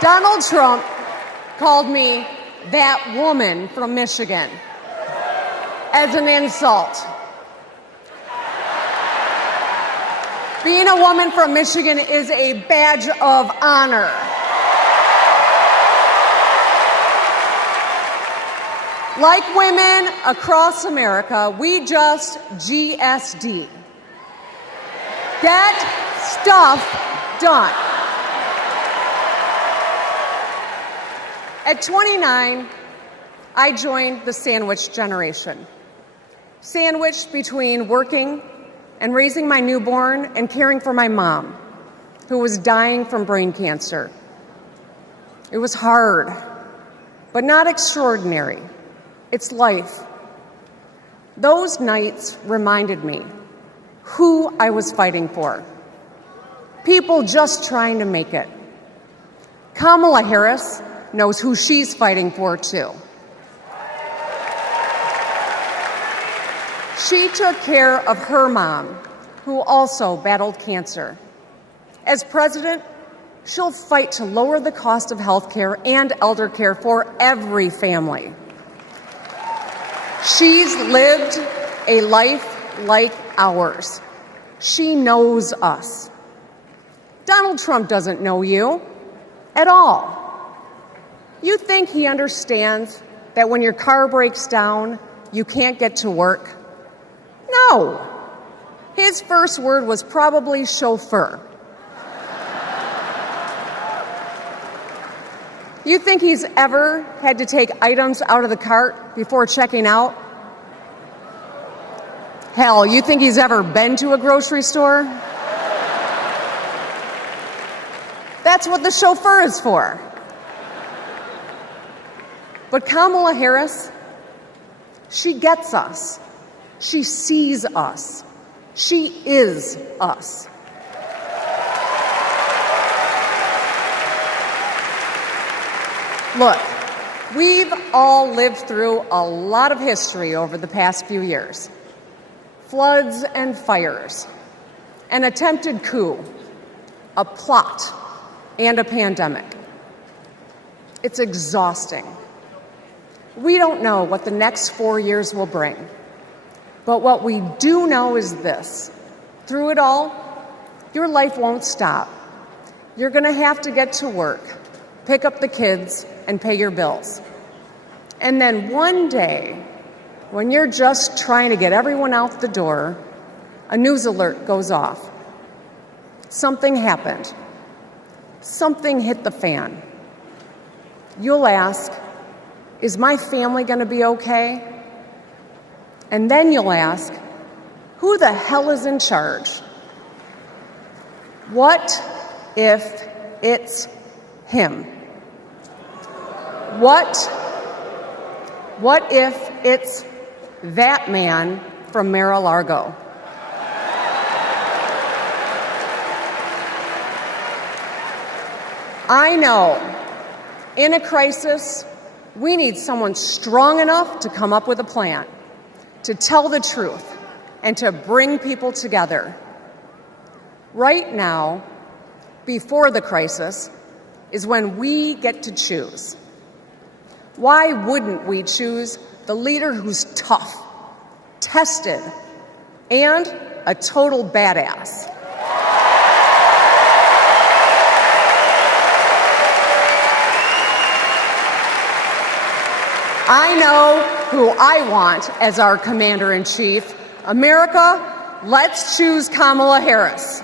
Donald Trump called me that woman from Michigan as an insult. Being a woman from Michigan is a badge of honor. Like women across America, we just GSD. Get stuff done. At 29, I joined the sandwich generation. Sandwiched between working and raising my newborn and caring for my mom, who was dying from brain cancer. It was hard, but not extraordinary. It's life. Those nights reminded me who I was fighting for. People just trying to make it. Kamala Harris knows who she's fighting for, too. She took care of her mom, who also battled cancer. As president, she'll fight to lower the cost of health care and elder care for every family. She's lived a life like ours. She knows us. Donald Trump doesn't know you at all. You think he understands that when your car breaks down, you can't get to work? No. His first word was probably chauffeur. You think he's ever had to take items out of the cart before checking out? Hell, you think he's ever been to a grocery store? That's what the chauffeur is for. But Kamala Harris, she gets us. She sees us. She is us. Look, we've all lived through a lot of history over the past few years. Floods and fires, an attempted coup, a plot, and a pandemic. It's exhausting. We don't know what the next 4 years will bring. But what we do know is this. Through it all, your life won't stop. You're going to have to get to work, pick up the kids, and pay your bills. And then one day, when you're just trying to get everyone out the door, a news alert goes off. Something happened. Something hit the fan. You'll ask, is my family going to be okay? And then you'll ask, who the hell is in charge? What if it's him? What if it's that man from Mar-a-Lago? I know, in a crisis, we need someone strong enough to come up with a plan, to tell the truth, and to bring people together. Right now, before the crisis, is when we get to choose. Why wouldn't we choose the leader who's tough, tested, and a total badass? I know who I want as our commander-in-chief. America, let's choose Kamala Harris.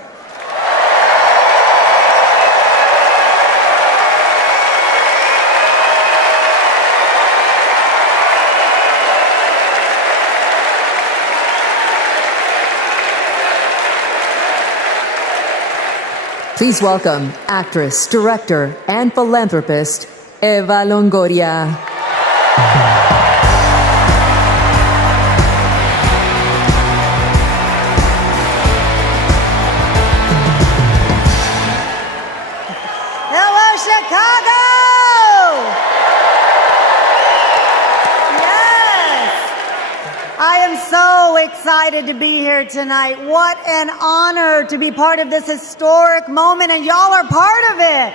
Please welcome actress, director, and philanthropist, Eva Longoria. Hello, Chicago! Yes! I am so excited to be here tonight. What an honor to be part of this historic moment, and y'all are part of it.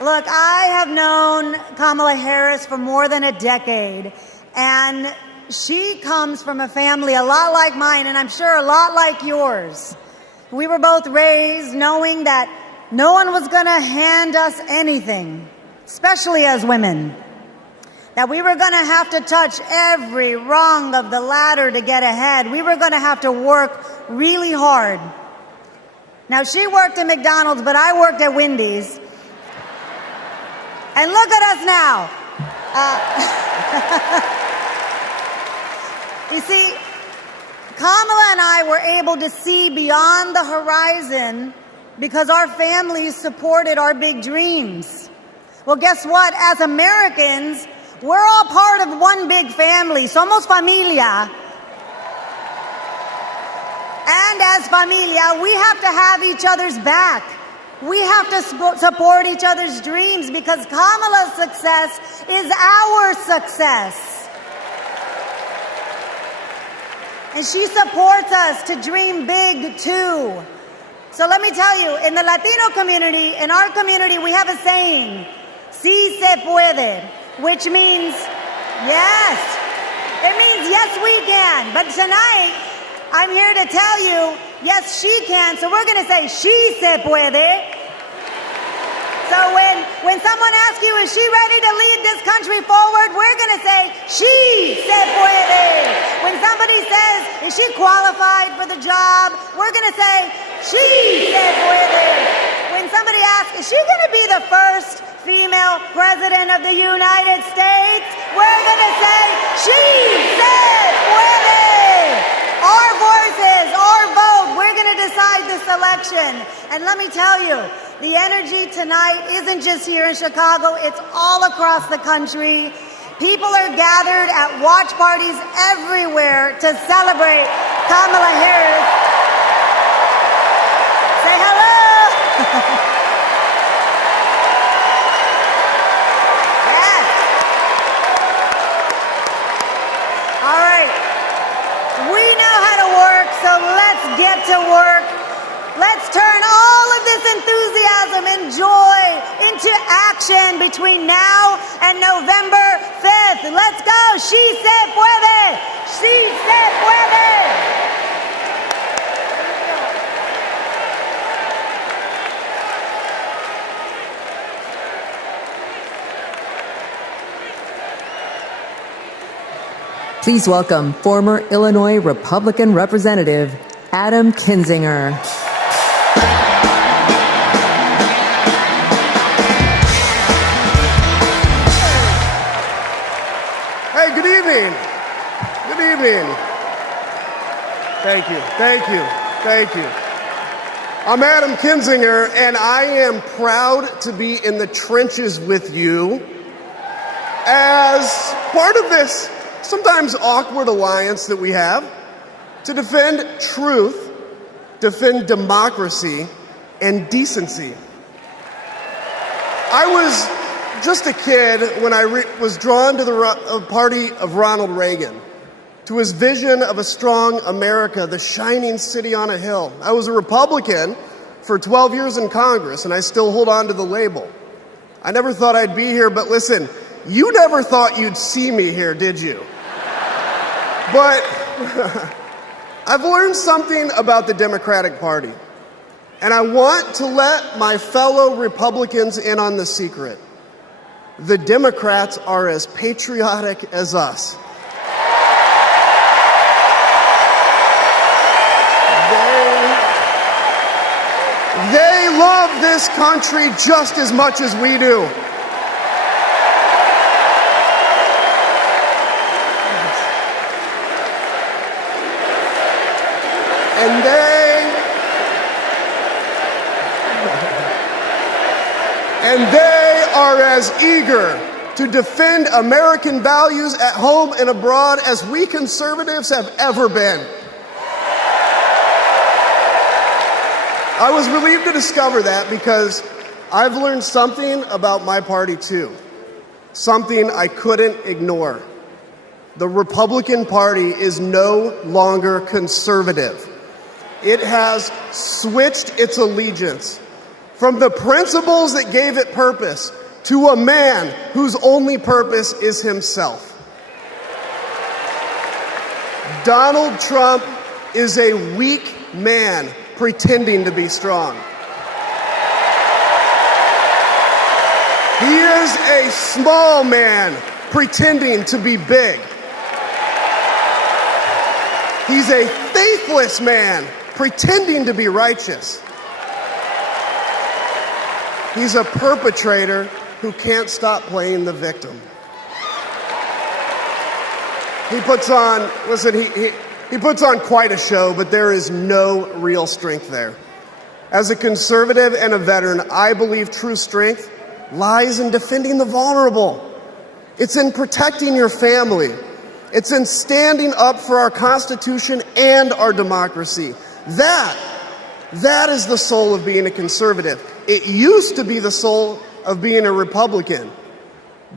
Look, I have known Kamala Harris for more than a decade, and she comes from a family a lot like mine, and I'm sure a lot like yours. We were both raised knowing that no one was going to hand us anything, especially as women. That we were going to have to touch every rung of the ladder to get ahead. We were going to have to work really hard. Now, she worked at McDonald's, but I worked at Wendy's. And look at us now. You see, Kamala and I were able to see beyond the horizon because our families supported our big dreams. Well, guess what? As Americans, we're all part of one big family. Somos familia. And as familia, we have to have each other's back. We have to support each other's dreams because Kamala's success is our success. And she supports us to dream big too. So let me tell you, in the Latino community, in our community, we have a saying, sí se puede, which means yes. It means yes, we can. But tonight, I'm here to tell you, yes, she can. So we're going to say, she se puede. So when someone asks you, is she ready to lead this country forward? We're going to say, she se puede. When somebody says, is she qualified for the job? We're going to say, she se puede. When somebody asks, is she going to be the first female president of the United States? We're going to say, she se puede. Our voices, our vote, we're going to decide this election. And let me tell you, the energy tonight isn't just here in Chicago, it's all across the country. People are gathered at watch parties everywhere to celebrate Kamala Harris. Say hello. Yes. All right. We know how to work, so let's get to work. Let's turn all of this enthusiasm and joy into action between now and November 5th. Let's go. She se puede. She se puede. Please welcome former Illinois Republican Representative Adam Kinzinger. Good evening. Thank you. I'm Adam Kinzinger, and I am proud to be in the trenches with you as part of this sometimes awkward alliance that we have to defend truth, defend democracy, and decency. I was just a kid when I was drawn to the party of Ronald Reagan, to his vision of a strong America, the shining city on a hill. I was a Republican for 12 years in Congress, and I still hold on to the label. I never thought I'd be here, but listen, you never thought you'd see me here, did you? But I've learned something about the Democratic Party, and I want to let my fellow Republicans in on the secret. The Democrats are as patriotic as us. They love this country just as much as we do. And they as eager to defend American values at home and abroad as we conservatives have ever been. I was relieved to discover that because I've learned something about my party too, something I couldn't ignore. The Republican Party is no longer conservative. It has switched its allegiance from the principles that gave it purpose to a man whose only purpose is himself. Donald Trump is a weak man pretending to be strong. He is a small man pretending to be big. He's a faithless man pretending to be righteous. He's a perpetrator who can't stop playing the victim. He puts on, he puts on quite a show, but there is no real strength there. As a conservative and a veteran, I believe true strength lies in defending the vulnerable. It's in protecting your family. It's in standing up for our Constitution and our democracy. That is the soul of being a conservative. It used to be the soul of being a Republican,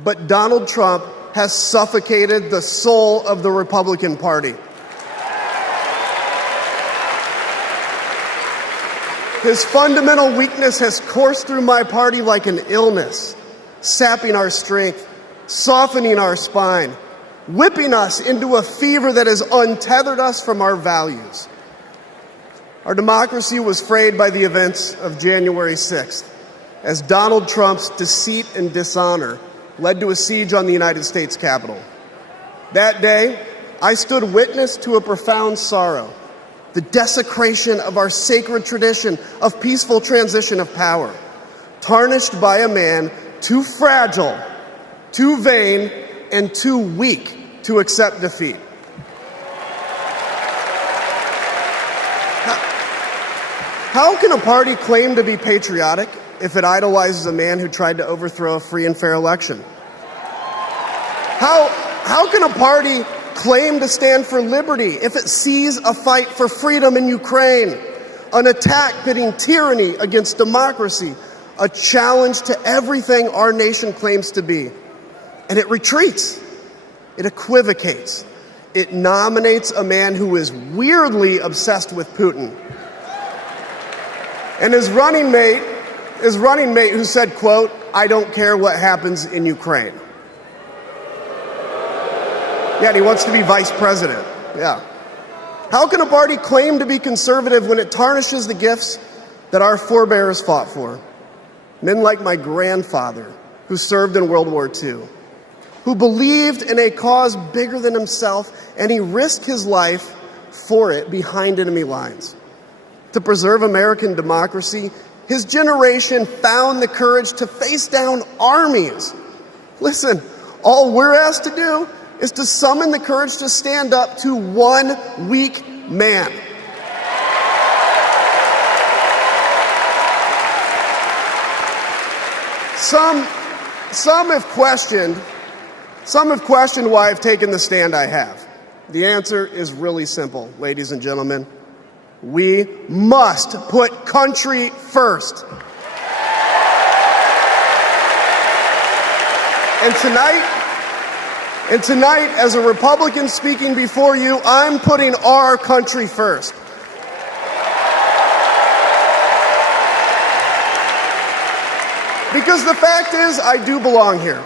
but Donald Trump has suffocated the soul of the Republican Party. His fundamental weakness has coursed through my party like an illness, sapping our strength, softening our spine, whipping us into a fever that has untethered us from our values. Our democracy was frayed by the events of January 6th, as Donald Trump's deceit and dishonor led to a siege on the United States Capitol. That day, I stood witness to a profound sorrow, the desecration of our sacred tradition of peaceful transition of power, tarnished by a man too fragile, too vain, and too weak to accept defeat. How can a party claim to be patriotic if it idolizes a man who tried to overthrow a free and fair election? How can a party claim to stand for liberty if it sees a fight for freedom in Ukraine, an attack pitting tyranny against democracy, a challenge to everything our nation claims to be, and it retreats, it equivocates, it nominates a man who is weirdly obsessed with Putin, and his running mate who said, quote, "I don't care what happens in Ukraine." Yeah, and he wants to be vice president. Yeah. How can a party claim to be conservative when it tarnishes the gifts that our forebears fought for? Men like my grandfather, who served in World War II, who believed in a cause bigger than himself, and he risked his life for it behind enemy lines. To preserve American democracy, his generation found the courage to face down armies. Listen, all we're asked to do is to summon the courage to stand up to one weak man. Some have questioned why I've taken the stand I have. The answer is really simple, ladies and gentlemen. We must put country first. And tonight, as a Republican speaking before you, I'm putting our country first. Because the fact is, I do belong here.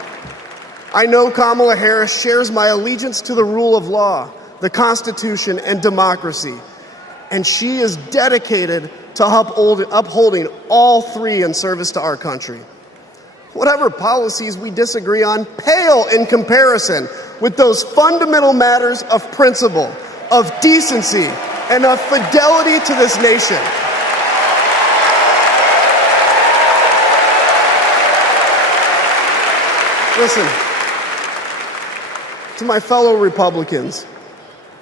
I know Kamala Harris shares my allegiance to the rule of law, the Constitution, and democracy. And she is dedicated to upholding all three in service to our country. Whatever policies we disagree on pale in comparison with those fundamental matters of principle, of decency, and of fidelity to this nation. Listen, to my fellow Republicans,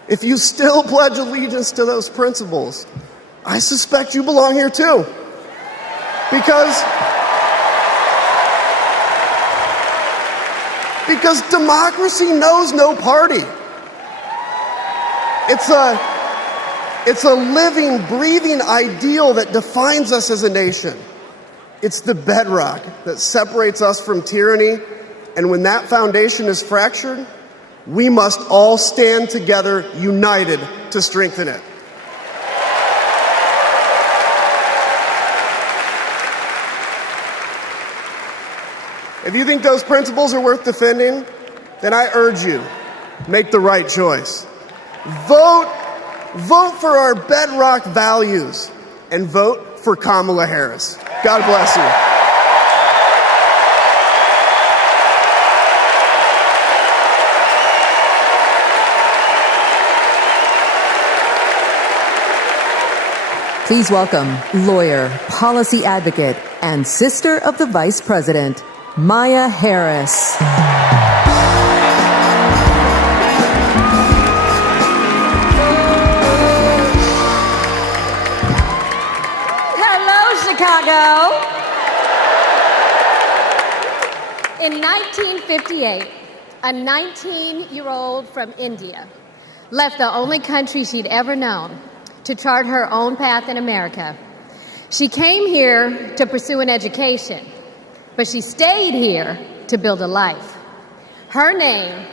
if you still pledge allegiance to those principles, I suspect you belong here too. Because Because democracy knows no party. It's a living, breathing ideal that defines us as a nation. It's the bedrock that separates us from tyranny, and when that foundation is fractured, we must all stand together, united, to strengthen it. If you think those principles are worth defending, then I urge you, make the right choice. Vote for our bedrock values and vote for Kamala Harris. God bless you. Please welcome lawyer, policy advocate, and sister of the Vice President, Maya Harris. Hello, Chicago. In 1958, a 19-year-old from India left the only country she'd ever known to chart her own path in America. She came here to pursue an education, but she stayed here to build a life. Her name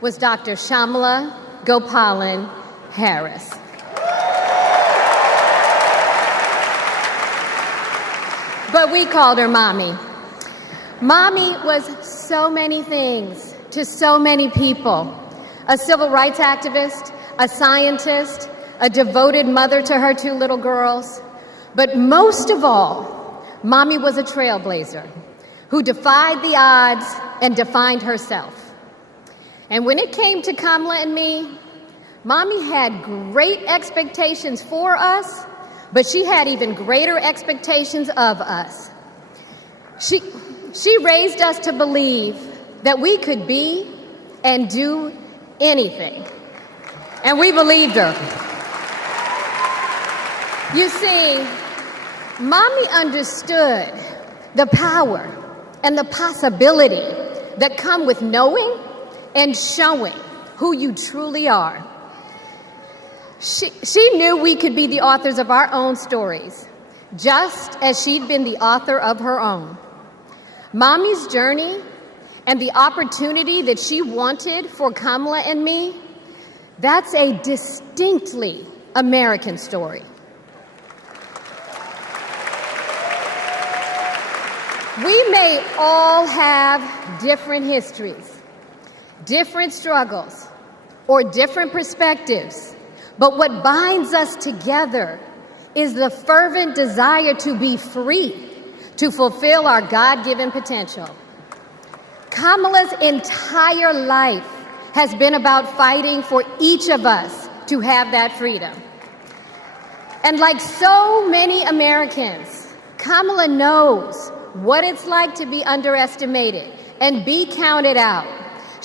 was Dr. Shyamala Gopalan Harris. But we called her Mommy. Mommy was so many things to so many people. A civil rights activist, a scientist, a devoted mother to her 2 little girls. But most of all, Mommy was a trailblazer who defied the odds and defined herself. And when it came to Kamala and me, Mommy had great expectations for us, but she had even greater expectations of us. She raised us to believe that we could be and do anything. And we believed her. You see, Mommy understood the power and the possibility that come with knowing and showing who you truly are. She knew we could be the authors of our own stories, just as she'd been the author of her own. Mommy's journey and the opportunity that she wanted for Kamala and me, that's a distinctly American story. We may all have different histories, different struggles, or different perspectives, but what binds us together is the fervent desire to be free, to fulfill our God-given potential. Kamala's entire life has been about fighting for each of us to have that freedom. And like so many Americans, Kamala knows what it's like to be underestimated and be counted out.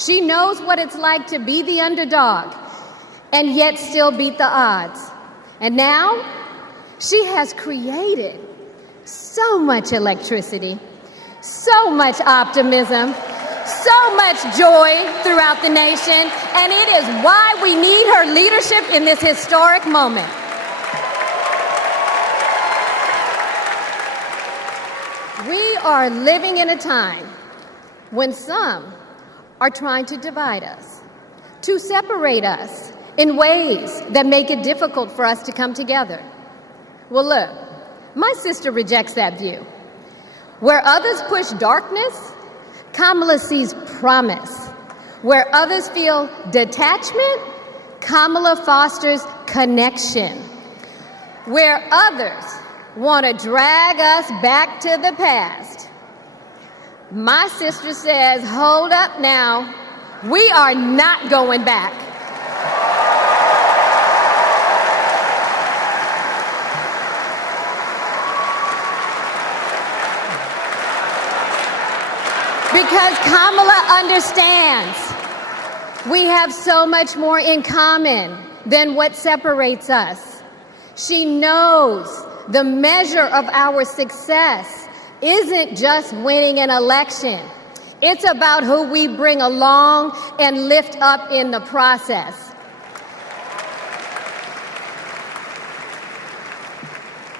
She knows what it's like to be the underdog and yet still beat the odds. And now she has created so much electricity, so much optimism, so much joy throughout the nation, and it is why we need her leadership in this historic moment. We are living in a time when some are trying to divide us, to separate us in ways that make it difficult for us to come together. Well, look, my sister rejects that view. Where others push darkness, Kamala sees promise. Where others feel detachment, Kamala fosters connection. Where others want to drag us back to the past, my sister says, hold up now, we are not going back. Because Kamala understands we have so much more in common than what separates us. She knows the measure of our success isn't just winning an election. It's about who we bring along and lift up in the process.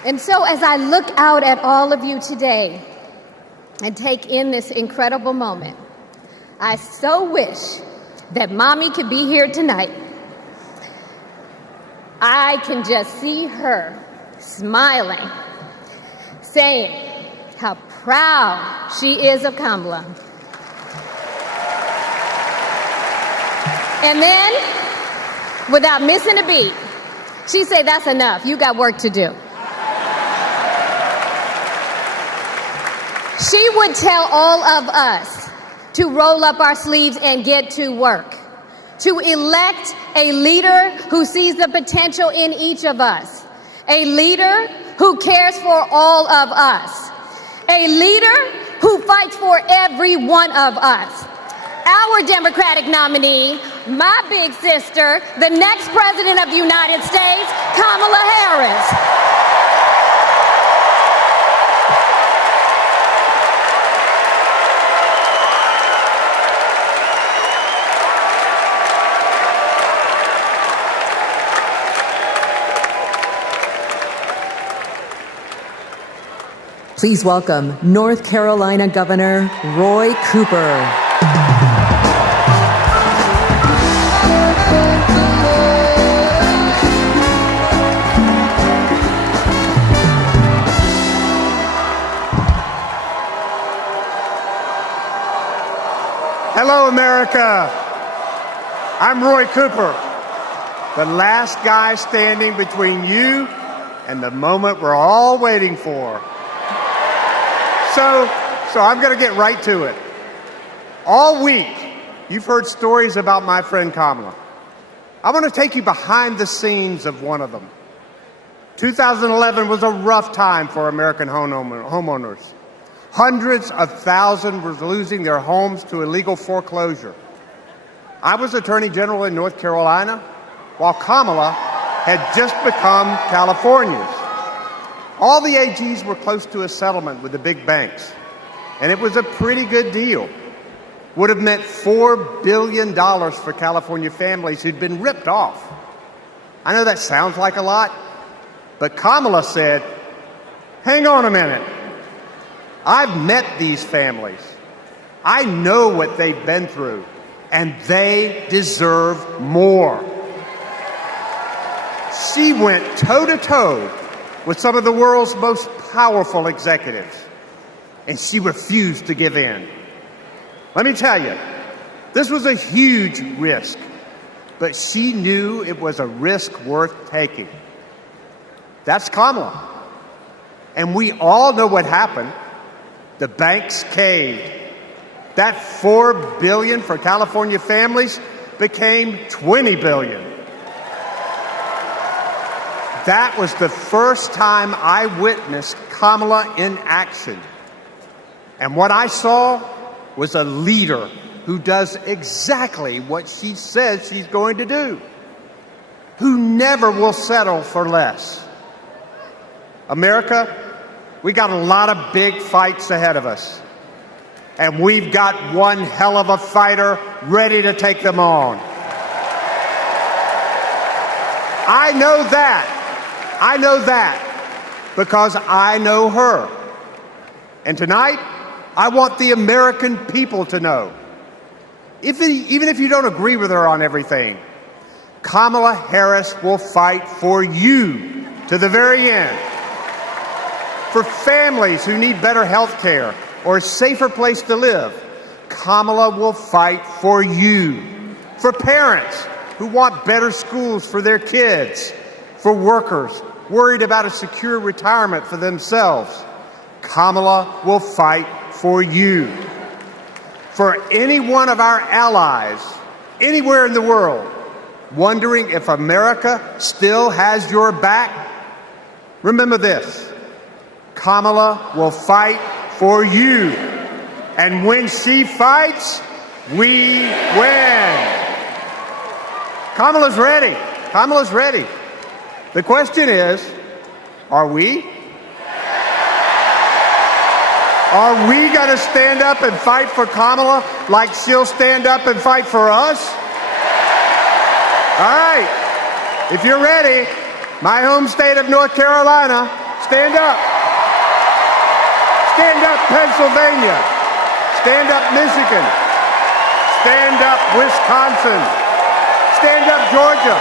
And so as I look out at all of you today and take in this incredible moment, I so wish that Mommy could be here tonight. I can just see her smiling, saying how proud she is of Kamala. And then, without missing a beat, she say, "That's enough, you got work to do." She would tell all of us to roll up our sleeves and get to work, to elect a leader who sees the potential in each of us, a leader who cares for all of us, a leader who fights for every one of us. Our Democratic nominee, my big sister, the next President of the United States, Kamala Harris. Please welcome North Carolina Governor Roy Cooper. Hello, America. I'm Roy Cooper, the last guy standing between you and the moment we're all waiting for. So I'm going to get right to it. All week, you've heard stories about my friend Kamala. I want to take you behind the scenes of one of them. 2011 was a rough time for American homeowners. Hundreds of thousands were losing their homes to illegal foreclosure. I was Attorney General in North Carolina, while Kamala had just become California's. All the AGs were close to a settlement with the big banks, and it was a pretty good deal. Would have meant $4 billion for California families who'd been ripped off. I know that sounds like a lot, but Kamala said, "Hang on a minute. I've met these families. I know what they've been through, and they deserve more." She went toe-to-toe with some of the world's most powerful executives, and she refused to give in. Let me tell you, this was a huge risk, but she knew it was a risk worth taking. That's Kamala. And we all know what happened. The banks caved. That $4 billion for California families became $20 billion. That was the first time I witnessed Kamala in action. And what I saw was a leader who does exactly what she says she's going to do, who never will settle for less. America, we got a lot of big fights ahead of us, and we've got one hell of a fighter ready to take them on. I know that because I know her. And tonight, I want the American people to know, even if you don't agree with her on everything, Kamala Harris will fight for you to the very end. For families who need better health care or a safer place to live, Kamala will fight for you. For parents who want better schools for their kids, for workers worried about a secure retirement for themselves, Kamala will fight for you. For any one of our allies anywhere in the world wondering if America still has your back, remember this: Kamala will fight for you. And when she fights, we win. Kamala's ready. Kamala's ready. The question is, are we? Are we going to stand up and fight for Kamala like she'll stand up and fight for us? All right. If you're ready, my home state of North Carolina, stand up. Stand up, Pennsylvania. Stand up, Michigan. Stand up, Wisconsin. Stand up, Georgia.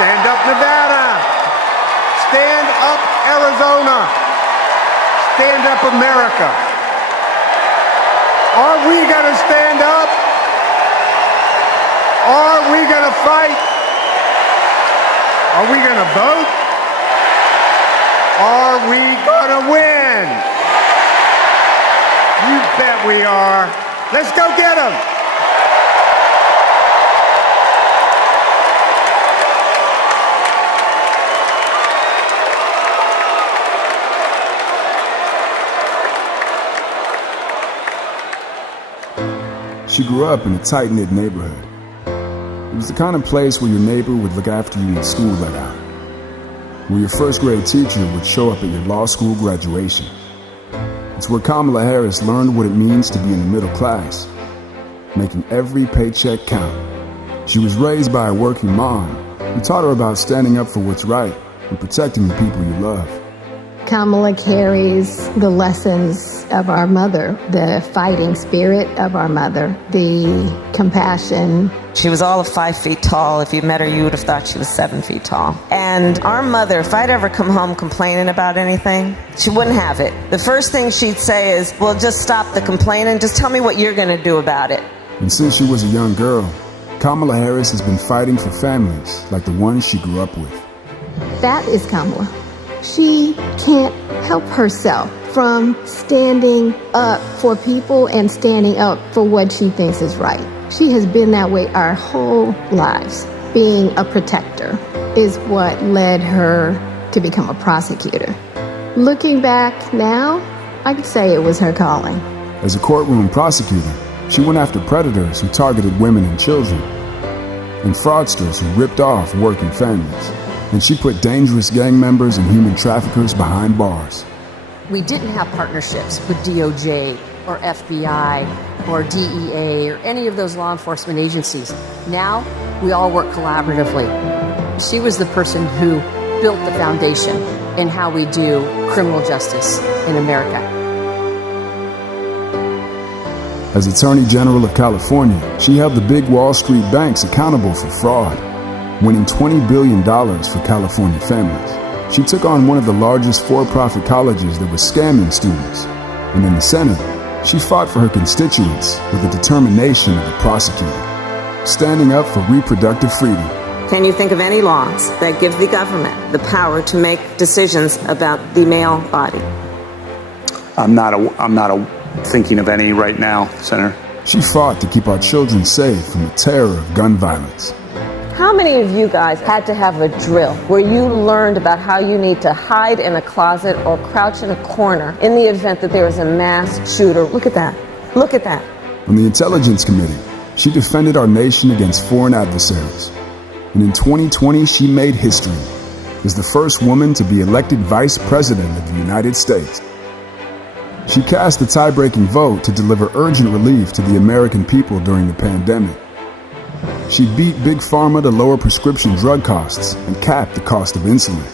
Stand up, Nevada. Stand up, Arizona. Stand up, America. Are we going to stand up? Are we going to fight? Are we going to vote? Are we going to win? You bet we are. Let's go get them. She grew up in a tight-knit neighborhood. It was the kind of place where your neighbor would look after you when school let out, where your first grade teacher would show up at your law school graduation. It's where Kamala Harris learned what it means to be in the middle class, making every paycheck count. She was raised by a working mom who taught her about standing up for what's right and protecting the people you love. Kamala carries the lessons of our mother, the fighting spirit of our mother, the compassion. She was all of 5 feet tall. If you met her, you would have thought she was 7 feet tall. And our mother, if I'd ever come home complaining about anything, she wouldn't have it. The first thing she'd say is, well, just stop the complaining. Just tell me what you're going to do about it. And since she was a young girl, Kamala Harris has been fighting for families like the ones she grew up with. That is Kamala. She can't help herself from standing up for people and standing up for what she thinks is right. She has been that way our whole lives. Being a protector is what led her to become a prosecutor. Looking back now, I could say it was her calling. As a courtroom prosecutor, she went after predators who targeted women and children, and fraudsters who ripped off working families. And she put dangerous gang members and human traffickers behind bars. We didn't have partnerships with DOJ or FBI or DEA or any of those law enforcement agencies. Now, we all work collaboratively. She was the person who built the foundation in how we do criminal justice in America. As Attorney General of California, she held the big Wall Street banks accountable for fraud, winning $20 billion for California families. She took on one of the largest for-profit colleges that was scamming students. And in the Senate, she fought for her constituents with the determination of a prosecutor, standing up for reproductive freedom. Can you think of any laws that give the government the power to make decisions about the male body? I'm not thinking of any right now, Senator. She fought to keep our children safe from the terror of gun violence. How many of you guys had to have a drill where you learned about how you need to hide in a closet or crouch in a corner in the event that there is a mass shooter? Look at that. Look at that. On the Intelligence Committee, she defended our nation against foreign adversaries. And in 2020, she made history as the first woman to be elected Vice President of the United States. She cast a tie-breaking vote to deliver urgent relief to the American people during the pandemic. She beat Big Pharma to lower prescription drug costs and cap the cost of insulin,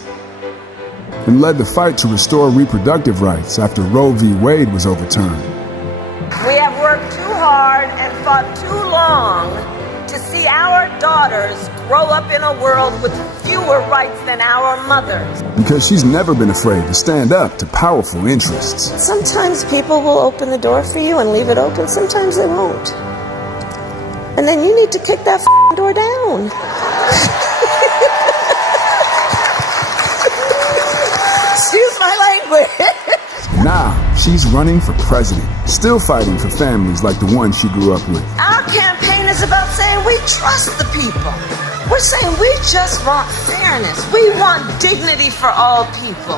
and led the fight to restore reproductive rights after Roe v. Wade was overturned. We have worked too hard and fought too long to see our daughters grow up in a world with fewer rights than our mothers. Because she's never been afraid to stand up to powerful interests. Sometimes people will open the door for you and leave it open, sometimes they won't. And then you need to kick that door down. Excuse my language. Now, she's running for president, still fighting for families like the one she grew up with. Our campaign is about saying we trust the people. We're saying we just want fairness. We want dignity for all people.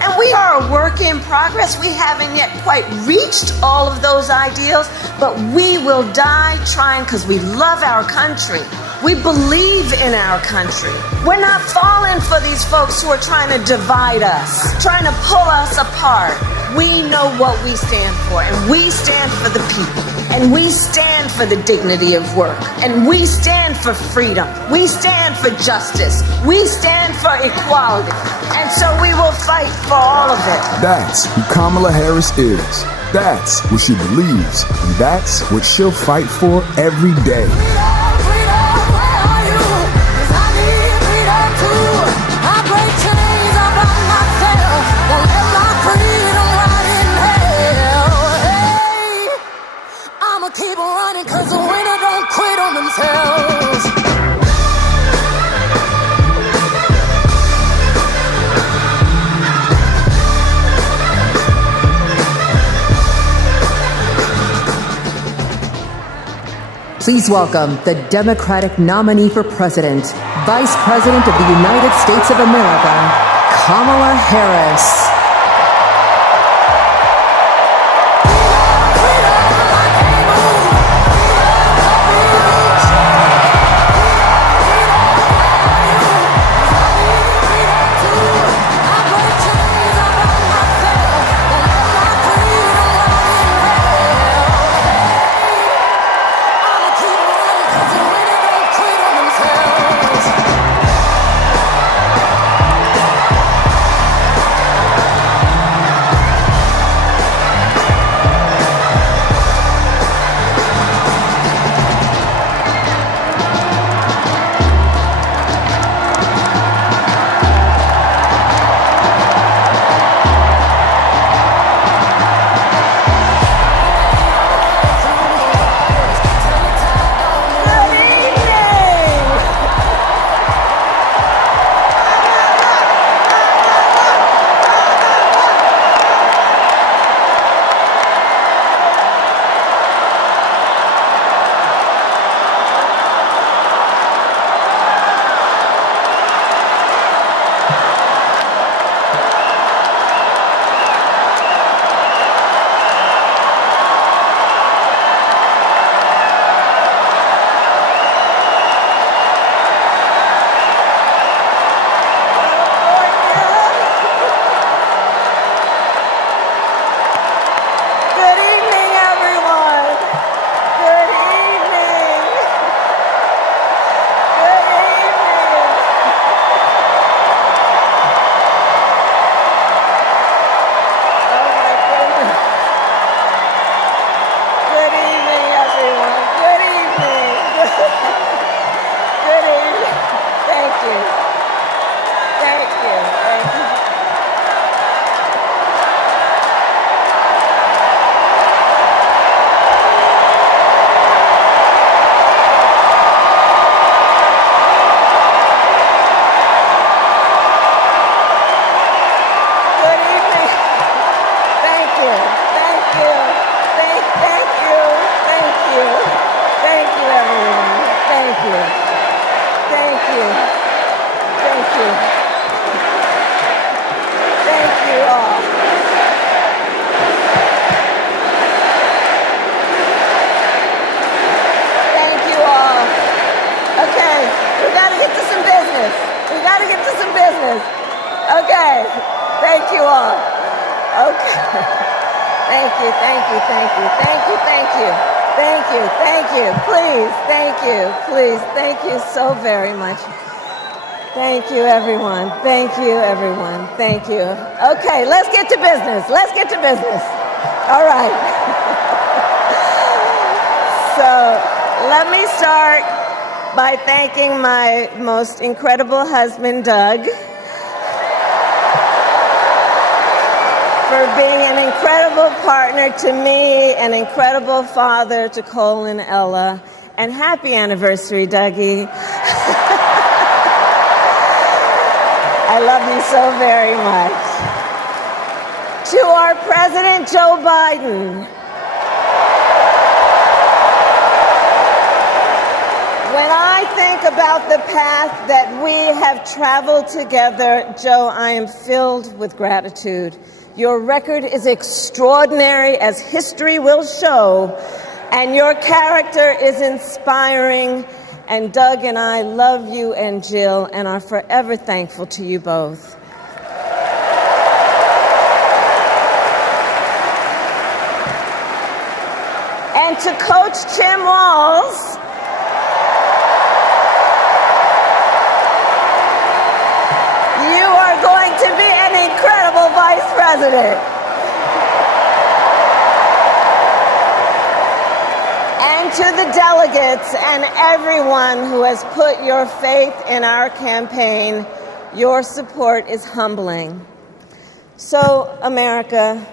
And we are a work in progress. We haven't yet quite reached all of those ideals, but we will die trying because we love our country. We believe in our country. We're not falling for these folks who are trying to divide us, trying to pull us apart. We know what we stand for, and we stand for the people, and we stand for the dignity of work, and we stand for freedom. We stand for justice. We stand for equality, and so we will fight for all of it. That's who Kamala Harris is. That's what she believes, and that's what she'll fight for every day. Keep running, cause the winner don't quit on themselves. Please welcome the Democratic nominee for president, Vice President of the United States of America, Kamala Harris. Thank you, everyone. Thank you, everyone. Thank you. Okay, let's get to business. Let's get to business. All right. So let me start by thanking my most incredible husband, Doug, for being an incredible partner to me, an incredible father to Cole and Ella, and happy anniversary, Dougie. I love you so very much. To our President Joe Biden, when I think about the path that we have traveled together, Joe, I am filled with gratitude. Your record is extraordinary, as history will show, and your character is inspiring And Doug and I love you and Jill and are forever thankful to you both. And to Coach Tim Walz, you are going to be an incredible vice president. And to the delegates and everyone who has put your faith in our campaign, your support is humbling. So, America,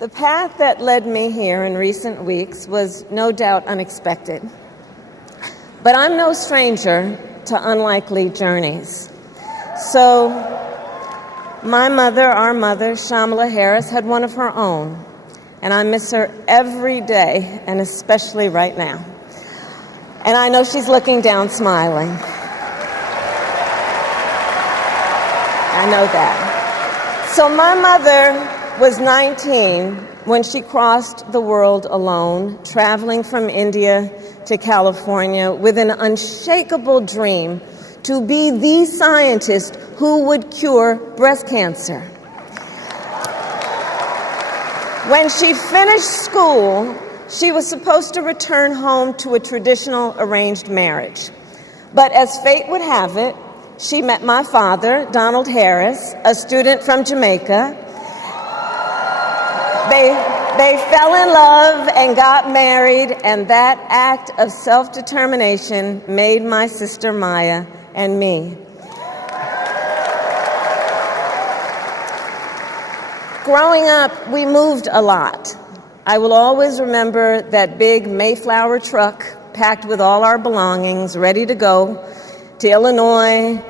the path that led me here in recent weeks was no doubt unexpected. But I'm no stranger to unlikely journeys. So, my mother, our mother, Kamala Harris, had one of her own. And I miss her every day, and especially right now. And I know she's looking down smiling. I know that. So my mother was 19 when she crossed the world alone, traveling from India to California with an unshakable dream to be the scientist who would cure breast cancer. When she finished school, she was supposed to return home to a traditional arranged marriage. But as fate would have it, she met my father, Donald Harris, a student from Jamaica. They fell in love and got married, and that act of self-determination made my sister Maya and me. Growing up, we moved a lot. I will always remember that big Mayflower truck packed with all our belongings, ready to go to Illinois,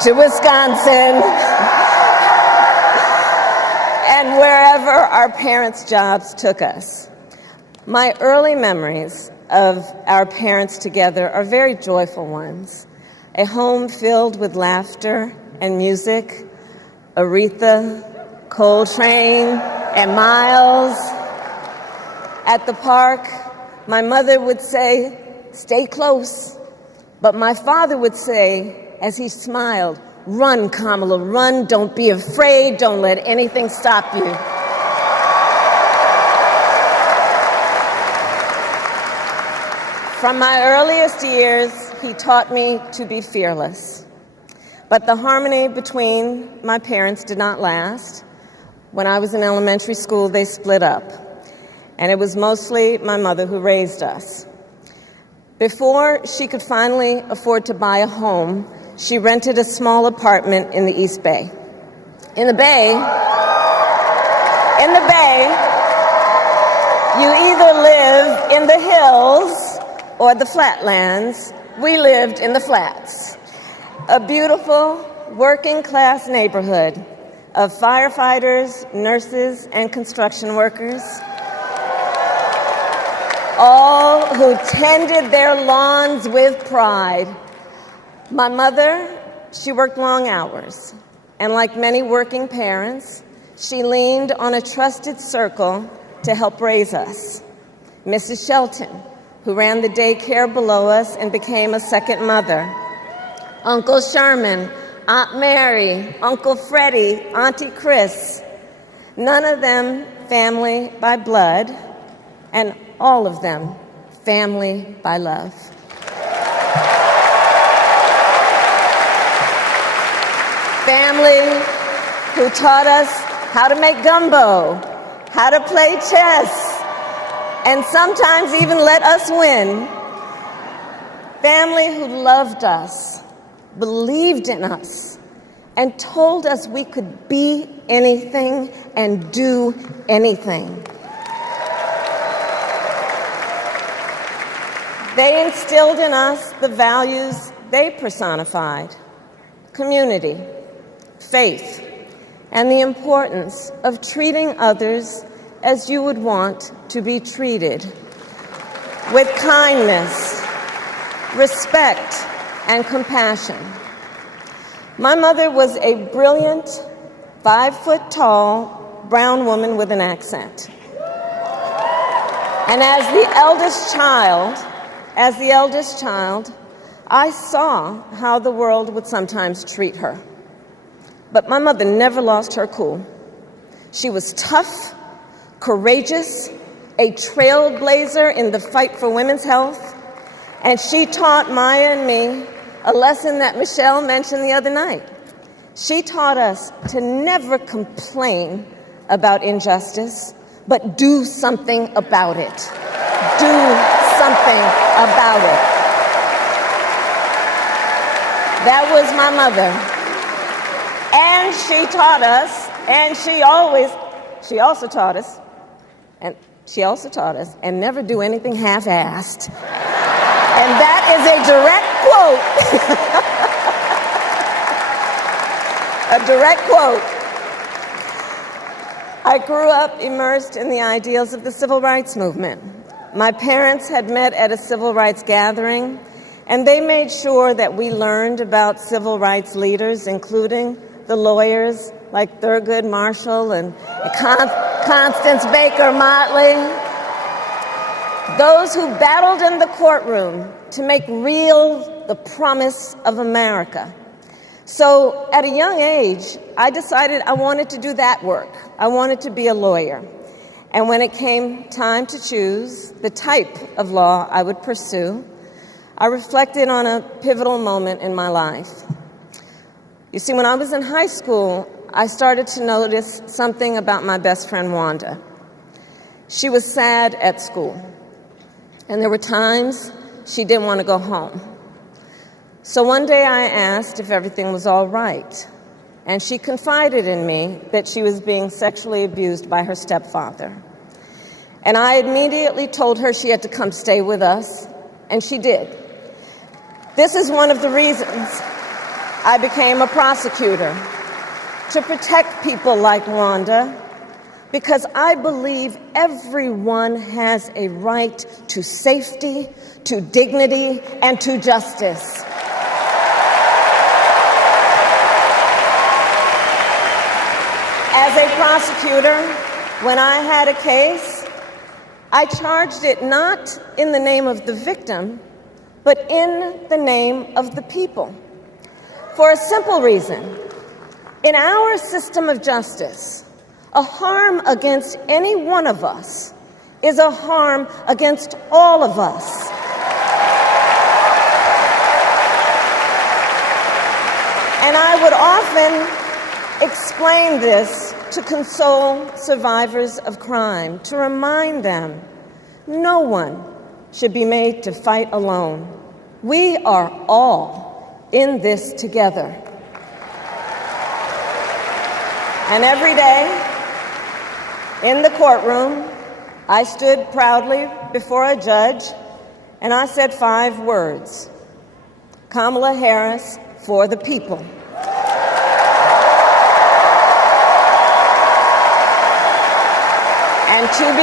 to Wisconsin, and wherever our parents' jobs took us. My early memories of our parents together are very joyful ones. A home filled with laughter and music, Aretha, Coltrane, and Miles. At the park, my mother would say, "Stay close." But my father would say, as he smiled, "Run, Kamala, run. Don't be afraid. Don't let anything stop you." From my earliest years, he taught me to be fearless. But the harmony between my parents did not last. When I was in elementary school, they split up, and it was mostly my mother who raised us. Before she could finally afford to buy a home, she rented a small apartment in the East Bay. In the Bay, you either live in the hills or the flatlands. We lived in the flats. A beautiful working-class neighborhood of firefighters, nurses, and construction workers, all who tended their lawns with pride. My mother, she worked long hours, and like many working parents, she leaned on a trusted circle to help raise us. Mrs. Shelton, who ran the daycare below us and became a second mother. Uncle Sherman, Aunt Mary, Uncle Freddie, Auntie Chris, none of them family by blood, and all of them family by love. Family who taught us how to make gumbo, how to play chess, and sometimes even let us win. Family who loved us, believed in us, and told us we could be anything and do anything. They instilled in us the values they personified: community, faith, and the importance of treating others as you would want to be treated, with kindness, respect, and compassion. My mother was a brilliant, 5-foot-tall brown woman with an accent. And as the eldest child, As the eldest child, I saw how the world would sometimes treat her. But my mother never lost her cool. She was tough, courageous, a trailblazer in the fight for women's health, and she taught Maya and me a lesson that Michelle mentioned the other night. She taught us to never complain about injustice, but do something about it. Do something about it. That was my mother. And she taught us, and she also taught us, and never do anything half-assed. And that is a direct quote. A direct quote. I grew up immersed in the ideals of the civil rights movement. My parents had met at a civil rights gathering, and they made sure that we learned about civil rights leaders, including the lawyers like Thurgood Marshall and Constance Baker Motley, those who battled in the courtroom to make real the promise of America. So at a young age, I decided I wanted to do that work. I wanted to be a lawyer. And when it came time to choose the type of law I would pursue, I reflected on a pivotal moment in my life. You see, when I was in high school, I started to notice something about my best friend, Wanda. She was sad at school, and there were times she didn't want to go home. So one day I asked if everything was all right, and she confided in me that she was being sexually abused by her stepfather. And I immediately told her she had to come stay with us, and she did. This is one of the reasons I became a prosecutor, to protect people like Wanda, because I believe everyone has a right to safety, to dignity, and to justice. As a prosecutor, when I had a case, I charged it not in the name of the victim, but in the name of the people. For a simple reason. In our system of justice, a harm against any one of us is a harm against all of us. And I would often explain this to console survivors of crime, to remind them no one should be made to fight alone. We are all in this together. And every day in the courtroom, I stood proudly before a judge and I said 5 words: Kamala Harris for the people. And to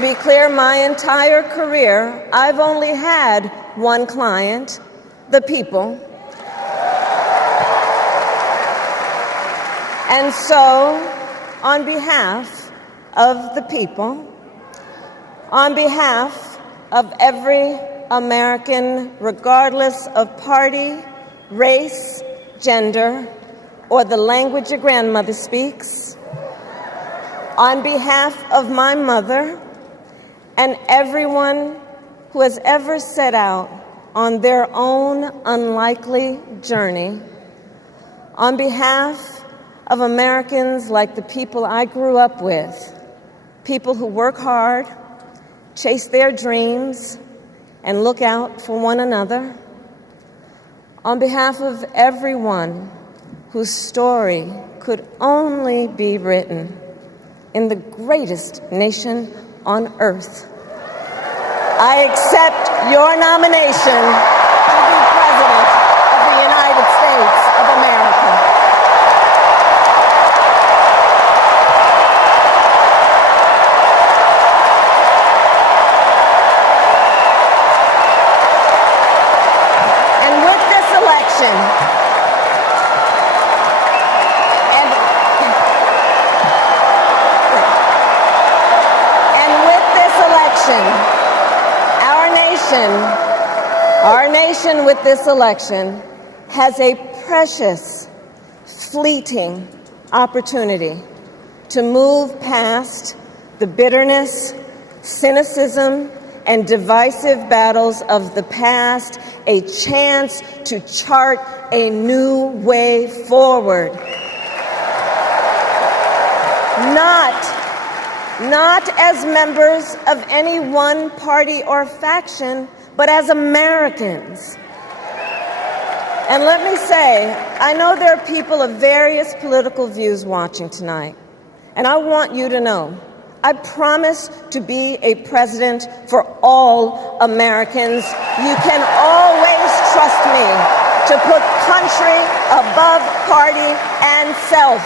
be clear, my entire career, I've only had one client, the people. And so, on behalf of the people, on behalf of every American, regardless of party, race, gender, or the language your grandmother speaks, on behalf of my mother and everyone who has ever set out on their own unlikely journey, on behalf of Americans like the people I grew up with, people who work hard, chase their dreams, and look out for one another, on behalf of everyone whose story could only be written in the greatest nation on earth, I accept your nomination to be President of the United States of America. And with this election, nation with this election has a precious, fleeting opportunity to move past the bitterness, cynicism, and divisive battles of the past, a chance to chart a new way forward. Not as members of any one party or faction, but as Americans. And let me say, I know there are people of various political views watching tonight, and I want you to know, I promise to be a president for all Americans. You can always trust me to put country above party and self,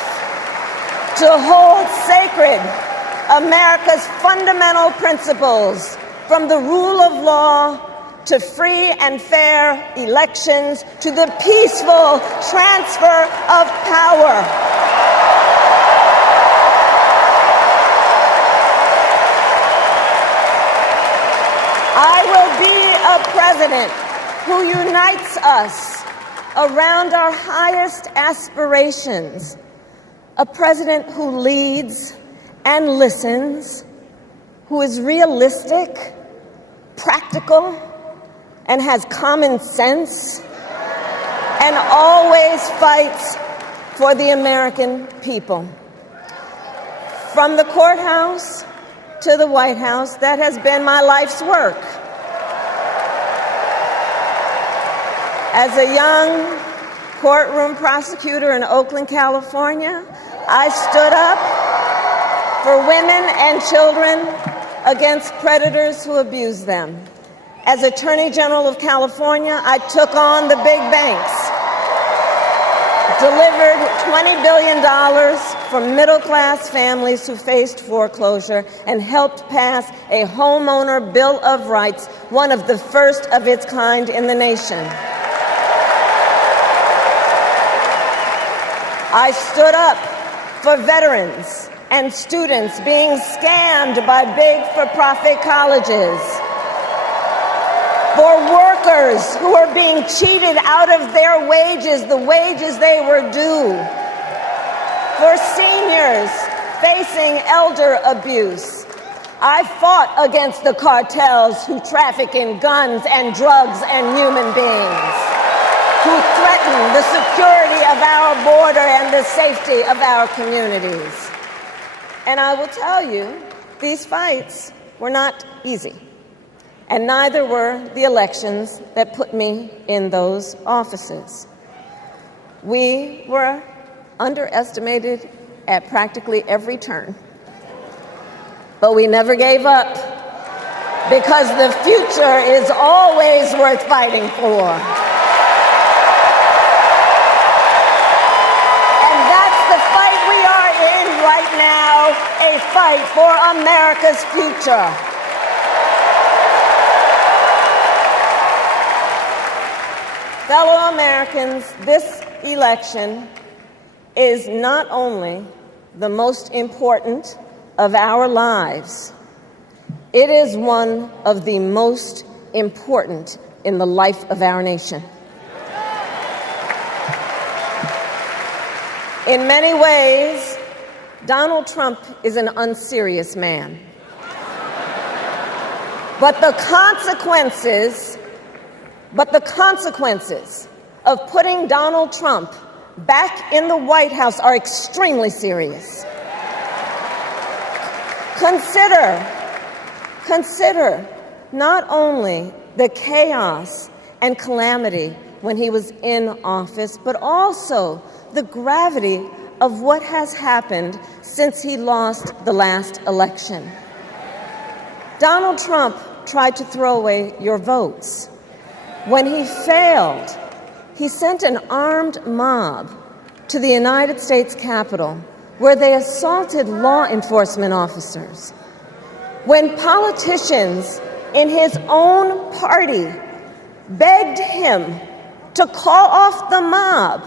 to hold sacred America's fundamental principles, from the rule of law to free and fair elections to the peaceful transfer of power. I will be a president who unites us around our highest aspirations, a president who leads and listens, who is realistic, practical, and has common sense, and always fights for the American people. From the courthouse to the White House, that has been my life's work. As a young courtroom prosecutor in Oakland, California, I stood up for women and children against predators who abuse them. As Attorney General of California, I took on the big banks, delivered $20 billion for middle-class families who faced foreclosure, and helped pass a homeowner Bill of Rights, one of the first of its kind in the nation. I stood up for veterans and students being scammed by big for-profit colleges, for workers who are being cheated out of their wages, the wages they were due, for seniors facing elder abuse. I fought against the cartels who traffic in guns and drugs and human beings, who threaten the security of our border and the safety of our communities. And I will tell you, these fights were not easy, and neither were the elections that put me in those offices. We were underestimated at practically every turn, but we never gave up, because the future is always worth fighting for. Right now, a fight for America's future. Fellow Americans, this election is not only the most important of our lives, it is one of the most important in the life of our nation. In many ways, Donald Trump is an unserious man. But the consequences of putting Donald Trump back in the White House are extremely serious. Consider not only the chaos and calamity when he was in office, but also the gravity of what has happened since he lost the last election. Donald Trump tried to throw away your votes. When he failed, he sent an armed mob to the United States Capitol, where they assaulted law enforcement officers. When politicians in his own party begged him to call off the mob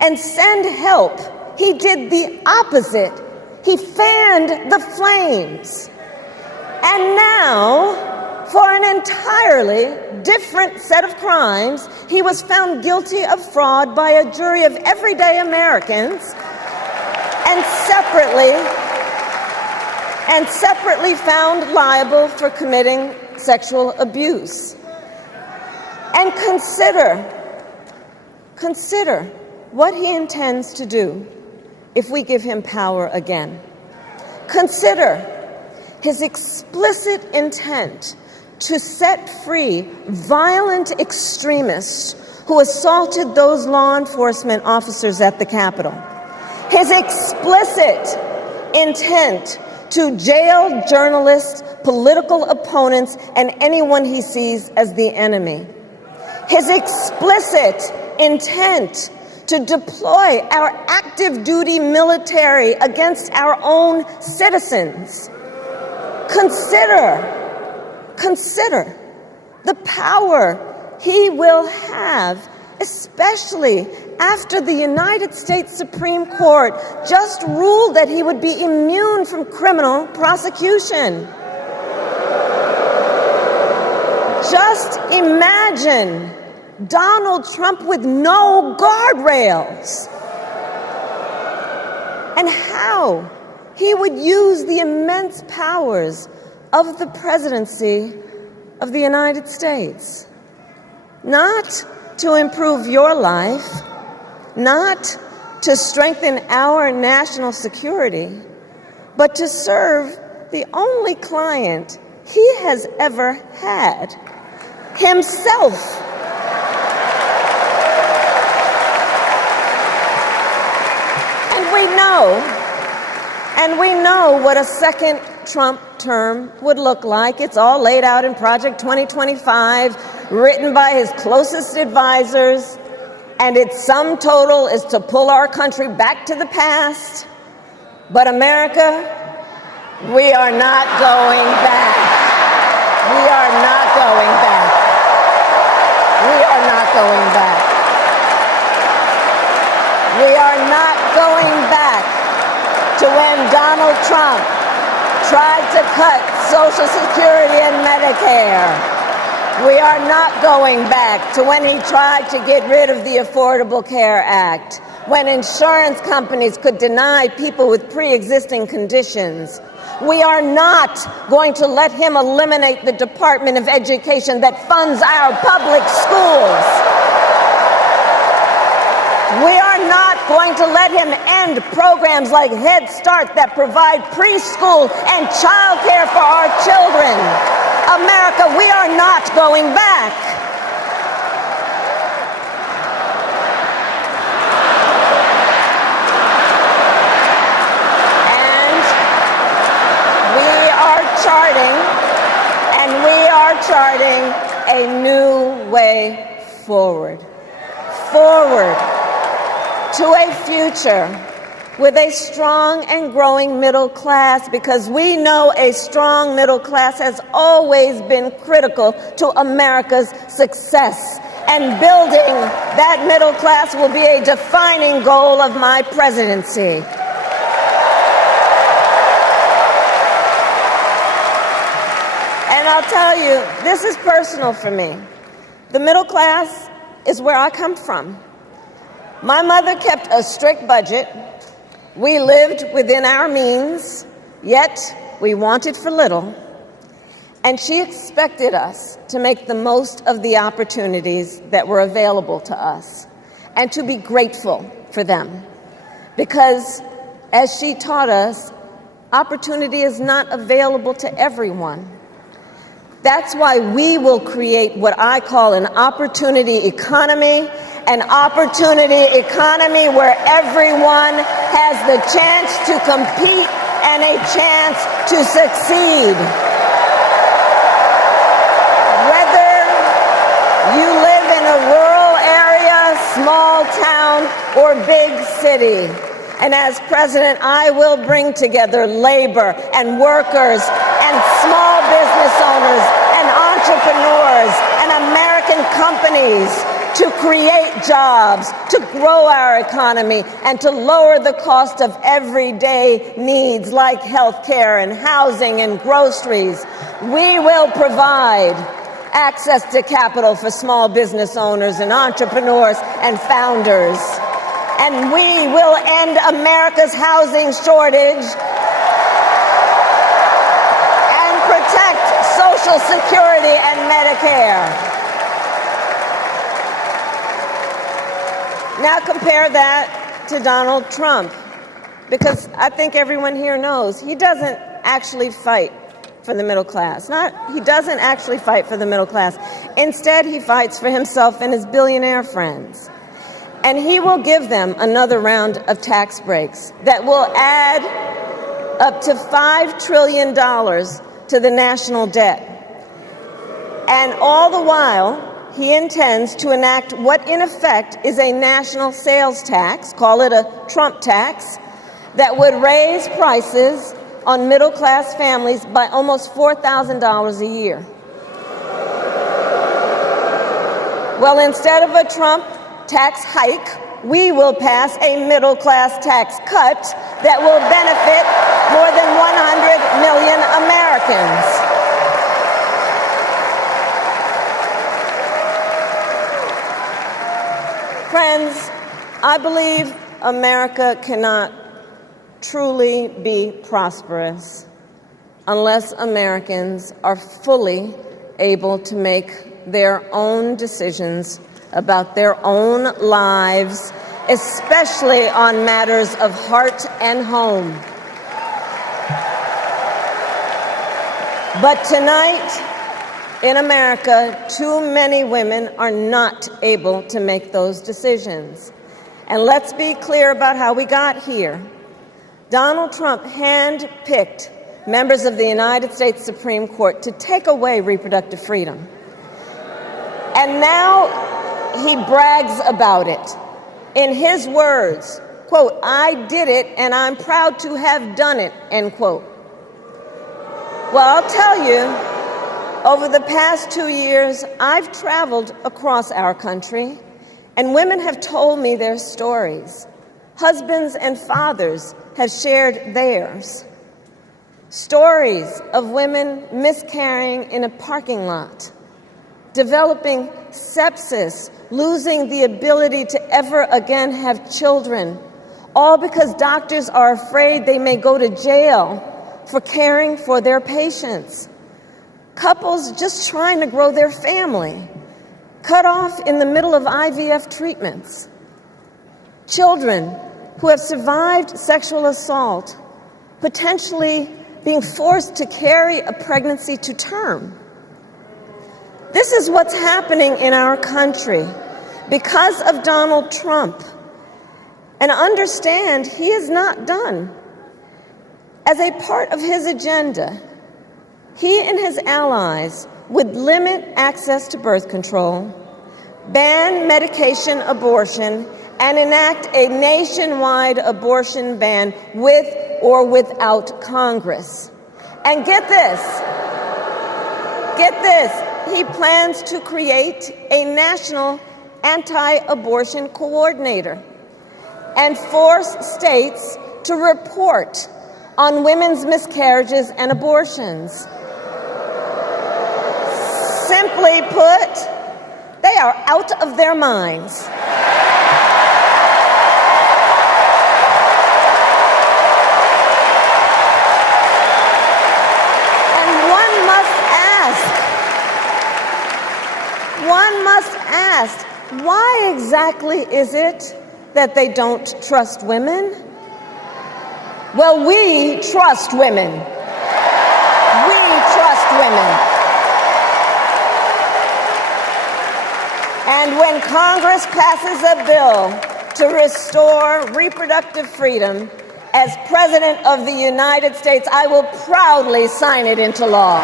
and send help, he did the opposite. He fanned the flames. And now, for an entirely different set of crimes. He was found guilty of fraud by a jury of everyday Americans and separately found liable for committing sexual abuse. And consider what he intends to do if we give him power again. Consider his explicit intent to set free violent extremists who assaulted those law enforcement officers at the Capitol. His explicit intent to jail journalists, political opponents, and anyone he sees as the enemy. His explicit intent to deploy our active duty military against our own citizens. Consider the power he will have, especially after the United States Supreme Court just ruled that he would be immune from criminal prosecution. Just imagine Donald Trump with no guardrails, and how he would use the immense powers of the presidency of the United States, not to improve your life, not to strengthen our national security, but to serve the only client he has ever had, himself. And we know what a second Trump term would look like. It's all laid out in Project 2025, written by his closest advisors, and its sum total is to pull our country back to the past. But America, we are not going back. We are not going back. We are not going back. We are not going back to when Donald Trump tried to cut Social Security and Medicare. We are not going back to when he tried to get rid of the Affordable Care Act, when insurance companies could deny people with pre-existing conditions. We are not going to let him eliminate the Department of Education that funds our public schools. We are not going to let him end programs like Head Start that provide preschool and childcare for our children. America, we are not going back. And we are charting a new way forward. To a future with a strong and growing middle class, because we know a strong middle class has always been critical to America's success. And building that middle class will be a defining goal of my presidency. And I'll tell you, this is personal for me. The middle class is where I come from. My mother kept a strict budget. We lived within our means, yet we wanted for little. And she expected us to make the most of the opportunities that were available to us and to be grateful for them. Because, as she taught us, opportunity is not available to everyone. That's why we will create what I call an opportunity economy, where everyone has the chance to compete and a chance to succeed. Whether you live in a rural area, small town, or big city. And as president, I will bring together labor and workers and small business owners and entrepreneurs and American companies to create jobs, to grow our economy, and to lower the cost of everyday needs like health care and housing and groceries. We will provide access to capital for small business owners and entrepreneurs and founders. And we will end America's housing shortage and protect Social Security and Medicare. Now compare that to Donald Trump, because I think everyone here knows he doesn't actually fight for the middle class. He doesn't actually fight for the middle class. Instead, he fights for himself and his billionaire friends. And he will give them another round of tax breaks that will add up to $5 trillion to the national debt. And all the while, he intends to enact what in effect is a national sales tax, call it a Trump tax, that would raise prices on middle-class families by almost $4,000 a year. Well, instead of a Trump tax hike, we will pass a middle-class tax cut that will benefit more than 100 million Americans. Friends, I believe America cannot truly be prosperous unless Americans are fully able to make their own decisions about their own lives, especially on matters of heart and home. But tonight, in America, too many women are not able to make those decisions. And let's be clear about how we got here. Donald Trump handpicked members of the United States Supreme Court to take away reproductive freedom. And now he brags about it. In his words, quote, "I did it and I'm proud to have done it," end quote. Well, I'll tell you, over the past 2 years, I've traveled across our country, and women have told me their stories. Husbands and fathers have shared theirs. Stories of women miscarrying in a parking lot, developing sepsis, losing the ability to ever again have children, all because doctors are afraid they may go to jail for caring for their patients. Couples just trying to grow their family, cut off in the middle of IVF treatments. Children who have survived sexual assault, potentially being forced to carry a pregnancy to term. This is what's happening in our country because of Donald Trump. And understand, he is not done. As a part of his agenda, he and his allies would limit access to birth control, ban medication abortion, and enact a nationwide abortion ban with or without Congress. And get this, he plans to create a national anti-abortion coordinator and force states to report on women's miscarriages and abortions. Simply put, they are out of their minds. And one must ask, why exactly is it that they don't trust women? Well, we trust women. We trust women. And when Congress passes a bill to restore reproductive freedom, as President of the United States, I will proudly sign it into law.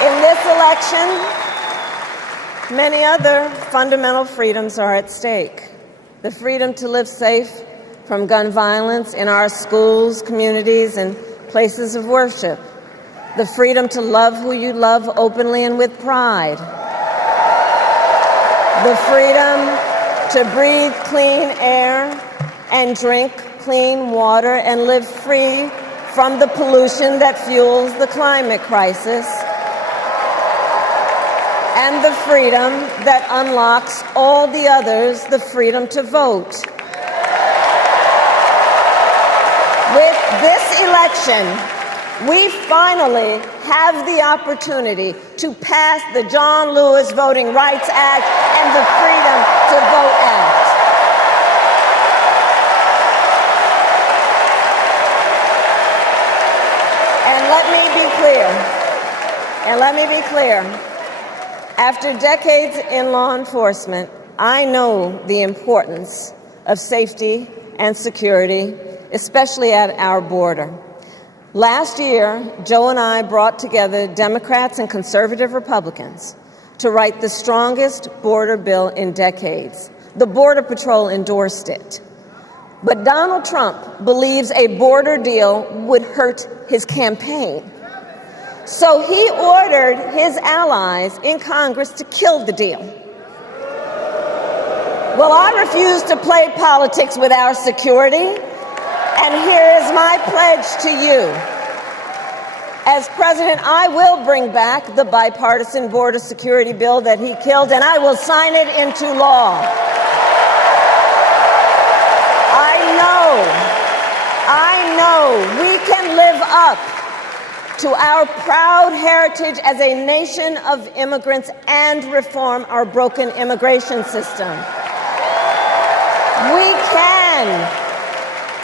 In this election, many other fundamental freedoms are at stake. The freedom to live safe, from gun violence in our schools, communities, and places of worship. The freedom to love who you love openly and with pride. The freedom to breathe clean air and drink clean water and live free from the pollution that fuels the climate crisis. And the freedom that unlocks all the others, the freedom to vote. With this election, we finally have the opportunity to pass the John Lewis Voting Rights Act and the Freedom to Vote Act. And let me be clear. After decades in law enforcement, I know the importance of safety and security, especially at our border. Last year, Joe and I brought together Democrats and conservative Republicans to write the strongest border bill in decades. The Border Patrol endorsed it. But Donald Trump believes a border deal would hurt his campaign. So he ordered his allies in Congress to kill the deal. Well, I refuse to play politics with our security. And here is my pledge to you. As president, I will bring back the bipartisan border security bill that he killed, and I will sign it into law. I know we can live up to our proud heritage as a nation of immigrants and reform our broken immigration system. We can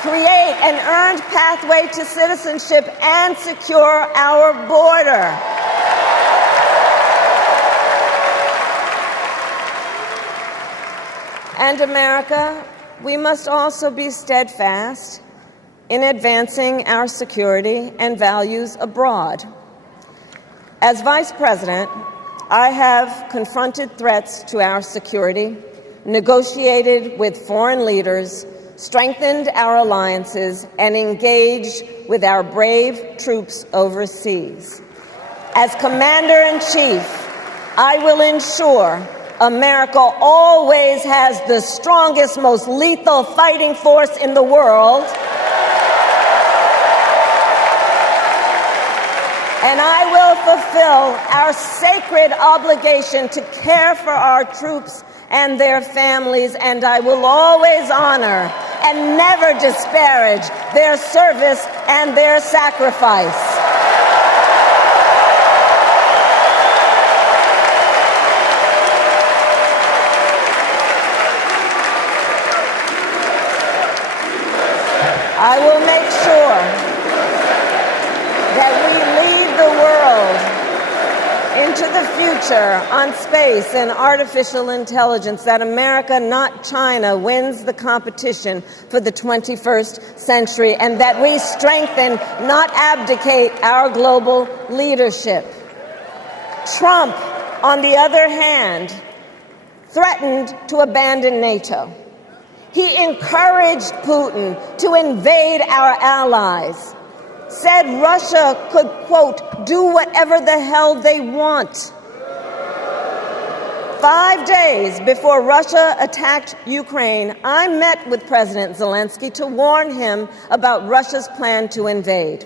create an earned pathway to citizenship and secure our border. And America, we must also be steadfast in advancing our security and values abroad. As Vice President, I have confronted threats to our security, negotiated with foreign leaders, strengthened our alliances, and engaged with our brave troops overseas. As Commander-in-Chief, I will ensure America always has the strongest, most lethal fighting force in the world. And I will fulfill our sacred obligation to care for our troops and their families, and I will always honor and never disparage their service and their sacrifice. I will make sure that we lead the world into the future on space and artificial intelligence, that America, not China, wins the competition for the 21st century, and that we strengthen, not abdicate, our global leadership. Trump, on the other hand, threatened to abandon NATO. He encouraged Putin to invade our allies, said Russia could, quote, do whatever the hell they want. 5 days before Russia attacked Ukraine, I met with President Zelensky to warn him about Russia's plan to invade.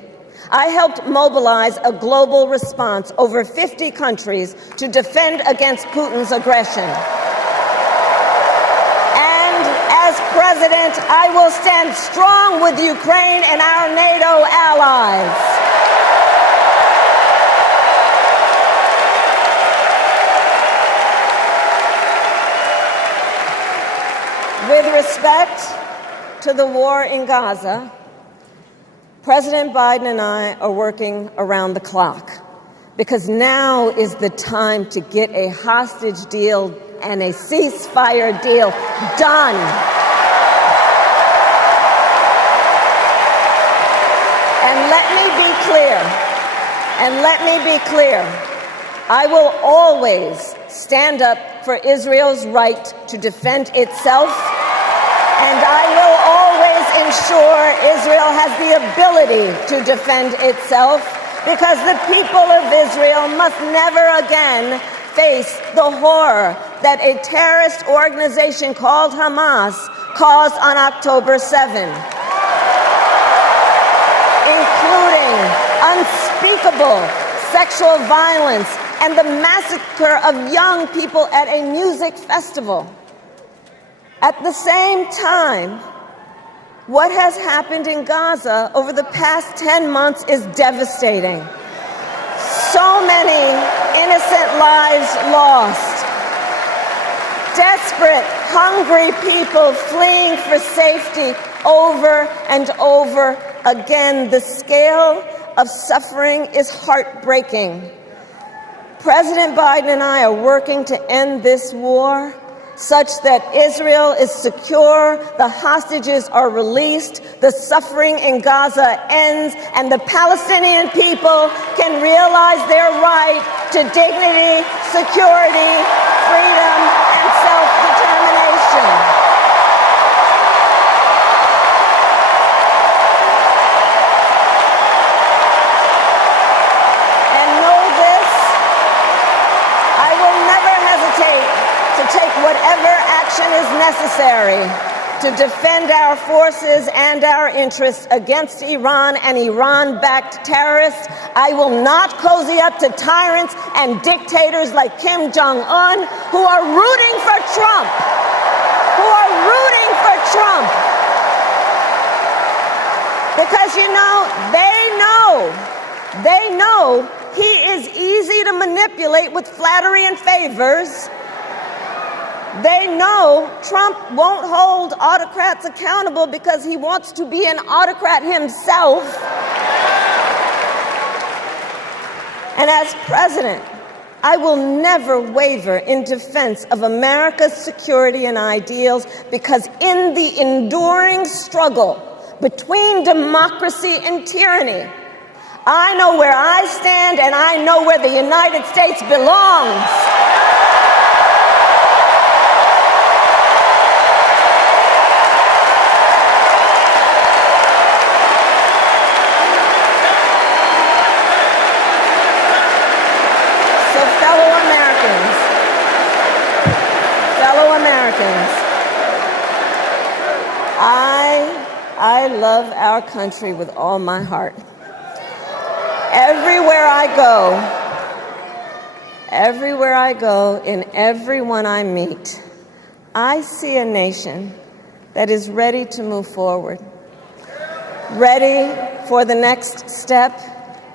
I helped mobilize a global response, over 50 countries, to defend against Putin's aggression. As president, I will stand strong with Ukraine and our NATO allies. With respect to the war in Gaza, President Biden and I are working around the clock, because now is the time to get a hostage deal and a ceasefire deal done. And let me be clear, I will always stand up for Israel's right to defend itself, and I will always am sure Israel has the ability to defend itself, because the people of Israel must never again face the horror that a terrorist organization called Hamas caused on October 7, including unspeakable sexual violence and the massacre of young people at a music festival. At the same time, what has happened in Gaza over the past 10 months is devastating. So many innocent lives lost. Desperate, hungry people fleeing for safety over and over again. The scale of suffering is heartbreaking. President Biden and I are working to end this war such that Israel is secure, the hostages are released, the suffering in Gaza ends, and the Palestinian people can realize their right to dignity, security, freedom, and self-determination. And know this, I will never hesitate to take whatever action is necessary to defend our forces and our interests against Iran and Iran-backed terrorists. I will not cozy up to tyrants and dictators like Kim Jong-un who are rooting for Trump. Because, you know, they know he is easy to manipulate with flattery and favors. They know Trump won't hold autocrats accountable because he wants to be an autocrat himself. And as president, I will never waver in defense of America's security and ideals, because in the enduring struggle between democracy and tyranny, I know where I stand and I know where the United States belongs. I love our country with all my heart. Everywhere I go, in everyone I meet, I see a nation that is ready to move forward, ready for the next step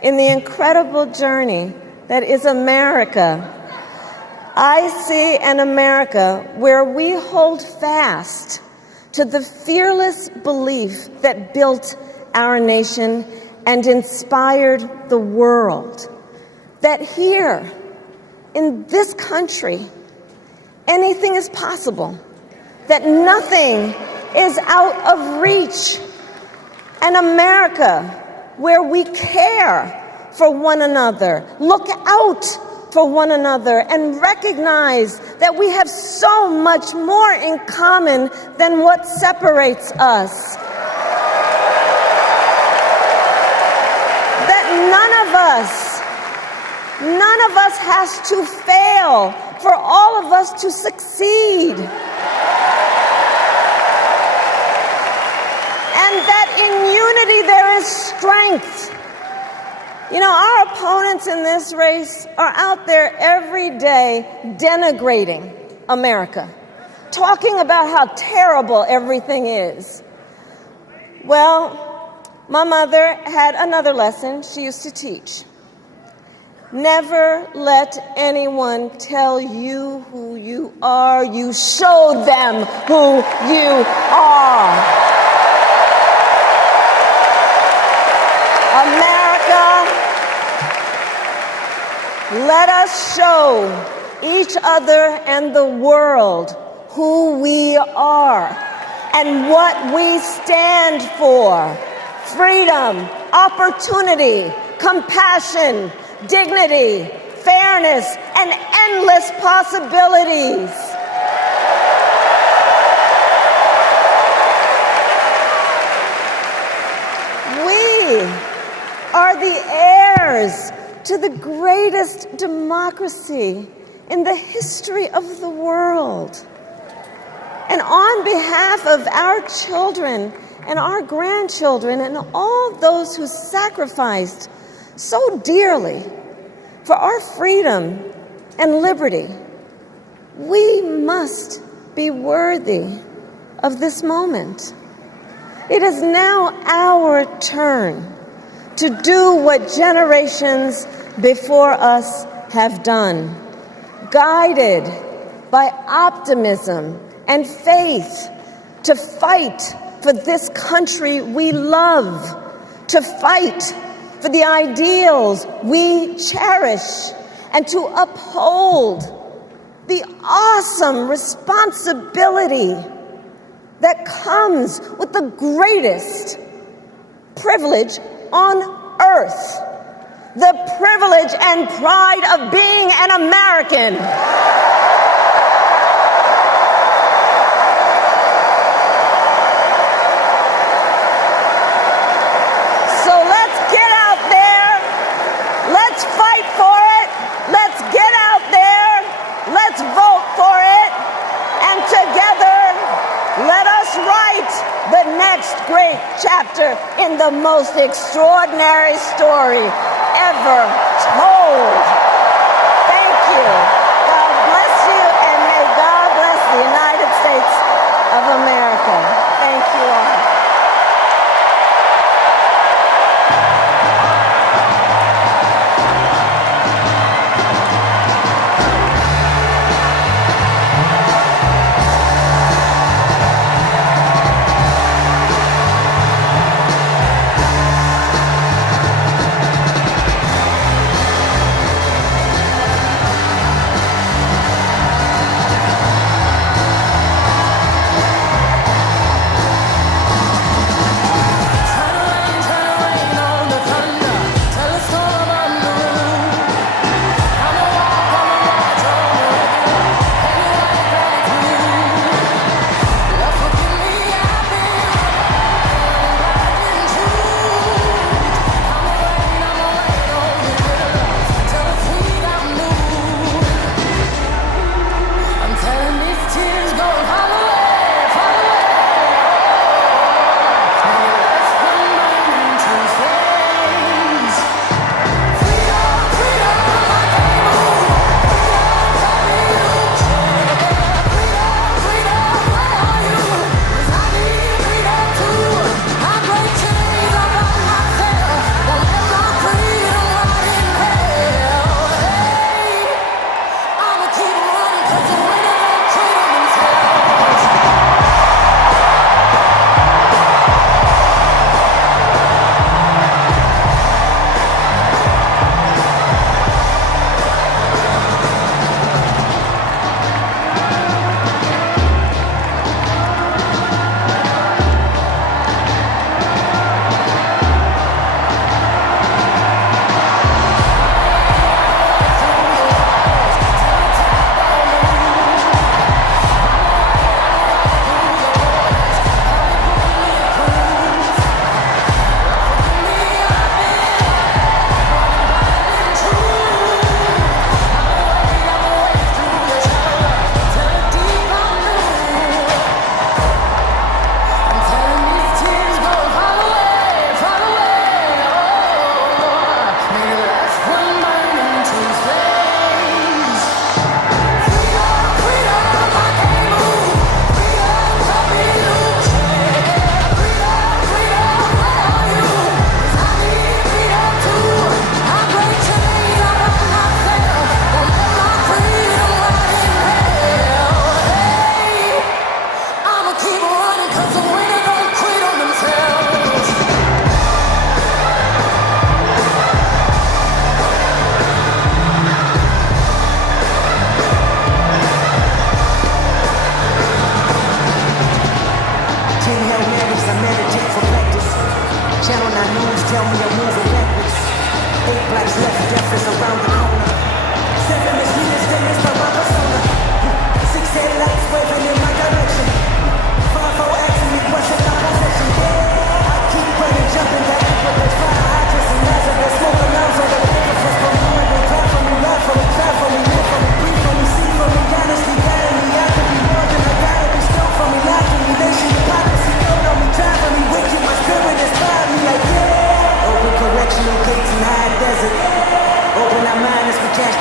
in the incredible journey that is America. I see an America where we hold fast to the fearless belief that built our nation and inspired the world, that here in this country, anything is possible, that nothing is out of reach. An America where we care for one another, look out for one another, and recognize that we have so much more in common than what separates us. That none of us has to fail for all of us to succeed. And that in unity there is strength. You know, our opponents in this race are out there every day denigrating America, talking about how terrible everything is. Well, my mother had another lesson she used to teach. Never let anyone tell you who you are. You show them who you are. America, let us show each other and the world who we are and what we stand for. Freedom, opportunity, compassion, dignity, fairness, and endless possibilities. heirs to the greatest democracy in the history of the world. And on behalf of our children and our grandchildren and all those who sacrificed so dearly for our freedom and liberty, we must be worthy of this moment. It is now our turn to do what generations before us have done, guided by optimism and faith, to fight for this country we love, to fight for the ideals we cherish, and to uphold the awesome responsibility that comes with the greatest privilege on earth, the privilege and pride of being an American. So let's get out there, let's fight for it, let's get out there, let's vote for it, and together let us write the next great chapter in the most extraordinary story ever told. Thank you. God bless you, and may God bless the United States of America. Thank you all. Jumping back with the fire, I just imagine the smoke around so the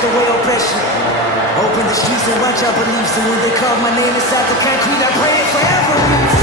away oppression. Open the streets and watch our beliefs. And when they call my name inside the concrete, I pray it forever.